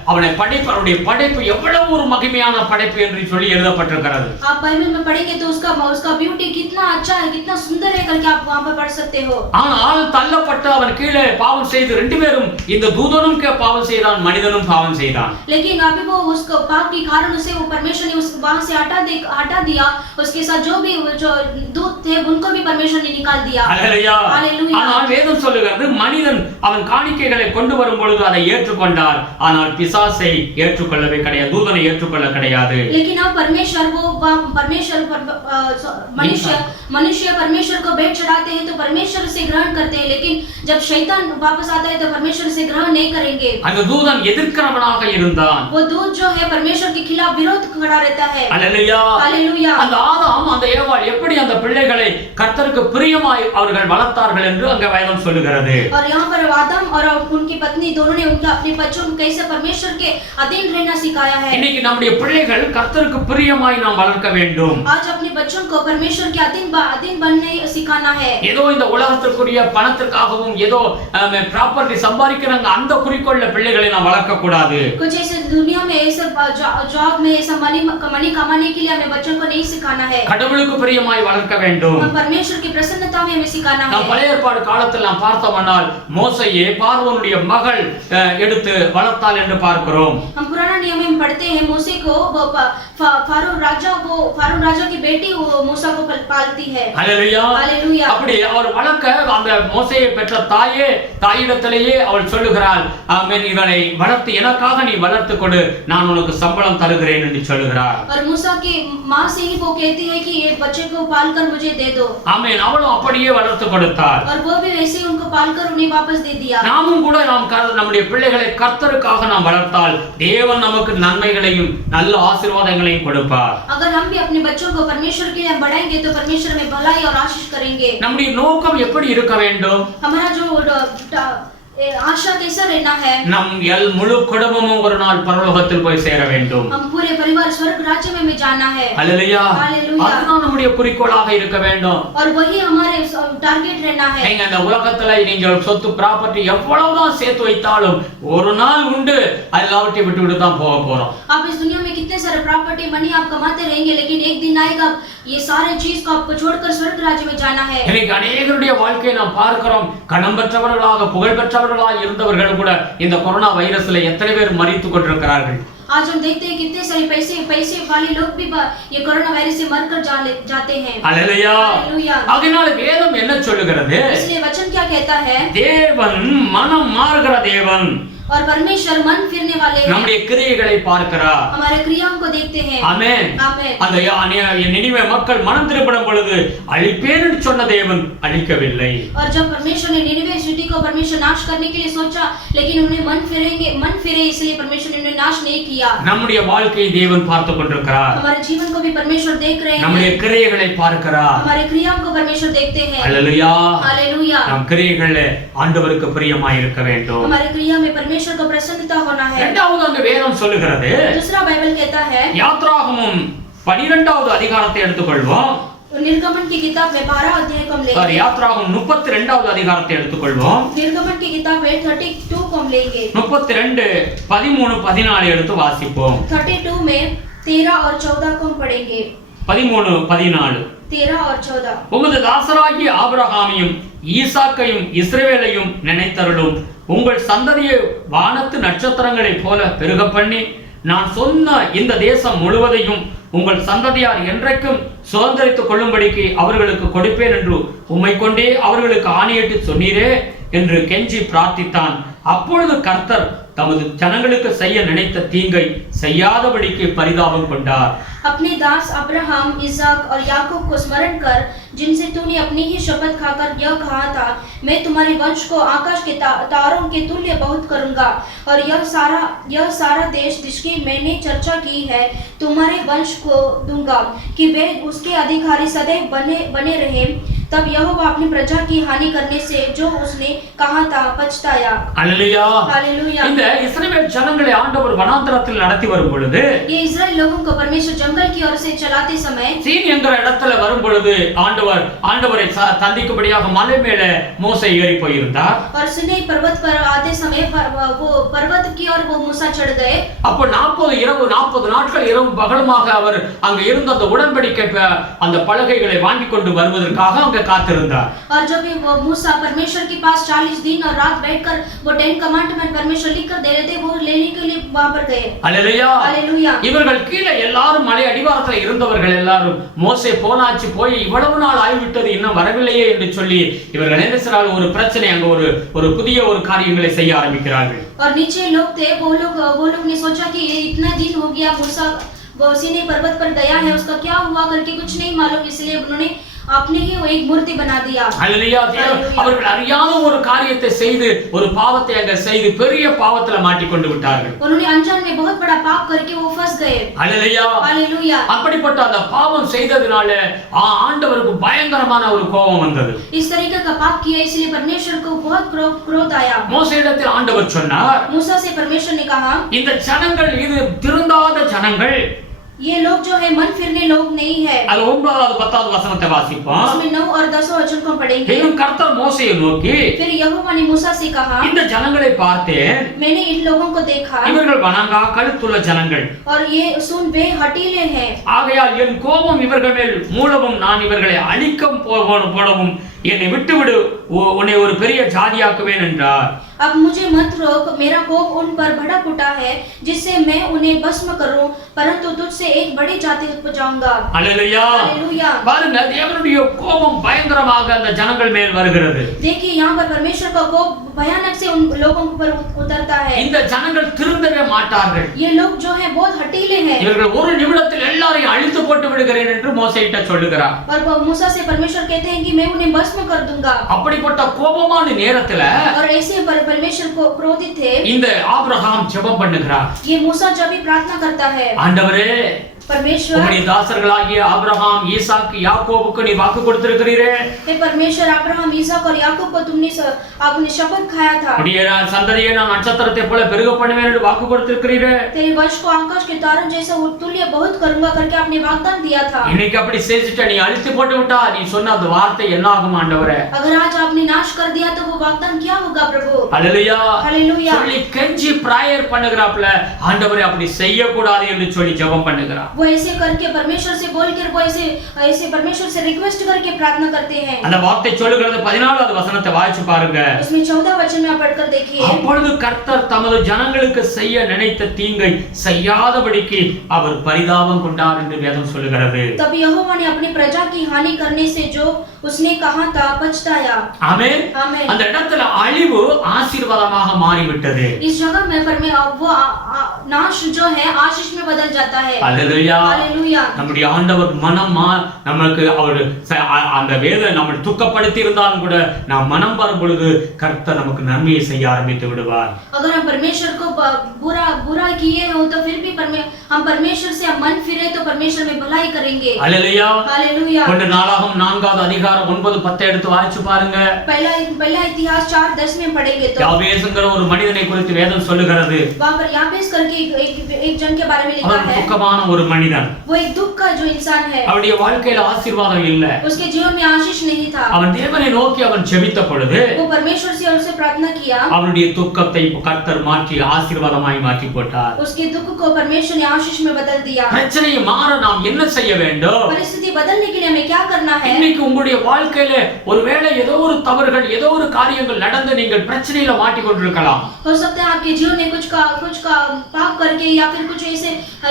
அவனுடைய படைப்பு எவ்வளவு ஒரு மகிமையான படைப்பு என்று சொல்லி எழுதப்பட்டிருக்கிறது. आप बाइबल में पढ़ेंगे तो उसका ब्यूटी कितना अच्छा है, कितना सुंदर है करके आप वहां पर पढ़ सकते हो. ஆனால் தள்ளப்பட்டு அவன் கீழே பாவம் செய்து ரெண்டு பேரும் இந்த தூதனும் பாவம் செய்தான் மனிதனும் பாவம் செய்தான். लेकिन अभी वो उसको पाप के कारण उसे वो परमेश्वर ने उस वहां से हटा दिया. उसके साथ जो दूत थे उनको भी परमेश्वर ने निकाल दिया. हालेलुया. हालेलुया. ஆனால் வேதம் சொல்லுகிறது மனிதன் அவன் காணிக்கைகளை கொண்டு வரும் பொழுது அதை ஏற்றுக்கொண்டார். ஆனால் பிசாசை ஏற்றுக்கொள்ளவே கிடையாது, தூதனை ஏற்றுக்கொள்ள கிடையாது. கிடையாது. लेकिन अब परमेश्वर मनुष्य परमेश्वर को भेंट चढ़ाते हैं तो परमेश्वर से ग्रहण करते हैं, लेकिन जब शैतान वापस आता है तो परमेश्वर से ग्रहण नहीं करेंगे. அந்த தூதன் எதிர்க்கிறவனாக இருந்தான். वो दूत जो है परमेश्वर के खिलाफ विरोध खड़ा रहता है. அல்லேலூயா. हालेलुया. அந்த ஆதாம் அந்த ஏவாள் எப்படி அந்த பிள்ளைகளை கர்த்தருக்கு பிரியமாய் அவர்கள் வளர்த்தார்கள் என்று அங்க வேதம் சொல்லுகிறது. और यहाँ पर आदम और उनकी पत्नी दोनों ने उनके अपने बच्चों को कैसे परमेश्वर के अधीन रहना सिखाया है. இன்னைக்கு நம்முடைய பிள்ளைகள் கர்த்தருக்கு பிரியமாய் நாம் வளர்க்க வேண்டும். आज अपने बच्चों को परमेश्वर के अधीन बनने सिखाना है. ஏதோ இந்த உலகத்திற்குரிய பணத்திற்காகவும் ஏதோ ப்ராப்பர்ட்டி சம்பாதிக்கிறாங்க அந்த குறிக்கோள்ல பிள்ளைகளை நாம் வளர்க்க கூடாது. कुछ ऐसे दुनिया में ऐसे जॉब में ऐसा मनी कमाने के लिए हमें बच्चों को नहीं सिखाना है. கடவுளுக்கு பிரியமாய் வளர்க்க வேண்டும். हम परमेश्वर की प्रसन्नता में हमें सिखाना है. நாம் பழைய ஏற்பாடு காலத்தில் நாம் பார்த்தோமானால் மோசேயை பார்வோனுடைய மகள் எடுத்து வளர்த்தாள் என்று பார்க்கிறோம். हम पुराना नियम में पढ़ते हैं मूसा को फारो राजा की बेटी वो मूसा को पालती है. हालेलुया. हालेलुया. அப்படி அவர் வளர்க்க அந்த மோசேயை பெற்ற தாயிடத்திலேயே அவள் சொல்லுகிறாள், ஆமென், இவனை வளர்த்து எனக்காக நீ வளர்த்து கொடு, நான் உனக்கு சம்பளம் தருகிறேன் என்று சொல்லுகிறார். और मूसा की मां से ही वो कहती है कि ये बच्चे को पालकर मुझे दे दो. ஆமென். அவளும் அப்படியே வளர்த்து கொடுத்தார். और वो भी वैसे ही उनको पालकर उन्हें वापस दे दिया. நாமும் கூட நம்முடைய பிள்ளைகளை கர்த்தருக்காக நாம் வளர்த்தால் தேவன் நமக்கு நன்மைகளையும் நல்ல ஆசீர்வாதங்களையும் கொடுப்பார். अगर हम भी अपने बच्चों को परमेश्वर के लिए बढ़ाएंगे तो परमेश्वर हमें भलाई और आशीष करेंगे. நம்முடைய நோக்கம் எப்படி இருக்க வேண்டும்? हमारा जो आशा कैसा रहना है? நம் முழு குடும்பமும் ஒரு நாள் பரலோகத்தில் போய் சேர வேண்டும். हम पूरे परिवार स्वर्ग राज्य में जाना है. हालेलुया. அதுதான் நம்முடைய குறிக்கோளாக இருக்க வேண்டும். और वही हमारे टारगेट रहना है. நீங்க இந்த உலகத்துல நீங்கள் சொத்து ப்ராப்பர்ட்டி எவ்வளவுதான் சேர்த்து வைத்தாலும் ஒரு நாள் உண்டு எல்லாவற்றையும் விட்டு தான் போக போறோம். आप इस दुनिया में कितने सारे प्रॉपर्टी मनी आप कमाते रहेंगे, लेकिन एक दिन आएगा ये सारे चीज को आपको छोड़कर स्वर्ग राज्य में जाना है. இன்னைக்கு अनेகருடைய வாழ்க்கையை நாம் பார்க்கிறோம். கணம் பெற்றவர்களாக புகழ் பெற்றவர்களாக இருந்தவர்கள் கூட இந்த கொரோனா வைரஸ்ல எத்தனை பேர் மரித்து கொண்டிருக்கிறார்கள். आज हम देखते हैं कितने सारे पैसे वाले लोग भी ये कोरोना वायरस से मरकर जाते हैं. हालेलुया. அதனால வேதம் என்ன சொல்லுகிறது? इसलिए वचन क्या कहता है? தேவன் மனம் மாறுகிற தேவன். और परमेश्वर मन फिरने वाले हैं. நம்முடைய கிரியைகளை பார்க்கிறார். हमारे क्रियाओं को देखते हैं. ஆமென். आमेन. அந்த நினிவே மக்கள் மனம் திரும்பின பொழுது அழிப்பேன் என்று சொன்ன தேவன் அழிக்கவில்லை. और जब परमेश्वर ने निनिवे सिटी को परमेश्वर नाश करने के लिए सोचा, लेकिन उन्हें मन फिरे इसलिए परमेश्वर ने उन्हें नाश नहीं किया. நம்முடைய வாழ்க்கையை தேவன் பார்த்து கொண்டிருக்கிறார். हमारे जीवन को भी परमेश्वर देख रहे हैं. நம்முடைய கிரியைகளை பார்க்கிறார். हमारे क्रियाओं को परमेश्वर देखते हैं. हालेलुया. हालेलुया. நம் கிரியைகளே ஆண்டவருக்கு பிரியமாய் இருக்க வேண்டும். हमारे क्रिया में परमेश्वर को प्रसन्नता होना है. இரண்டாவது அந்த வேதம் சொல்லுகிறது, दूसरा बाइबल कहता है, யாத்ராகமம் 12வது அதிகாரத்தை எடுத்துக்கொள்வோம். निर्गमन की किताब में 12 अध्याय को हम लेंगे. யாத்ராகமம் 32வது அதிகாரத்தை எடுத்துக்கொள்வோம். निर्गमन की किताब में 32 को हम लेंगे. 32 13 14 எடுத்து வாசிப்போம். 32 में 13 और 14 को हम पढ़ेंगे. 13 14 13 और 14. உமது தாசராகிய ஆபிரகாமையும் ஈசாக்கையும் இஸ்ரவேலையும் நினைத்தருளும். உங்கள் சந்ததியை வானத்து நட்சத்திரங்களைப் போல பெருக பண்ணி நான் சொன்ன இந்த தேசம் முழுவதையும் உங்கள் சந்ததியார் என்றைக்கும் சுதந்திரித்துக் கொள்ளும்படிக்கு அவர்களுக்கு கொடுப்பேன் என்று உம்மை கொண்டே அவர்களுக்கு ஆணையிட்டு சொன்னீரே என்று கெஞ்சி பிரார்த்தித்தான். அப்பொழுது கர்த்தர் தமது ஜனங்களுக்கு செய்ய நினைத்த தீங்கை செய்யாதபடிக்கு பரிதாபம் கொண்டார். अपने दास अब्राहम, इसहाक और याकूब को स्मरण कर, जिनसे तूने अपनी ही शपथ खाकर यह कहा था, मैं तुम्हारे वंश को आकाश के तारों के तुल्य बहुत करूंगा, और यह सारा देश जिसकी मैंने चर्चा की है तुम्हारे वंश को दूंगा कि वे उसके अधिकारी सदैव बने रहे. तब यहोवा अपनी प्रजा की हानि करने से जो उसने कहा था पछताया. हालेलुया. हालेलुया. இந்த இஸ்ரவேல் ஜனங்களை ஆண்டவர் வனாந்தரத்தில் நடத்தி வரும் பொழுது, ये इस्राएल लोगों को परमेश्वर जंगल की ओर से चलाते समय, சீன் என்கிற இடத்துல வரும் பொழுது ஆண்டவரை சந்திக்கும்படியாக மலை மேல மோசே ஏறி போயிருந்தார். और सिनै पर्वत पर आते समय वो पर्वत की ओर वो मूसा चढ़ गए. அப்ப 40 நாட்கள் இரவு பகலுமாக அவர் அங்க இருந்த அந்த உடன்படிக்கை அந்த பலகைகளை வாங்கி கொண்டு வருவதற்காக அங்க காத்திருந்தார். और जब वो मूसा परमेश्वर के पास 40 दिन और रात बैठकर वो 10 कमांडमेंट परमेश्वर लिखकर दे रहे थे, वो लेने के लिए वहां पर गए. हालेलुया. हालेलुया. இவர்கள் கீழே எல்லாரும் மலை அடிவாரத்தில் இருந்தவர்கள் எல்லாரும் மோசே போனாச்சு போய் இவ்வளவு நாள் ஆகிவிட்டது இன்னும் வரவில்லையே என்று சொல்லி இவர்கள் என்ன செய்றார்கள், ஒரு பிரச்சனை அங்க ஒரு புதிய ஒரு காரியங்களை செய்ய ஆரம்பிக்கிறார்கள். और नीचे लोग थे, वो लोग ने सोचा कि ये इतना दिन हो गया मूसा वो सीनै पर्वत पर गया है, उसका क्या हुआ करके कुछ नहीं मालूम, इसलिए उन्होंने अपने ही वो एक मूर्ति बना दिया। அல்லேலூயா. அவர்கள் அறியாத ஒரு காரியத்தை செய்து ஒரு பாவத்தை அங்க செய்து பெரிய பாவத்துல மாட்டிக்கொண்டு விட்டார்கள். उन्होंने अनजान में बहुत बड़ा पाप करके वो फंस गए। அல்லேலூயா. हालेलुया। அப்படிப்பட்ட அந்த பாவம் செய்ததனால ஆண்டவருக்கு பயங்கரமான ஒரு கோபம் வந்தது. इस तरीके का पाप किया इसलिए परमेश्वर को बहुत क्रोध आया। மோசேயிடத்தில் ஆண்டவர் சொன்னார், मूसा से परमेश्वर ने कहा, இந்த ஜனங்கள் இது திருந்தாத ஜனங்கள், ये लोग जो है मन फिरने लोग नहीं है। அது 9வது 10வது வசனத்தை வாசிப்போம். इसमें 9 और 10 वचन को पढ़ेंगे। இன்னும் கர்த்தர் மோசேயை நோக்கி, फिर यहोवा ने मूसा से कहा, இந்த ஜனங்களை பார்த்தேன், मैंने इन लोगों को देखा இவர்கள் வணங்கா கழுத்துள்ள ஜனங்கள், और ये सुन वे हठीले हैं, ஆகையால் என் கோபம் இவர்கள் மேல் மூலவும் நான் இவர்களை அழிக்க போடவும் என்னை விட்டுவிடு, உன்னை ஒரு பெரிய ஜாதியாக்குவேன் என்றார். अब मुझे मत रोक, मेरा कोप उन पर भड़क उठा है जिससे मैं उन्हें भस्म करूं, परंतु तुझसे एक बड़ी जाति उपजाऊंगा। हालेलुया. हालेलुया. பாருங்க, தேவனுடைய கோபம் பயங்கரமாக அந்த ஜனங்கள் மேல் வருகிறது. देखिए यहाँ पर परमेश्वर का कोप भयानक से उन लोगों पर उतरता है। இந்த ஜனங்கள் திருந்தவே மாட்டார்கள். ये लोग जो है बहुत हठीले हैं। இவர்கள் ஒரு நிமிடத்தில் எல்லாரையும் அழித்து போட்டு விடுகிறேன் என்று மோசேயிட்ட சொல்லுகிறார். और मूसा से परमेश्वर कहते हैं कि मैं उन्हें भस्म कर दूंगा। அப்படிப்பட்ட கோபமான நேரத்துல और ऐसे परमेश्वर को क्रोधित थे। இந்த ஆபிரகாம் ஜெபம் பண்ணுகிறார். ये मूसा जब भी प्रार्थना करता है, ஆண்டவரே, परमेश्वर உம்முடைய தாசர்களாகிய ஆபிரகாம், ஈசாக்கு, யாக்கோபுக்கு நீ வாக்கு கொடுத்திருக்கிறீரே, हे परमेश्वर, अब्राहम, इसहाक और याकूब को तुमने आपने शपथ खाया था, உம்முடைய சந்ததியை நான் நட்சத்திரத்தை போல பெருக பண்ணுவேன் என்று வாக்கு கொடுத்திருக்கிறீரே, तेरे वंश को आकाश के तारों जैसा तुल्य बहुत करूंगा करके आपने वाग्दान दिया था। இன்னைக்கு அப்படி செஞ்சுட்ட, நீ அழித்து போட்டு விட்டா, நீ சொன்ன அந்த வார்த்தை என்ன ஆகும் ஆண்டவரே? अगर आज आपने नाश कर दिया तो वो वाग्दान क्या होगा प्रभु? ஹல்லேலூயா. हालेलुया। சொல்லி கெஞ்சி பிரேயர் பண்ணுகிறாப்ல, ஆண்டவரே அப்படி செய்ய கூடாது என்று சொல்லி ஜெபம் பண்ணுகிறார். वो ऐसे करके परमेश्वर से बोलकर वो ऐसे परमेश्वर से रिक्वेस्ट करके प्रार्थना करते हैं। அந்த வார்த்தை சொல்லுகிறது 14வது வசனத்தை வாசிச்சு பாருங்க. उसमें 14 वचन में आप पढ़कर देखिए। அப்பொழுது கர்த்தர் தமது ஜனங்களுக்கு செய்ய நினைத்த தீங்கை செய்யாதபடிக்கு அவர் பரிதாபம் கொண்டார் என்று வேதம் சொல்லுகிறது. तब यहोवा ने अपनी प्रजा की हानि करने से जो उसने कहा था पछताया। ஆமென். आमीन। அந்த இடத்துல அழிவு ஆசீர்வாதமாக மாறிவிட்டது. इस जगह में वो नाश जो है आशीष में बदल जाता है। அல்லேலூயா. हालेलुया। நம்முடைய ஆண்டவர் மனம் நமக்கு அவர் அந்த வேத நம்மை துக்கப்படுத்தி இருந்தாலும் கூட நாம் மனம் வரும் பொழுது கர்த்தர் நமக்கு நன்மையை செய்ய ஆரம்பித்து விடுவார். अगर हम परमेश्वर को बुरा किए हो तो फिर भी हम परमेश्वर से मन फिरे तो परमेश्वर में भलाई करेंगे। அல்லேலூயா. हालेलुया। ஒன்று நாளாகமம் 4வது அதிகாரம் 9-10 எடுத்து வாசிச்சு பாருங்க. पहला इतिहास 4:10 में पढ़ेंगे तो யாபேஸ்ங்கிற ஒரு மனிதனை குறித்து வேதம் சொல்லுகிறது. वहां पर याबेस करके एक जन के बारे में लिखा அவன் है। துக்கமான ஒரு மனிதன். वो एक दुख का जो इंसान है, அவனுடைய வாழ்க்கையில ஆசீர்வாதம் இல்ல. उसके जीवन में आशीष नहीं था। அவன் தேவனை நோக்கி அவன் ஜெபித்த பொழுது वो परमेश्वर से उससे प्रार्थना किया, அவனுடைய துக்கத்தை கர்த்தர் மாற்றி ஆசீர்வாதமாய் மாற்றி போட்டார். उसके दुख को परमेश्वर ने आशीष में बदल दिया। பிரச்சனையை மாற நாம் என்ன செய்ய வேண்டும்? परिस्थिति बदलने के लिए हमें क्या करना है? இன்னைக்கு உங்களுடைய வாழ்க்கையில ஒருவேளை ஏதோ ஒரு தவறுகள், ஏதோ ஒரு காரியங்கள் நடந்து நீங்கள் பிரச்சனையில மாட்டிக் கொண்டிருக்கலாம். हो सकता है आपके जीवन में कुछ का पाप करके या फिर कुछ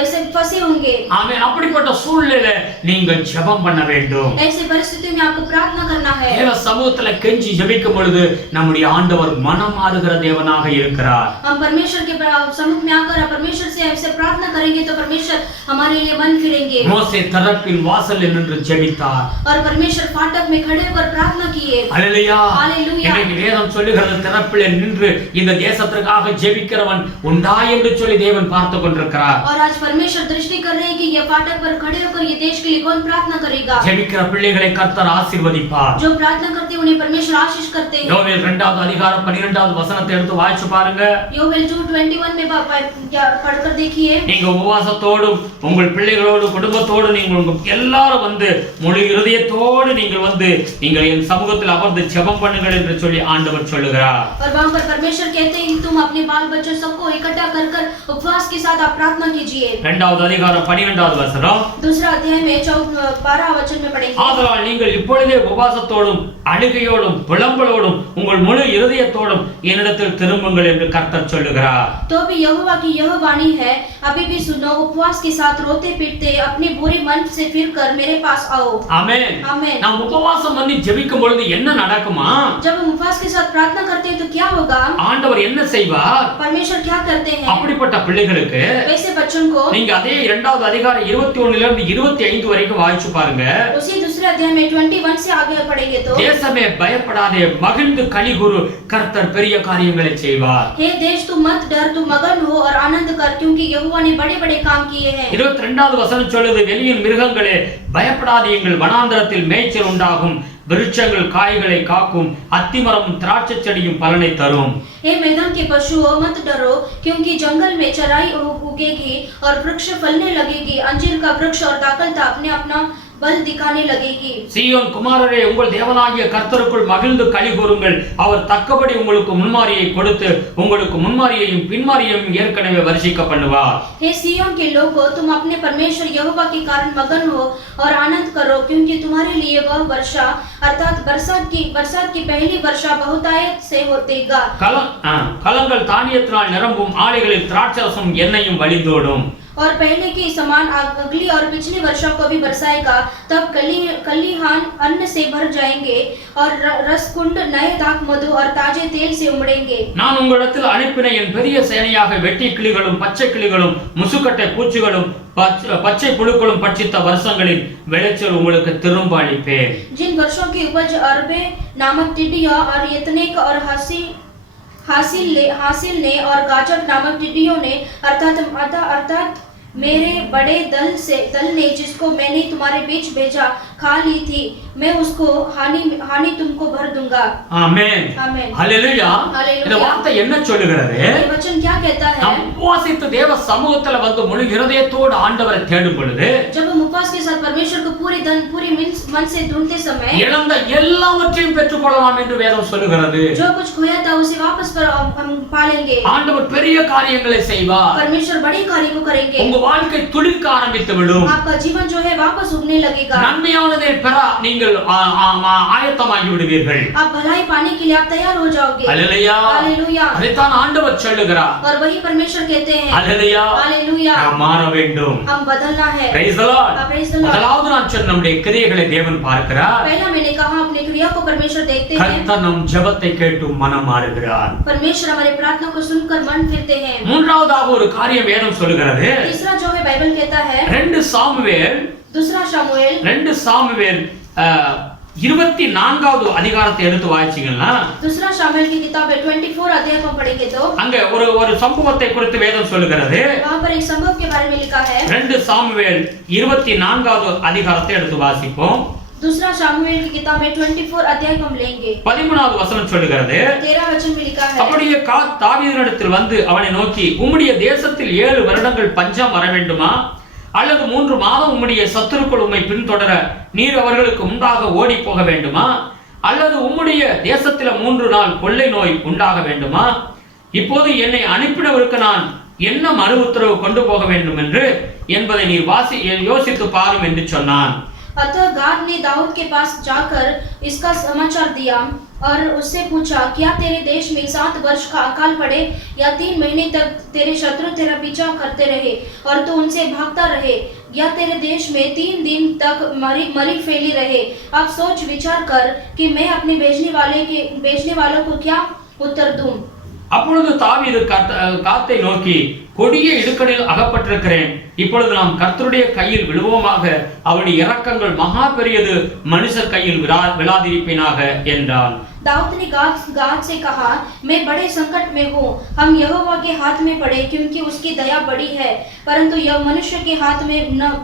ऐसे फंसे होंगे। ஆமென். அப்படிப்பட்ட சூழ்நிலையில நீங்கள் ஜெபம் பண்ண வேண்டும். ऐसी परिस्थिति में आपको प्रार्थना करना है। தேவ சமூகத்துல கெஞ்சி ஜெபிக்கும் பொழுது நம்முடைய ஆண்டவர் மனம் மாறுகிற தேவனாக இருக்கிறார். हम परमेश्वर के सम्मुख में आकर परमेश्वर से ऐसे प्रार्थना करेंगे तो परमेश्वर हमारे लिए मन फिरेंगे। மோசே தரப்பின் வாசலில் நின்று ஜெபித்தார். और परमेश्वर फाटक में खड़े होकर प्रार्थना किए। அல்லேலூயா. हालेलुया। இன்னைக்கு வேதம் சொல்லுகிறது, திறப்பிலே நின்று இந்த தேசத்திற்காக ஜெபிக்கிறவன் உண்டா என்று சொல்லி தேவன் பார்த்து கொண்டிருக்கிறார். और आज परमेश्वर दृष्टि कर रहे हैं कि ये फाटक पर खड़े होकर ये देश के लिए कौन प्रार्थना करेगा। ஜெபிக்கிற பிள்ளைகளை கர்த்தர் ஆசீர்வதிப்பார். जो प्रार्थना करते हैं उन्हें परमेश्वर आशीष करते हैं। யோவேல் 2வது அதிகாரம் 12வது வசனத்தை எடுத்து வாசிச்சு பாருங்க. योवेल 2:21 में पढ़कर देखिए। நீங்க உபவாசத்தோடும் உங்கள் பிள்ளைகளோடு குடும்பத்தோடு நீங்கள் எல்லாரும் வந்து முழு இருதயத்தோடு நீங்கள் வந்து நீங்கள் என் சமூகத்தில் அமர்ந்து ஜெபம் பண்ணுங்கள் என்று சொல்லி ஆண்டவர் சொல்லுகிறார். और वहां पर परमेश्वर कहते हैं तुम अपने बाल बच्चों सबको इकट्ठा कर उपवास के साथ आप प्रार्थना कीजिए। 2வது அதிகாரம் 12வது வசனம். दूसरा अध्याय में 12 वचन में पढ़ेंगे। ஆதலால் நீங்கள் இப்பொழுதே உபவாசத்தோடும் அழுகையோடும் புலம்பலோடும் உங்கள் முழு இருதயத்தோடும் என்னிடத்தில் திரும்புங்கள் என்று கர்த்தர் சொல்லுகிறார். तो भी यहोवा की यह वाणी है, अभी भी सुनो, उपवास के साथ रोते पीटते अपने बुरे मन से फिरकर मेरे मेरे पास आओ। ஆமென். आमीन। நாம் உபவாசம் பண்ணி ஜெபிக்கும் பொழுது என்ன நடக்குமா? जब हम उपवास के साथ प्रार्थना करते हैं तो क्या होगा? ஆண்டவர் என்ன செய்வார்? परमेश्वर क्या करते हैं? அப்படிப்பட்ட பிள்ளைகளுக்கு वैसे बच्चों को நீங்க அதே 2வது அதிகாரம் 21 ல இருந்து 25 வரைக்கும் வாசிச்சு பாருங்க. उसी दूसरे अध्याय में 21 से आगे पढ़ेंगे तो தேசமே பயப்படாதே, மகிழ்ந்து களிகூரு, கர்த்தர் பெரிய காரியங்களை செய்வார். हे देश तू मत डर, तू मगन हो और आनंद कर, क्योंकि यहोवा ने बड़े-बड़े काम किए हैं। 22வது வசனம் சொல்லுது, வெளியின் மிருகங்களே பயப்படாதீங்கள், வனாந்தரத்தில் மேய்ச்சல் உண்டாகும், விருட்சங்கள் காய்களை காக்கும், அத்திமரமும் திராட்சை செடியும் பலனை தரும். हे मैदान के पशुओं मत डरो, क्योंकि जंगल में चराई उगेगी और वृक्ष फलने लगेगी, अंजीर का वृक्ष और दाखलता अपने अपना बल दिखाने लगेगी। சீயோன் குமாரரே, உங்கள் தேவனாகிய கர்த்தருக்குள் மகிழ்ந்து களிகூருங்கள், அவர் தக்கபடி உங்களுக்கு முன்மாரியை கொடுத்து உங்களுக்கு முன்மாரியையும் பின்மாரியையும் ஏற்கனவே வருஷிக்க பண்ணுவார். हे सिय्योन के लोगों, तुम अपने परमेश्वर यहोवा के कारण मगन हो और आनंद करो, क्योंकि तुम्हारे लिए वह वर्षा अर्थात बरसात की पहली वर्षा बहुतायत से होतेगा। கலங்கள் தானியத்தினால் நிரம்பும், ஆலைகளில் திராட்சரசம் எண்ணெயும் வழிந்தோடும். और पहले की समान अगली और पिछली वर्षा को भी बरसाएगा, तब कलिहान अन्न से भर जाएंगे और रसकुंड नए दाख मधु और ताजे तेल से उमड़ेंगे। நான் உங்களிடத்தில் அனுப்பின என் பெரிய சேனையாக வெட்டி கிளிகளும் பச்சை கிளிகளும் முசுக்கட்டை பூச்சிகளும் பச்சை புழுக்களும் பட்சித்த வருஷங்களின் விளைச்சல் உங்களுக்கு திரும்ப அளிப்பேன்। जिन वर्षों की उपज अरबे नामक टिड्डियां और यतनेक और हासिल ने और गाजर नामक टिड्डियों ने अर्थात मेरे बड़े दल ने जिसको मैंने तुम्हारे बीच भेजा खा ली थी, मैं उसको हानि तुमको भर दूंगा। आमेन। आमेन। हालेलुया। இந்த வார்த்தை என்ன சொல்லுகிறது? ये वचन क्या कहता है? நாம் உபவாசித்து தேவ சமூகத்துல வந்து முழு இதயத்தோடு ஆண்டவரை தேடும் பொழுது, जब हम उपवास के साथ परमेश्वर को पूरी मन से ढूंढते समय இழந்த எல்லாவற்றையும் பெற்றுக்கொள்ளலாம் என்று வேதம் சொல்லுகிறது। जो कुछ खोया था उसे वापस हम पालेंगे। ஆண்டவர் பெரிய காரியங்களை செய்வார்। परमेश्वर बड़े कार्य को करेंगे। உங்க வாழ்க்கை துளிர்க்க ஆரம்பித்து விடும்। आपका जीवन जो है वापस उगने लगेगा। நன்மையானதை பெற நீங்கள் ஆயத்தமாகி விடுவீர்கள்। आप भलाई पाने के लिए आप तैयार हो जाओगे। हालेलुया। हालेलुया। அதைத்தான் ஆண்டவர் சொல்லுகிறார்। और वही परमेश्वर कहते हैं। हालेलुया। हालेलुया। நாம் மாற வேண்டும்। हम बदलना है। Praise the Lord. Praise the Lord. முதலாவது நான் சொன்ன நம்முடைய கிரியைகளை தேவன் பார்க்கிறார்। पहला मैंने कहा अपने क्रिया को परमेश्वर देखते हैं। கர்த்தர் நம் ஜெபத்தை கேட்டு மனம் மாறுகிறார்। परमेश्वर हमारी प्रार्थना को सुनकर मन फिरते हैं। மூன்றாவதாக ஒரு காரியம் வேதம் சொல்லுகிறது। तीसरा जो है बाइबल कहता है, 2 சாமுவேல் 24வது அதிகாரத்தை எடுத்து வாசிச்சீங்கன்னா, दूसरा शामुएल की किताब 24 अध्याय को पढ़ेंगे तो அங்க ஒரு சம்பவத்தை குறித்து வேதம் சொல்லுகிறது। वहां पर एक संभव के बारे में लिखा है। 2 சாமுவேல் 24வது அதிகாரத்தை எடுத்து வாசிப்போம்। दूसरा शामुएल की किताब 24 अध्याय को हम लेंगे। 13வது வசனம் சொல்லுகிறது, 13 वचन में लिखा है, அப்படியே தாவீதினிடத்தில் வந்து அவனை நோக்கி, உம்முடைய தேசத்தில் 7 வருடங்கள் பஞ்சம் வர வேண்டுமா, அல்லது 3 மாதம் உம்முடைய சத்துருக்கள் உம்மை பின்தொடர நீர் அவர்களுக்கு முன்பாக ஓடி போக வேண்டுமா, அல்லது உம்முடைய தேசத்தில் 3 நாள் கொள்ளை நோய் உண்டாக வேண்டுமா, இப்போது என்னை அனுப்பினவருக்கு நான் என்ன மறு உத்தரவு கொண்டு போக வேண்டும் என்பதை நீர் யோசித்து பாரும் என்று சொன்னான்। अतः गाद ने दाऊद के पास जाकर इसका समाचार दिया और उससे पूछा, क्या तेरे देश में 7 वर्ष का अकाल पड़े या 3 महीने तक तेरे शत्रु तेरा पीछा करते रहे और तू उनसे भागता रहे, या तेरे देश में 3 दिन तक मरी फैली रहे? अब सोच विचार कर कि मैं अपने भेजने वालों को क्या उत्तर दूं। அப்பொழுது தாவீது காத்தை நோக்கி, கொடிய இடுக்கணில் அகப்பட்டிருக்கிறேன், இப்பொழுது நாம் கர்த்தருடைய கையில் விழுவோமாக, அவருடைய இரக்கங்கள் மகா பெரியது, மனுஷர் கையில் விழாதிருப்பேனாக என்றான்। दाऊद ने गाद से कहा, मैं बड़े संकट में हूँ, हम यहोवा के हाथ में पड़े, क्योंकि उसकी दया बड़ी है, परंतु यह मनुष्य के हाथ में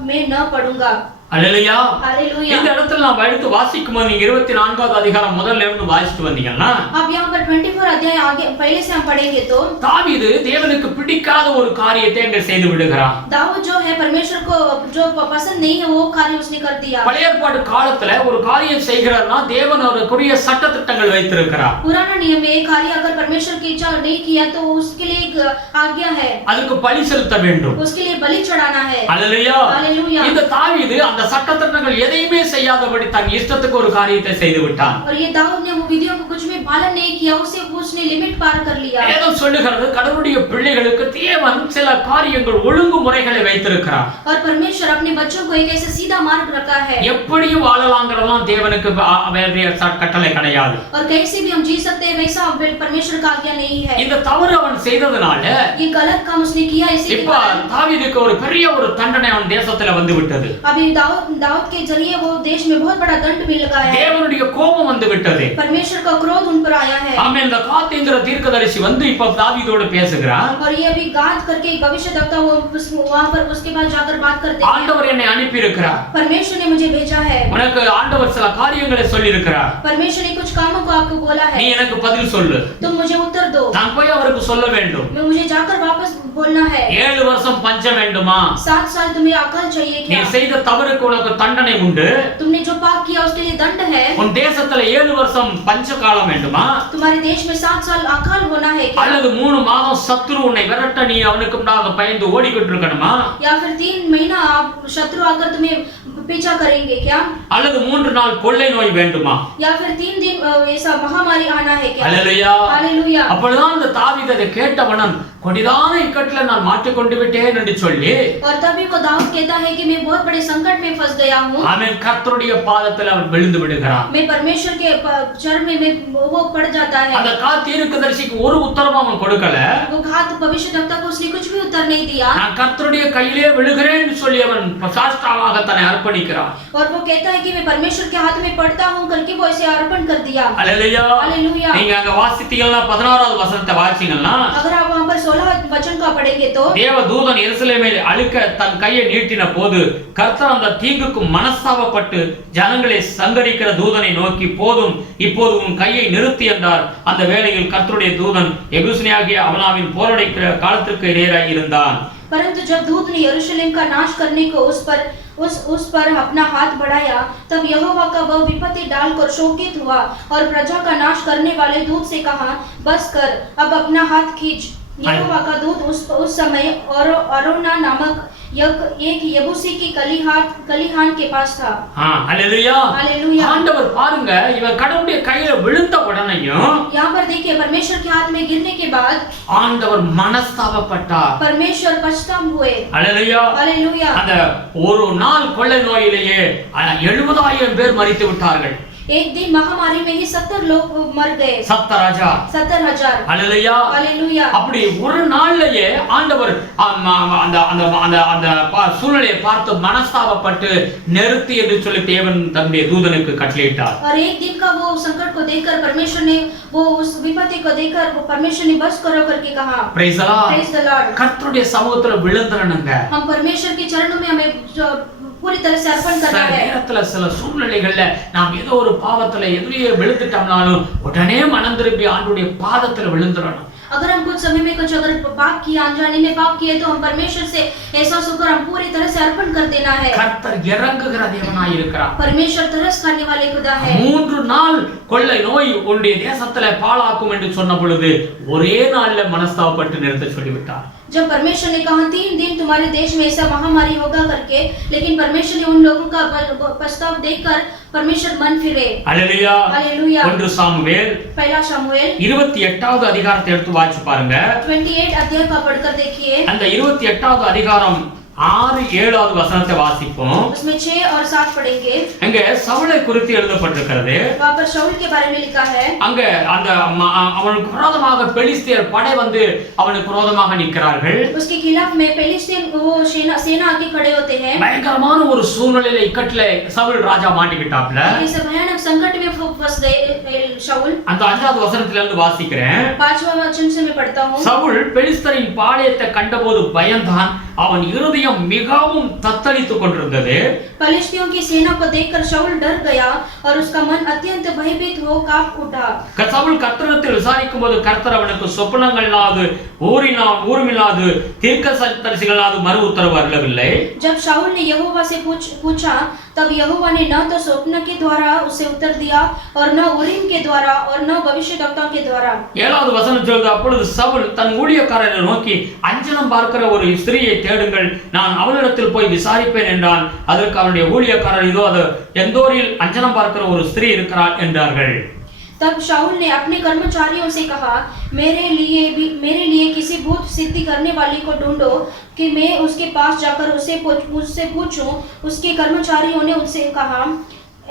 मैं न पड़ूंगा। அல்லேலூயா। हालेलुया। இந்த இடத்துல நான் எடுத்து வாசிக்கும்போது நீங்க 24வது அதிகாரம் முதல்ல இருந்து வாசிட்டு வந்தீங்கன்னா, अब यहाँ पर 24 अध्याय आगे पहले से हम पढ़ेंगे तो தாவீது தேவனுக்கு பிடிக்காத ஒரு காரியத்தை அங்க செய்து விடுகிறான்। दाऊद जो है परमेश्वर को जो पसंद नहीं है वो कार्य उसने कर दिया। பழைய ஏற்பாட்டு காலத்துல ஒரு காரியம் செய்கிறார்னா தேவன் அவருக்குரிய சட்ட திட்டங்கள் வைத்திருக்கிறார்। पुराना नियम में एक कार्य अगर परमेश्वर की इच्छा नहीं किया तो उसके लिए एक आज्ञा है, அதுக்கு பலி செலுத்த வேண்டும், उसके लिए बलि चढ़ाना है। அல்லேலூயா। हालेलुया। இந்த தாவீது அந்த சட்டத்திட்டங்கள் எதையுமே செய்யாதபடி தன் இஷ்டத்துக்கு ஒரு காரியத்தை செய்து விட்டான்। और ये दाऊद ने वो विधियों को कुछ भी पालन नहीं किया, उसे उसने लिमिट पार कर लिया। வேதம் சொல்லுகிறது கடவுளுடைய பிள்ளைகளுக்கு தேவன் சில காரியங்கள் ஒழுங்குமுறைகளை வைத்திருக்கிறார். और परमेश्वर अपने बच्चों को एक ऐसा सीधा मार्ग रखा है। எப்படியும் வாழலாம்ங்கறதெல்லாம் தேவனுக்கு வேற கட்டளை கிடையாது. और कैसे भी हम जी सकते हैं वैसा परमेश्वर का आज्ञा नहीं है। இந்த தவறு அவன் செய்ததனால ये गलत काम उसने किया, इसीलिए இப்ப தாவீதுக்கு ஒரு பெரிய ஒரு தண்டனை அவன் தேசத்துல வந்து விட்டது. अभी दाऊद के जरिए वो देश में बहुत बड़ा दंड भी लगा है। தேவனுடைய கோபம் வந்து விட்டது. परमेश्वर का क्रोध उन पर आया है। ஆமென். இந்த காத்தேந்திர தீர்க்கதரிசி வந்து இப்ப தாவீதோட பேசுகிறான். और ये अभी गाद करके एक भविष्यद्वक्ता वो वहां पर उसके बाद जाकर बात करते हैं। ஆண்டவர் என்னை அனுப்பி இருக்கிறார். परमेश्वर ने मुझे भेजा है। உனக்கு ஆண்டவர் சில காரியங்களை சொல்லி இருக்கிறார். परमेश्वर ने कुछ कामों को आपको बोला है। நீ எனக்கு பதில் சொல்லு. तुम मुझे उत्तर दो। நான் போய் அவருக்கு சொல்ல வேண்டும். मैं मुझे जाकर वापस बोलना है। 7 வருஷம் பஞ்சம் வேண்டுமா? 7 साल तुम्हें अकल चाहिए நீ क्या? செய்த தவறுக்கு உனக்கு தண்டனை உண்டு. तुमने जो पाप किया उसके लिए दंड है। உன் தேசத்துல 7 வருஷம் பஞ்ச காலம் வேண்டுமா? तुम्हारे देश में 7 साल अकाल होना है क्या? அல்லது 3 மாதம் சத்துரு உன்னை விரட்ட நீ அவனுக்கு முன்னாக பயந்து ஓடிக்கிட்டு இருக்கணுமா? या फिर 3 महीना आप शत्रु आकर तुम्हें पीछा करेंगे क्या? அல்லது 3 நாள் கொள்ளை நோய் வேண்டுமா? या फिर 3 दिन ऐसा महामारी आना है क्या? ஹல்லேலூயா. हालेलुया। அப்பொழுதுதான் அந்த தாவீது அதை கேட்டவனன் கொடிதான இக்கட்டுல நான் மாட்டிக்கொண்டு விட்டேன் என்று சொல்லி और तभी को दाऊद कहता है कि मैं बहुत बड़े संकट में फंस गया हूँ। ஆமென். கர்த்தருடைய பாதத்தில் அவன் விழுந்து விடுகிறான். मैं परमेश्वर के चरण में वो पड़ जाता है। அந்த தீர்க்கதரிசிக்கு ஒரு உத்தரவும் அவன் கொடுக்கல. वो घात भविष्यद्वक्ता को उसने कुछ भी उत्तर नहीं दिया। நான் கர்த்தருடைய கையிலே விழுகிறேன்னு சொல்லி அவன் சாஷ்டாவாக தன்னை அர்ப்பணிக்கிறான். और वो कहता है कि मैं परमेश्वर के हाथ में पड़ता हूँ करके वो इसे अर्पण कर दिया। ஹல்லேலூயா. हालेलुया। நீங்க அங்க வாசித்தீங்கன்னா 16வது வசனத்தை வாசிங்கன்னா अगर आप वहां पर 16 वचन का पढ़ेंगे तो தேவ தூதன் எருசலேமை அழிக்க தன் கையை நீட்டின போது கர்த்தர் அந்த தீங்குக்கு மனஸ்தாபப்பட்டு ஜனங்களை சங்கரிக்கிற தூதனை நோக்கி போதும் இப்போது உன் கையை நிறுத்தி என்றார். அந்த வேளையில் கர்த்தருடைய தூதன் எபூசியாகிய அவனாவின் போரடைக்கிற காலத்திற்கு நேராக இருந்தான். परंतु जब दूत ने यरूशलेम का नाश करने को उस पर अपना हाथ बढ़ाया तब यहोवा का वह विपत्ति डालकर शोकित हुआ और प्रजा का नाश करने वाले दूत से कहा बस कर, अब अपना हाथ खींच। यहोवा का दूत उस समय अरोना नामक एक यबूसी की कलीहान के पास था। हां हालेलुया हालेलुया। ஆண்டவர் பாருங்க இவன் கடவுளுடைய கையில விழுந்த உடனேயும் यहाँ पर देखिए परमेश्वर के हाथ में गिरने के बाद ஆண்டவர் மனஸ்தாபப்பட்டார். परमेश्वर पछतावा हुए। Hallelujah hallelujah. அந்த ஒரு நாள் கொள்ளை நோயிலேயே 70000 பேர் மரித்து விட்டார்கள். एक दिन महामारी में ही 70 लोग मर गए। 70,000 हालेलुया हालेलुया। அப்படி ஒரு நாள்லயே ஆண்டவர் அந்த சூழ்நிலையை பார்த்து மனஸ்தாபப்பட்டு நிறுத்தி என்று சொல்லி தேவன் தம்முடைய தூதனுக்கு கட்டளையிட்டார். और एक दिन का वो संकट को देखकर परमेश्वर ने वो उस विपत्ति को देखकर वो परमेश्वर ने बस करो करके कहा। Praise the Lord. கர்த்தருடைய சமூகத்துல விழுந்தறணுங்க. हम परमेश्वर के चरणों में हमें पूरी तरह से अर्पण करना है। நேரத்துல சில சூழ்நிலைகள்ல நாம் ஏதோ ஒரு பாவத்துல எதிரியே விழுந்துட்டோம்னாலும் உடனே மனம் திரும்பி ஆண்டவருடைய பாதத்துல விழுந்துறணும். अगर हम कुछ समय में कुछ अगर पाप किया, अनजाने में पाप किए तो हम परमेश्वर से एहसास होकर हम पूरी तरह से अर्पण कर देना है। கர்த்தர் இறங்குகிற தேவனாய் இருக்கிறார். परमेश्वर तरस करने वाले खुदा है। 3 நாள் கொள்ளை நோய் உன்னுடைய தேசத்துல பாழாக்கும் என்று சொன்ன பொழுது ஒரே நாள்ல மனஸ்தாபப்பட்டு நிறுத்த சொல்லிவிட்டார். जब परमेश्वर ने कहा 3 दिन तुम्हारे देश में ऐसा महामारी होगा करके, लेकिन परमेश्वर ने उन लोगों का प्रस्ताव देखकर परमेश्वर मन फिरे। Hallelujah hallelujah. 1 सामुएल पहला शमूएल 28வது அதிகாரத்தை எடுத்து வாசி பாருங்க. 28 अध्याय का पढ़कर देखिए। அந்த 28வது அதிகாரம் 6-7வது வசனத்தை வாசிப்போம். उसमें 6 और 7 पढ़ेंगे। அங்க சவுலை குறித்து எழுதப்பட்டிருக்கிறது. वहां पर शाऊल के बारे में लिखा है। அங்க அந்த அவனுக்கு விரோதமாக பெலிஸ்தியர் படை வந்து அவனுக்கு விரோதமாக நிற்கிறார்கள். उसके खिलाफ में पेलिस्तीन वो सेना आके खड़े होते हैं। பயங்கரமான ஒரு சூழ்நிலையில இக்கட்ல சவுல் ராஜா மாட்டிக்கிட்டாப்ல. ऐसे भयानक संकट में फंस गए शाऊल। அந்த 5வது வசனத்துல இருந்து வாசிக்கிறேன். 5वां वचन से मैं पढ़ता हूं। சவுல் பெலிஸ்தரின் பாளையத்தை கண்டபோது பயந்தான். அவன் இருதயம் மிகவும் தத்தளித்துக் கொண்டிருந்தது. पलिश्तियों की सेना को देखकर शाऊल डर गया और उसका मन अत्यंत भयभीत हो कांप उठा। சவுல் கர்த்தரிடத்தில் விசாரிக்கும்போது கர்த்தர் அவனுக்கு சொப்பனங்களாவது ஊர்மில்லாது தீர்க்கதரிசிகளாவது மறு உத்தரவு அருளவில்லை. जब शाऊल ने यहोवा से पूछा तब यहोवा ने न तो स्वप्न के द्वारा उसे उत्तर दिया और न उरीम के द्वारा और न भविष्यद्वक्ताओं के द्वारा। 7வது வசனம் அப்பொழுது சவுல் தன் ஊழியக்காரரை நோக்கி அஞ்சனம் பார்க்கிற ஒரு ஸ்திரீயை தேடுங்கள், நான் அவளிடத்தில் போய் விசாரிப்பேன் என்றான். அதற்கு அவனுடைய ஊழியக்காரர் இதோ அது எந்தோரில் அஞ்சனம் பார்க்கிற ஒரு ஸ்திரீ இருக்கிறாள் என்றார்கள். तब शाऊल ने अपने कर्मचारियों से कहा, मेरे लिए किसी भूत सिद्धि करने वाली को ढूंढो कि मैं उसके पास जाकर उससे पूछूं। उसके कर्मचारियों ने उससे कहा,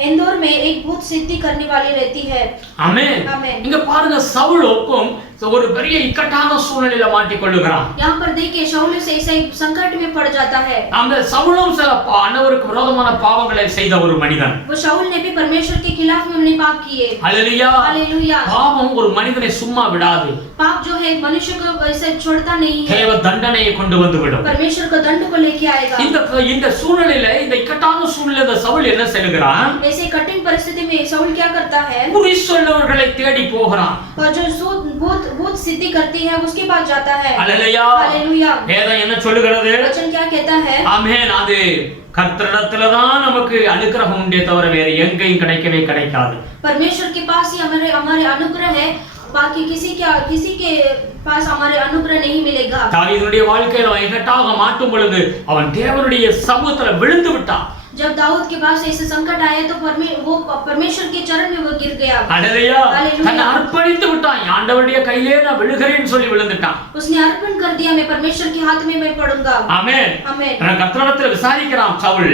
इंदौर में एक भूत सिद्धि करने वाली रहती है। ஆமென். ஆமென். இங்க பாருங்க, சவுலுக்கும் ஒரு பெரிய இக்கட்டான சூழ்நிலையில மாட்டிக்கொள்ளுகிறான். यहाँ पर देखिए शाऊल से ऐसा एक संकट में पड़ जाता है। அந்த சவுலும் சில ஆண்டவருக்கு விரோதமான பாவங்களை செய்த ஒரு மனிதன். वो शाऊल ने भी परमेश्वर के खिलाफ में उन्होंने पाप किए। हालेलुया. हालेलुया. பாவம் ஒரு மனிதனை சும்மா விடாது. पाप जो है मनुष्य को ऐसे छोड़ता नहीं है। தேவ தண்டனையை கொண்டு வந்து விடும். परमेश्वर को दंड को लेके आएगा। இந்த சூழ்நிலையில இந்த இக்கட்டான சூழ்நிலையில சவுல் என்ன செய்கிறான்? ऐसे कठिन परिस्थिति में शाऊल क्या करता है? குறி சொல்லவர்களை தேடி போகிறான். और जो भूत सिद्धि करती है उसके पास जाता है। हालेलुया. हालेलुया. வேதம் என்ன சொல்லுகிறது? वचन क्या कहता है? ஆமென். அது கர்த்தரிடத்துல தான் நமக்கு அனுக்கிரகம் உண்டே தவிர வேற எங்கேயும் கிடைக்கவே கிடைக்காது. परमेश्वर के पास ही हमारे अनुग्रह है, बाकी किसी के पास हमारे अनुग्रह नहीं मिलेगा। தாவீதுடைய வாழ்க்கையில இக்கட்டாக மாட்டும் பொழுது அவன் தேவனுடைய சமூகத்துல விழுந்து விட்டான். जब दाऊद के पास ऐसे संकट आया तो वो परमेश्वर के चरण में वो गिर गया। हालेलुया. தன்னை அர்ப்பணித்து விட்டான். ஆண்டவருடைய கையிலே நான் விழுகிறேன்னு சொல்லி விழுந்துட்டான். उसने अर्पण कर दिया, मैं परमेश्वर के हाथ में मैं पड़ूंगा। ஆமென். आमेन. கர்த்தரிடத்துல விசாரிக்கிறான் சவுல்.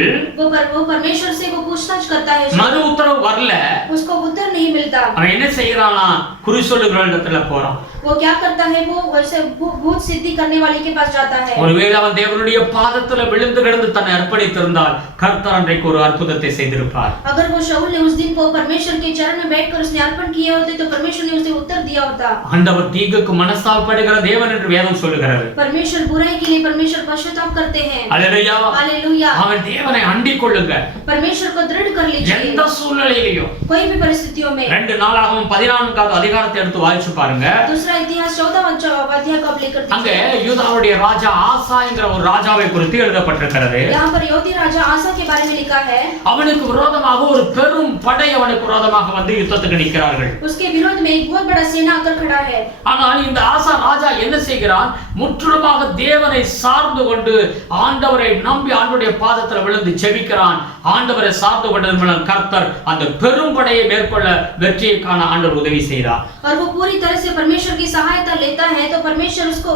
वो परमेश्वर से वो पूछताछ करता है। மறு உத்தரவு வரல. उसको उत्तर नहीं मिलता। அவன் என்ன செய்யறானா? குறி சொல்லுகிறவரிடத்துல போறான். वो क्या करता है? वो वैसे भूत सिद्धि करने वाले के पास जाता है। ஒருவேளை அவன் தேவனுடைய பாதத்துல விழுந்து கிடந்து தன்னை அர்ப்பணித்திருந்தால் கர்த்தர் அன்றைக்கு ஒரு அற்புதத்தை செய்திருப்பார். अगर वो शाऊल ने उस दिन को परमेश्वर के चरण में बैठकर उसने अर्पण किए होते तो परमेश्वर ने उसे उत्तर दिया होता। ஆண்டவர் தீங்குக்கு மனஸ்தாபப்படுகிற தேவன் என்று வேதம் சொல்லுகிறது. परमेश्वर बुराई के लिए परमेश्वर पश्चाताप करते हैं। हालेलुया. हालेलुया. அவன் தேவனை அண்டிக் கொள்ளுங்க. परमेश्वर को दृढ़ कर लीजिए। எந்த சூழ்நிலையிலும் कोई भी परिस्थितियों में। 2 நாளாகமம் 14வது அதிகாரத்தை எடுத்து வாசிச்சு பாருங்க. दूसरा इतिहास 14वां अध्याय को आप लेकर அங்க யூதாவுடைய ராஜா ஆசா என்கிற ஒரு ராஜாவை குறித்து எழுதப்பட்டிருக்கிறது. यहाँ पर யோதி राजा आसा के बारे में लिखा है। அவனுக்கு விரோதமாக ஒரு பெரும் படை அவனுக்கு விரோதமாக வந்து யுத்தத்துக்கு நிற்கிறார்கள். उसके विरोध में एक बहुत बड़ा सेना आकर खड़ा है। ஆனால் இந்த ஆசா ராஜா என்ன செய்கிறான்? முற்றிலுமாக தேவனை சார்ந்து கொண்டு ஆண்டவரை நம்பி ஆண்டவருடைய பாதத்தில் விழுந்து ஜெபிக்கிறான். ஆண்டவரை சார்ந்து கொண்டதன் மூலம் கர்த்தர் அந்த பெரும் படையை மேற்கொள்ள வெற்றியை காண ஆண்டவர் உதவி செய்கிறார். और वो पूरी तरह से परमेश्वर की सहायता लेता है तो परमेश्वर उसको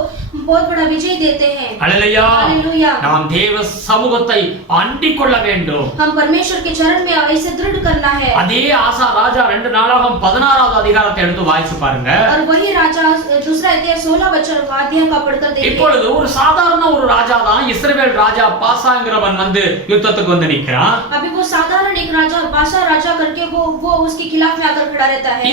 बहुत बड़ा विजय देते हैं। हालेलुया. हालेलुया. நாம் தேவ சமூகத்தை அண்டிக் கொள்ள வேண்டும். हम परमेश्वर के चरण में ऐसे दृढ़ करना है। அதே ஆசா ராஜா 2 நாளாகமம் 16வது அதிகாரத்தை எடுத்து வாசிச்சு பாருங்க. और वही राजा दूसरा अध्याय 16 अध्याय का पढ़कर देखिए। இப்பொழுது ஒரு சாதாரண ஒரு ராஜா தான் இஸ்ரவேல் ராஜா பாசாங்கிறவன் வந்து யுத்தத்துக்கு வந்து நிற்கிறான். अभी वो साधारण एक राजा बासा राजा करके वो उसके खिलाफ में आकर खड़ा रहता है।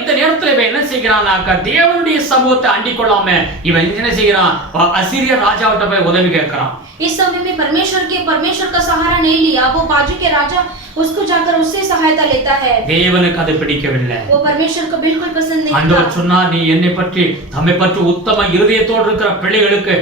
இந்த நேரத்துல இவன் என்ன செய்கிறானாக்க தேவனுடைய சமூகத்தை அண்டிக் கொள்ளாம இவன் என்ன செய்கிறான்? அசீரிய ராஜாவிட்ட போய் உதவி கேட்கிறான். इस समय में परमेश्वर का सहारा नहीं लिया, वो बाजू के राजा उसको जाकर उससे सहायता लेता है। தேவனுக்கு அது பிடிக்கவில்லை. वो परमेश्वर को बिल्कुल पसंद नहीं ஆண்டவர் சொன்னார், நீ என்னை பற்றி தம்மை பற்றி உத்தம இருதயத்தோடு இருக்கிற பிள்ளைகளுக்கு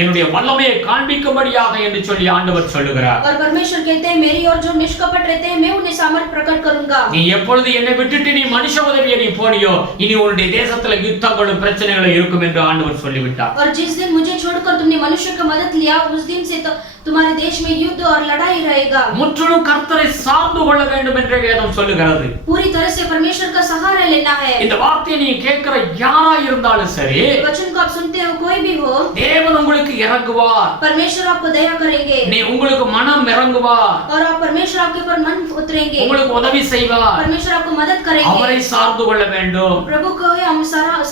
என்னுடைய வல்லமையை காண்பிக்கும்படியாக என்று சொல்லி ஆண்டவர் சொல்லுகிறார். और परमेश्वर कहते हैं मेरी और जो निष्कपट रहते हैं मैं उन्हें सामर्थ प्रकट करूंगा। நீ எப்பொழுது என்னை விட்டுட்டு நீ மனுஷ உதவியை நீ போனியோ இனி உன்னுடைய தேசத்துல யுத்தங்களும் பிரச்சனைகளும் இருக்கும் என்று ஆண்டவர் சொல்லிவிட்டார். और जिस दिन मुझे छोड़कर तुमने मनुष्य की मदद लिया उस दिन से तो तुम्हारे देश में युद्ध और लड़ाई रहेगा। முற்றிலும் கர்த்தரை சார்ந்து கொள்ள வேண்டும் என்று வேதம் சொல்லுகிறது. पूरी तरह से परमेश्वर का सहारा लेना है। இந்த வார்த்தையை நீ கேட்கிற யாரா இருந்தாலும் சரி, वचन को आप सुनते हो कोई भी हो, தேவன் உங்களுக்கு இறங்குவார். परमेश्वर आपको दया करेंगे। நீ உங்களுக்கு மனம் இறங்குவார். और आप परमेश्वर आपके ऊपर मन उतरेंगे। உங்களுக்கு உதவி செய்வார். परमेश्वर आपको मदद करेंगे। அவரை சார்ந்து கொள்ள வேண்டும். प्रभु को हम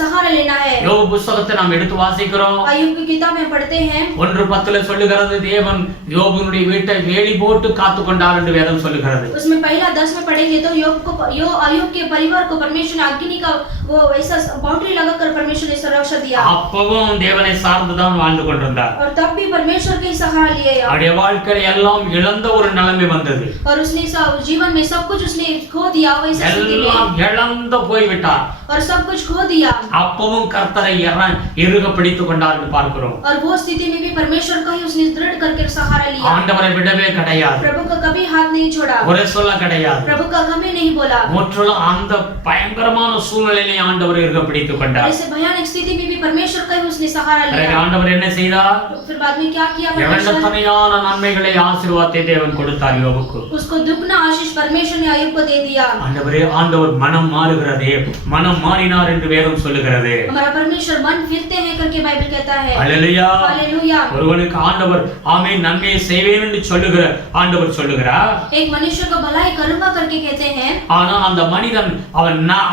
सहारा लेना है। யோபு புத்தகத்தை நாம் எடுத்து வாசிக்கிறோம். अय्यूब की किताब में पढ़ते हैं। 1:10 சொல்லுகிறது தேவன் யோபுனுடைய வீட்டை வேலி போட்டு காத்து கொண்டார் என்று வேதம் சொல்லுகிறது. उसमें पहला 10 में पढ़ेंगे तो अय्यूब के परिवार को परमेश्वर ने अग्नि का वो ऐसा बाउंड्री लगाकर परमेश्वर ने सुरक्षा दिया। அப்பவும் தேவனை சார்ந்து தான் வாழ்ந்து கொண்டிருந்தார். और तब भी परमेश्वर के सहारा लिए। அவருடைய வாழ்க்கையில எல்லாம் இழந்த ஒரு நிலைமை வந்தது. और उसने जीवन में सब कुछ उसने खो दिया। वैसा எல்லாம் இழந்து போய் விட்டார். और सब कुछ खो दिया। அப்பவும் கர்த்தரை இறுக பிடித்துக் கொண்டார் என்று பார்க்கிறோம். और वो स्थिति में भी परमेश्वर को ही उसने दृढ़ करके सहारा लिया। ஆண்டவரை விடவே கிடையாது. प्रभु का कभी हाथ नहीं छोड़ा। ஒரே சொல்ல கிடையாது. प्रभु का कभी नहीं बोला। முற்றிலும் அந்த பயங்கரமான சூழ்நிலையிலே ஆண்டவரை இறுக பிடித்துக் கொண்டார். ऐसे भयानक स्थिति में भी परमेश्वर का ही उसने सहारा लिया। ஆண்டவர் என்ன செய்தார்? फिर बाद में क्या किया परमेश्वर? இரண்டத்தனையான நன்மைகளை ஆசீர்வாதத்தை தேவன் கொடுத்தார் யோபுக்கு. उसको दुगना आशीष परमेश्वर ने अय्यूब को दे दिया। ஆண்டவர் மனம் மாறுகிறதே, மனம் மாறினார் என்று வேதம் சொல்லுகிறது. हमारा परमेश्वर मन फिरते हैं करके बाइबल कहता है। Hallelujah hallelujah. ஒருவனுக்கு ஆண்டவர் ஆமென் நன்மையை செய்வேன் என்று ஆண்டவர் சொல்லுகிறார். एक मनुष्य को भलाई करूंगा करके कहते हैं। ஆனா அந்த மனிதன்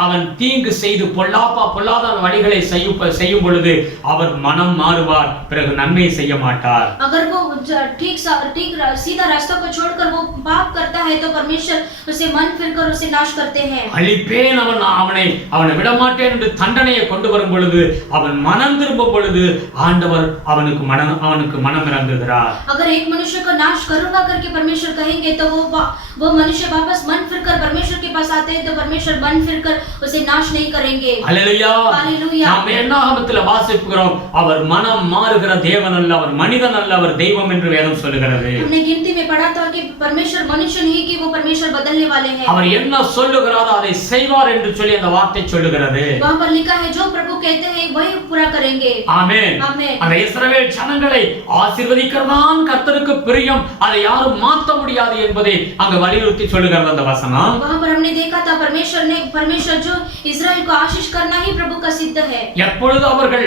அவன் தீங்கு செய்து பொல்லாத வழிகளை செய்யும் பொழுது அவர் மனம் மாறுவார், பிறகு நன்மை செய்ய மாட்டார். अगर वो ठीक सीधा रास्ता को छोड़कर वो पाप करता है तो परमेश्वर उसे मन फिरकर उसे नाश करते हैं। அழிப்பேன் அவனை விடமாட்டேன் என்று தண்டனையை கொண்டு வரும் பொழுது அவன் மனம் திரும்பும் பொழுது ஆண்டவர் அவனுக்கு மனம் இறங்குகிறார். अगर एक मनुष्य को नाश करूंगा करके परमेश्वर कहेंगे तो वो मनुष्य वापस मन फिरकर परमेश्वर के पास आते हैं तो परमेश्वर मन फिरकर उसे नाश नहीं करेंगे। हालेलुया। हालेलुया। நாம் என்னாகமத்தில் வாசிக்கிறோம், அவர் மனம் மாறுகிற தேவன் அல்ல, அவர் மனிதன் அல்ல, அவர் தெய்வம் என்று வேதம் சொல்லுகிறது. हमने गिनती में पढ़ा था कि परमेश्वर मनुष्य नहीं कि वो परमेश्वर बदलने वाले हैं। அவர் என்ன சொல்லுகிறாரோ அதை செய்வார் என்று சொல்லி அந்த வார்த்தை சொல்லுகிறது. वहां पर लिखा है जो प्रभु कहते हैं वही पूरा करेंगे। ஆமென்। ஆமென்। அந்த இஸ்ரவேல் ஜனங்களை ஆசீர்வதிக்கிறதான் கர்த்தருக்கு பிரியம், அதை யாரும் மாற்ற முடியாது என்பதை அங்க வலியுறுத்தி சொல்லுகிறது அந்த வசனம். वहां पर हमने देखा था परमेश्वर जो इस्राएल को आशीष करना ही प्रभु का सिद्ध है। எப்பொழுது அவர்கள்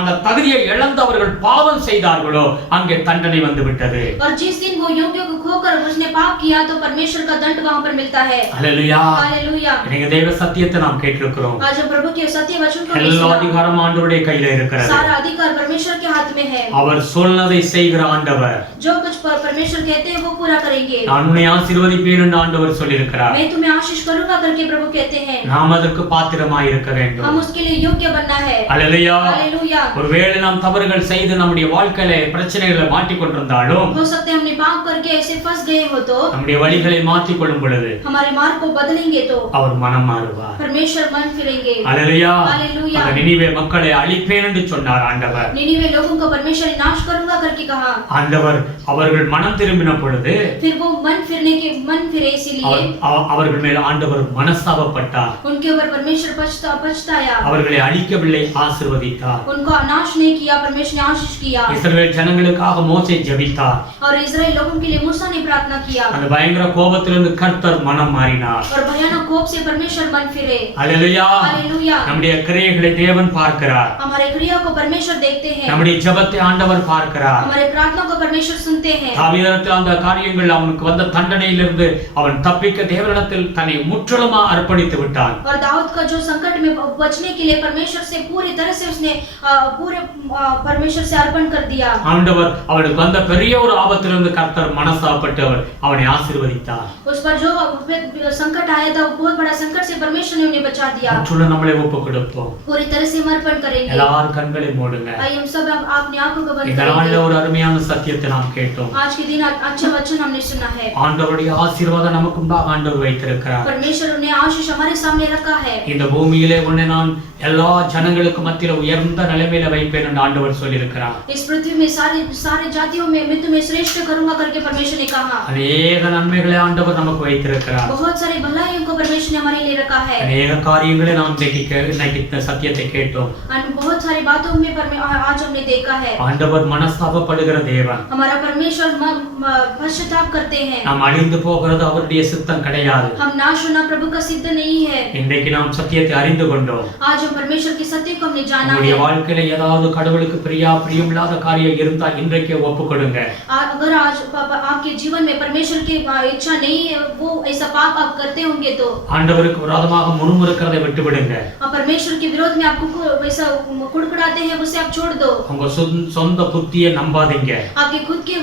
அந்த தகுதியை இழந்தவர்கள் பாவம் செய்தார்களோ அங்கே தண்டனை வந்து விட்டது. और जिस दिन वो योग्य को खोकर उसने पाप किया तो परमेश्वर का दंड वहां पर मिलता है। हालेलुया। हालेलुया। நீங்க தேவ சத்தியத்தை நாம் கேட்டிருக்கிறோம். आज हम प्रभु के सत्य वचन को எல்லா அதிகாரம் ஆண்டவருடைய கையில இருக்கிறது. सारा अधिकार परमेश्वर के हाथ में है। அவர் சொன்னதை செய்கிற ஆண்டவர். जो कुछ परमेश्वर कहते हैं वो पूरा करेंगे। நான் உன்னை ஆசீர்வதிப்பேன் என்று ஆண்டவர் சொல்லியிருக்கிறார். मैं तुम्हें आशीष करूंगा करके प्रभु कहते हैं। நாம் அதற்கு பாத்திரமாய் இருக்க வேண்டும். हम उसके लिए योग्य बनना है। हालेलुया। हालेलुया। ஒருவேளை நாம் தவறுகள் செய்து நம்முடைய வாழ்க்கையில பிரச்சனைகளை மாட்டிக் கொண்டிருந்தாலும் हो सकता है हमने पाप करके ऐसे फंस गए हो तो நம்முடைய வழிகளை மாற்றிக் கொள்ளும் பொழுது हमारे मार्ग को बदलेंगे तो அவர் மனம் மாறுவார். परमेश्वर मन फिरेंगे। हालेलुया। हालेलुया। அந்த நினிவே மக்களை அழிப்பேன் என்று சொன்னார் ஆண்டவர். निनिवे लोगों को परमेश्वर ने नाश करूंगा करके कहा। ஆண்டவர் அவர்கள் மனம் திரும்பின பொழுது फिर वो मन फिरे इसीलिए அவர்கள் மேல் ஆண்டவர் மனஸ்தாபப்பட்டார். उनके ऊपर परमेश्वर पछताया। அவர்களை அழிக்கவில்லை, ஆசீர்வதித்தார். उनको नाश नहीं किया, परमेश्वर ने आशीष किया। இஸ்ரவேல் ஜனங்களுக்காக மோசே ஜெபித்தார். और इस्राएल लोगों के लिए मूसा ने प्रार्थना किया। அந்த பயங்கர கோபத்திலிருந்து கர்த்தர் மனம் மாறினார். और भयानक कोप से परमेश्वर मन फिरे। हालेलुया। हालेलुया। நம்முடைய கிரியைகளை தேவன் பார்க்கிறார். हमारे क्रिया को परमेश्वर देखते हैं। நம்முடைய ஜெபத்தை ஆண்டவர் பார்க்கிறார். हमारे प्रार्थना को परमेश्वर सुनते हैं। தாவீதிடத்தில் அந்த காரியங்கள் அவனுக்கு வந்த தண்டனையிலிருந்து அவன் தப்பிக்க தேவனிடத்தில் தன்னை முற்றிலுமா அர்ப்பணித்து விட்டான். और दाऊद का जो संकट में बचने के लिए परमेश्वर से पूरी तरह से उसने पूरे परमेश्वर से अर्पण कर दिया। ஆண்டவர் அவனுக்கு வந்த பெரிய ஒரு ஆபத்திலிருந்து கர்த்தர் மனஸ்தாபப்பட்டு அவனை ஆசீர்வதித்தார். उस पर जो संकट आया था वो बहुत बड़ा संकट से परमेश्वर ने उन्हें बचा दिया। முற்றிலும் நம்மளை ஒப்புக் கொடுப்போம். पूरी तरह से समर्पण करेंगे। எல்லாரும் கண்களை மூடுங்க. आइए हम सब अपनी आंखों को बंद இந்த நாளில் करेंगे। ஒரு அருமையான சத்தியத்தை நாம் கேட்டோம். आज के दिन अच्छा वचन हमने सुना है। ஆண்டவருடைய ஆசீர்வாதம் நமக்கு முன்பாக ஆண்டவர் வைத்திருக்கிறார். परमेश्वर ने आशीष हमारे सामने रखा है। இந்த பூமியிலே உன்னை நான் எல்லா ஜனங்களுக்கு மத்தியில உயர்ந்த நிலைமையில வைப்பேன் என்று ஆண்டவர் சொல்லியிருக்கிறார். इस पृथ्वी में सारे जातियों में मैं तुम्हें श्रेष्ठ करूंगा करके परमेश्वर ने कहा। अनेक நன்மைகளை ஆண்டவர் நமக்கு வைத்திருக்கிறார். बहुत सारी भलाइयों को परमेश्वर ने हमारे लिए रखा है। अनेक காரியங்களை நாம் இன்னைக்கு சத்தியத்தை கேட்டோம். बहुत सारी बातों में आज हमने देखा है। ஆண்டவர் மனஸ்தாபப்படுகிற தேவன். हमारा परमेश्वर पश्चाताप करते हैं। நாம் அழிந்து போகிறது அவருடைய சித்தம் கிடையாது. हम नाश होना प्रभु का सिद्ध नहीं है। இன்றைக்கு நாம் சத்தியத்தை அறிந்து கொண்டோம். आज हम परमेश्वर की सत्य को हमने जाना है। உங்களுடைய வாழ்க்கையில ஏதாவது கடவுளுக்கு பிரியமில்லாத காரியம் இருந்தா இன்றைக்கே ஒப்புக்கொடுங்க. अगर आज आपके जीवन में परमेश्वर की इच्छा नहीं है, वो ऐसा पाप आप करते होंगे तो ஆண்டவருக்கு விரோதமாக முறுமுறுக்கிறதை விட்டு விடுங்க. परमेश्वर के विरोध में आपको वैसा कुड़कुड़ाते हैं उसे आप छोड़ दो। உங்க சொந்த புத்தியை நம்பாதீங்க. आपके खुद के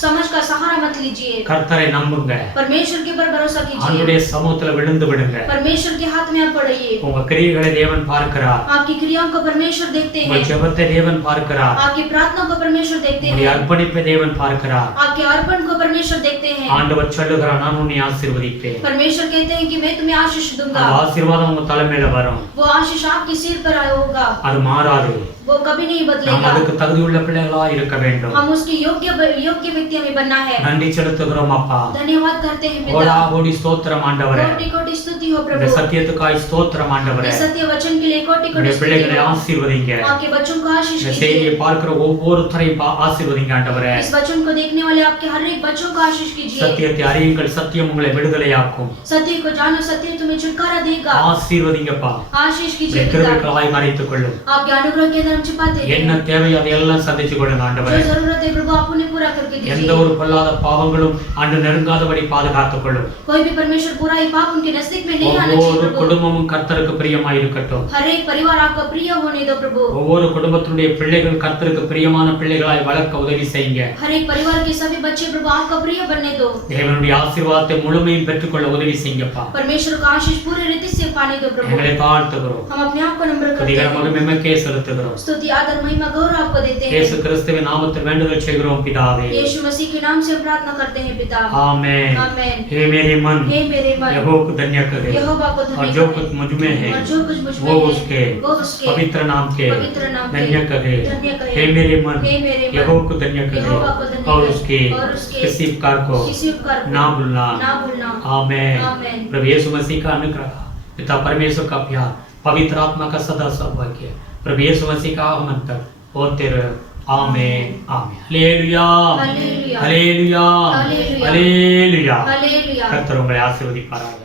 समझ का सहारा मत लीजिए। கர்த்தரை நம்புங்க. परमेश्वर के ऊपर भरोसा कीजिए। அவருடைய சமூகத்துல விழுந்து விடுங்க. परमेश्वर के हाथ में आप पड़िए। உங்க கிரியைகளை தேவன் பார்க்கிறார். आपकी क्रियाओं को परमेश्वर देखते हैं। உங்க ஜெபத்தை தேவன் பார்க்கிறார். आपकी प्रार्थना को परमेश्वर देखते हैं। உங்களுடைய அர்ப்பணிப்பை தேவன் பார்க்கிறார். आपकी आपके अर्पण को परमेश्वर देखते हैं। ஆண்டவர் சொல்லுகிறார் நான் உன்னை ஆசீர்வதிப்பேன். परमेश्वर कहते हैं कि मैं तुम्हें आशीष दूंगा। அந்த ஆசீர்வாதம் உங்க தலைமையில வரும். वो आशीष आपके सिर पर होगा। அது மாறாது. वो कभी नहीं நாம் बदलेगा। அதுக்கு தகுதியுள்ள பிள்ளைகளா இருக்க வேண்டும். हम उसके योग्य व्यक्ति हमें बनना है। நன்றி செலுத்துகிறோம் அப்பா. धन्यवाद करते हैं पिता। கோடா கோடி ஸ்தோத்திரம் ஆண்டவரே. कोटि कोटि स्तुति हो இந்த प्रभु। சத்தியத்துக்காய் ஸ்தோத்திரம் ஆண்டவரே. इस सत्य वचन के लिए कोटि कोटि உடைய स्तुति பிள்ளைகளை हो। ஆசீர்வதிங்க. आपके बच्चों को आशीष இந்த कीजिए। செய்தியை பார்க்கிற ஒவ்வொருத்தரையும் ஆசீர்வதிங்க ஆண்டவரே. इस वचन को देखने वाले आपके हर एक बच्चों को आशीष कीजिए। சத்தியத்தை அறியுங்கள், சத்தியம் உங்களை விடுதலையாக்கும். सत्य को जानो, सत्य तुम्हें छुटकारा देगा। ஆசீர்வதிங்கப்பா. आशीष कीजिए पिता। கிருபைகளாய் மறைத்துக் கொள்ளும். आपके अनुग्रह के अंदर हम छिपाते हैं। என்ன தேவையோ அதையெல்லாம் சந்திச்சு கொடுங்க ஆண்டவரே. जो जरूरत है प्रभु आप उन्हें पूरा करके எந்த दीजिए। ஒரு பொல்லாத பாவங்களும் ஆண்டு நெருங்காதபடி பாதுகாத்துக் கொள்ளும். कोई भी परमेश्वर बुराई पाप उनके नजदीक में नहीं आना चाहिए ஒவ்வொரு प्रभु। குடும்பமும் கர்த்தருக்கு பிரியமாய் இருக்கட்டும். हर एक परिवार आपका प्रिय होने दो प्रभु। ஒவ்வொரு குடும்பத்தினுடைய பிள்ளைகள் கர்த்தருக்கு பிரியமான பிள்ளைகளாய் வளர்க்க உதவி செய்யுங்க. हर एक परिवार के सभी बच्चे प्रभु आपका प्रिय बनने दो। தேவனுடைய ஆசீர்வாதத்தை முழுமையும் பெற்றுக்கொள்ள உதவி செய்யுங்கப்பா. परमेश्वर का आशीष पूरे रीति से पाने दो प्रभु। எங்களை தாழ்த்துகிறோம். हम अपने आप को नम्र करते அதிகார हैं। மகிமைக்கே செலுத்துகிறோம். स्तुति आदर महिमा गौरव आपको देते हैं। இயேசு கிறிஸ்துவின் நாமத்தில் வேண்டுதல் செய்கிறோம் பிதாவே. यीशु मसीह के नाम से प्रार्थना करते हैं पिता। आमेन. आमेन। हे मेरे मन हे मेरे मन यहोवा को धन्य करे यहोवा को धन्य और जो करे। कुछ मुझ में है और जो कुछ मुझ में वो है, उसके वो उसके पवित्र नाम के पवित्र नाम के धन्य करे। धन्य करे। हे मेरे मन हे मेरे मन यहोवा को धन्य करे यहोवा को धन्य और करे। उसके और उसके किसी उपकार को किसी उपकार को ना भूलना। ना भूलना। आमेन. आमेन। प्रभु यीशु मसीह का अनुग्रह, पिता परमेश्वर का प्यार, पवित्र आत्मा का सदा सौभाग्य प्रभु यीशु मसीह का आगमन तक होते रहे। आमेन. आमेन. हालेलुया. हालेलुया। हालेलुया. हालेलुया। हालेलुया. हालेलुया। கர்த்தர் உங்களை ஆசீர்வதிப்பாராக.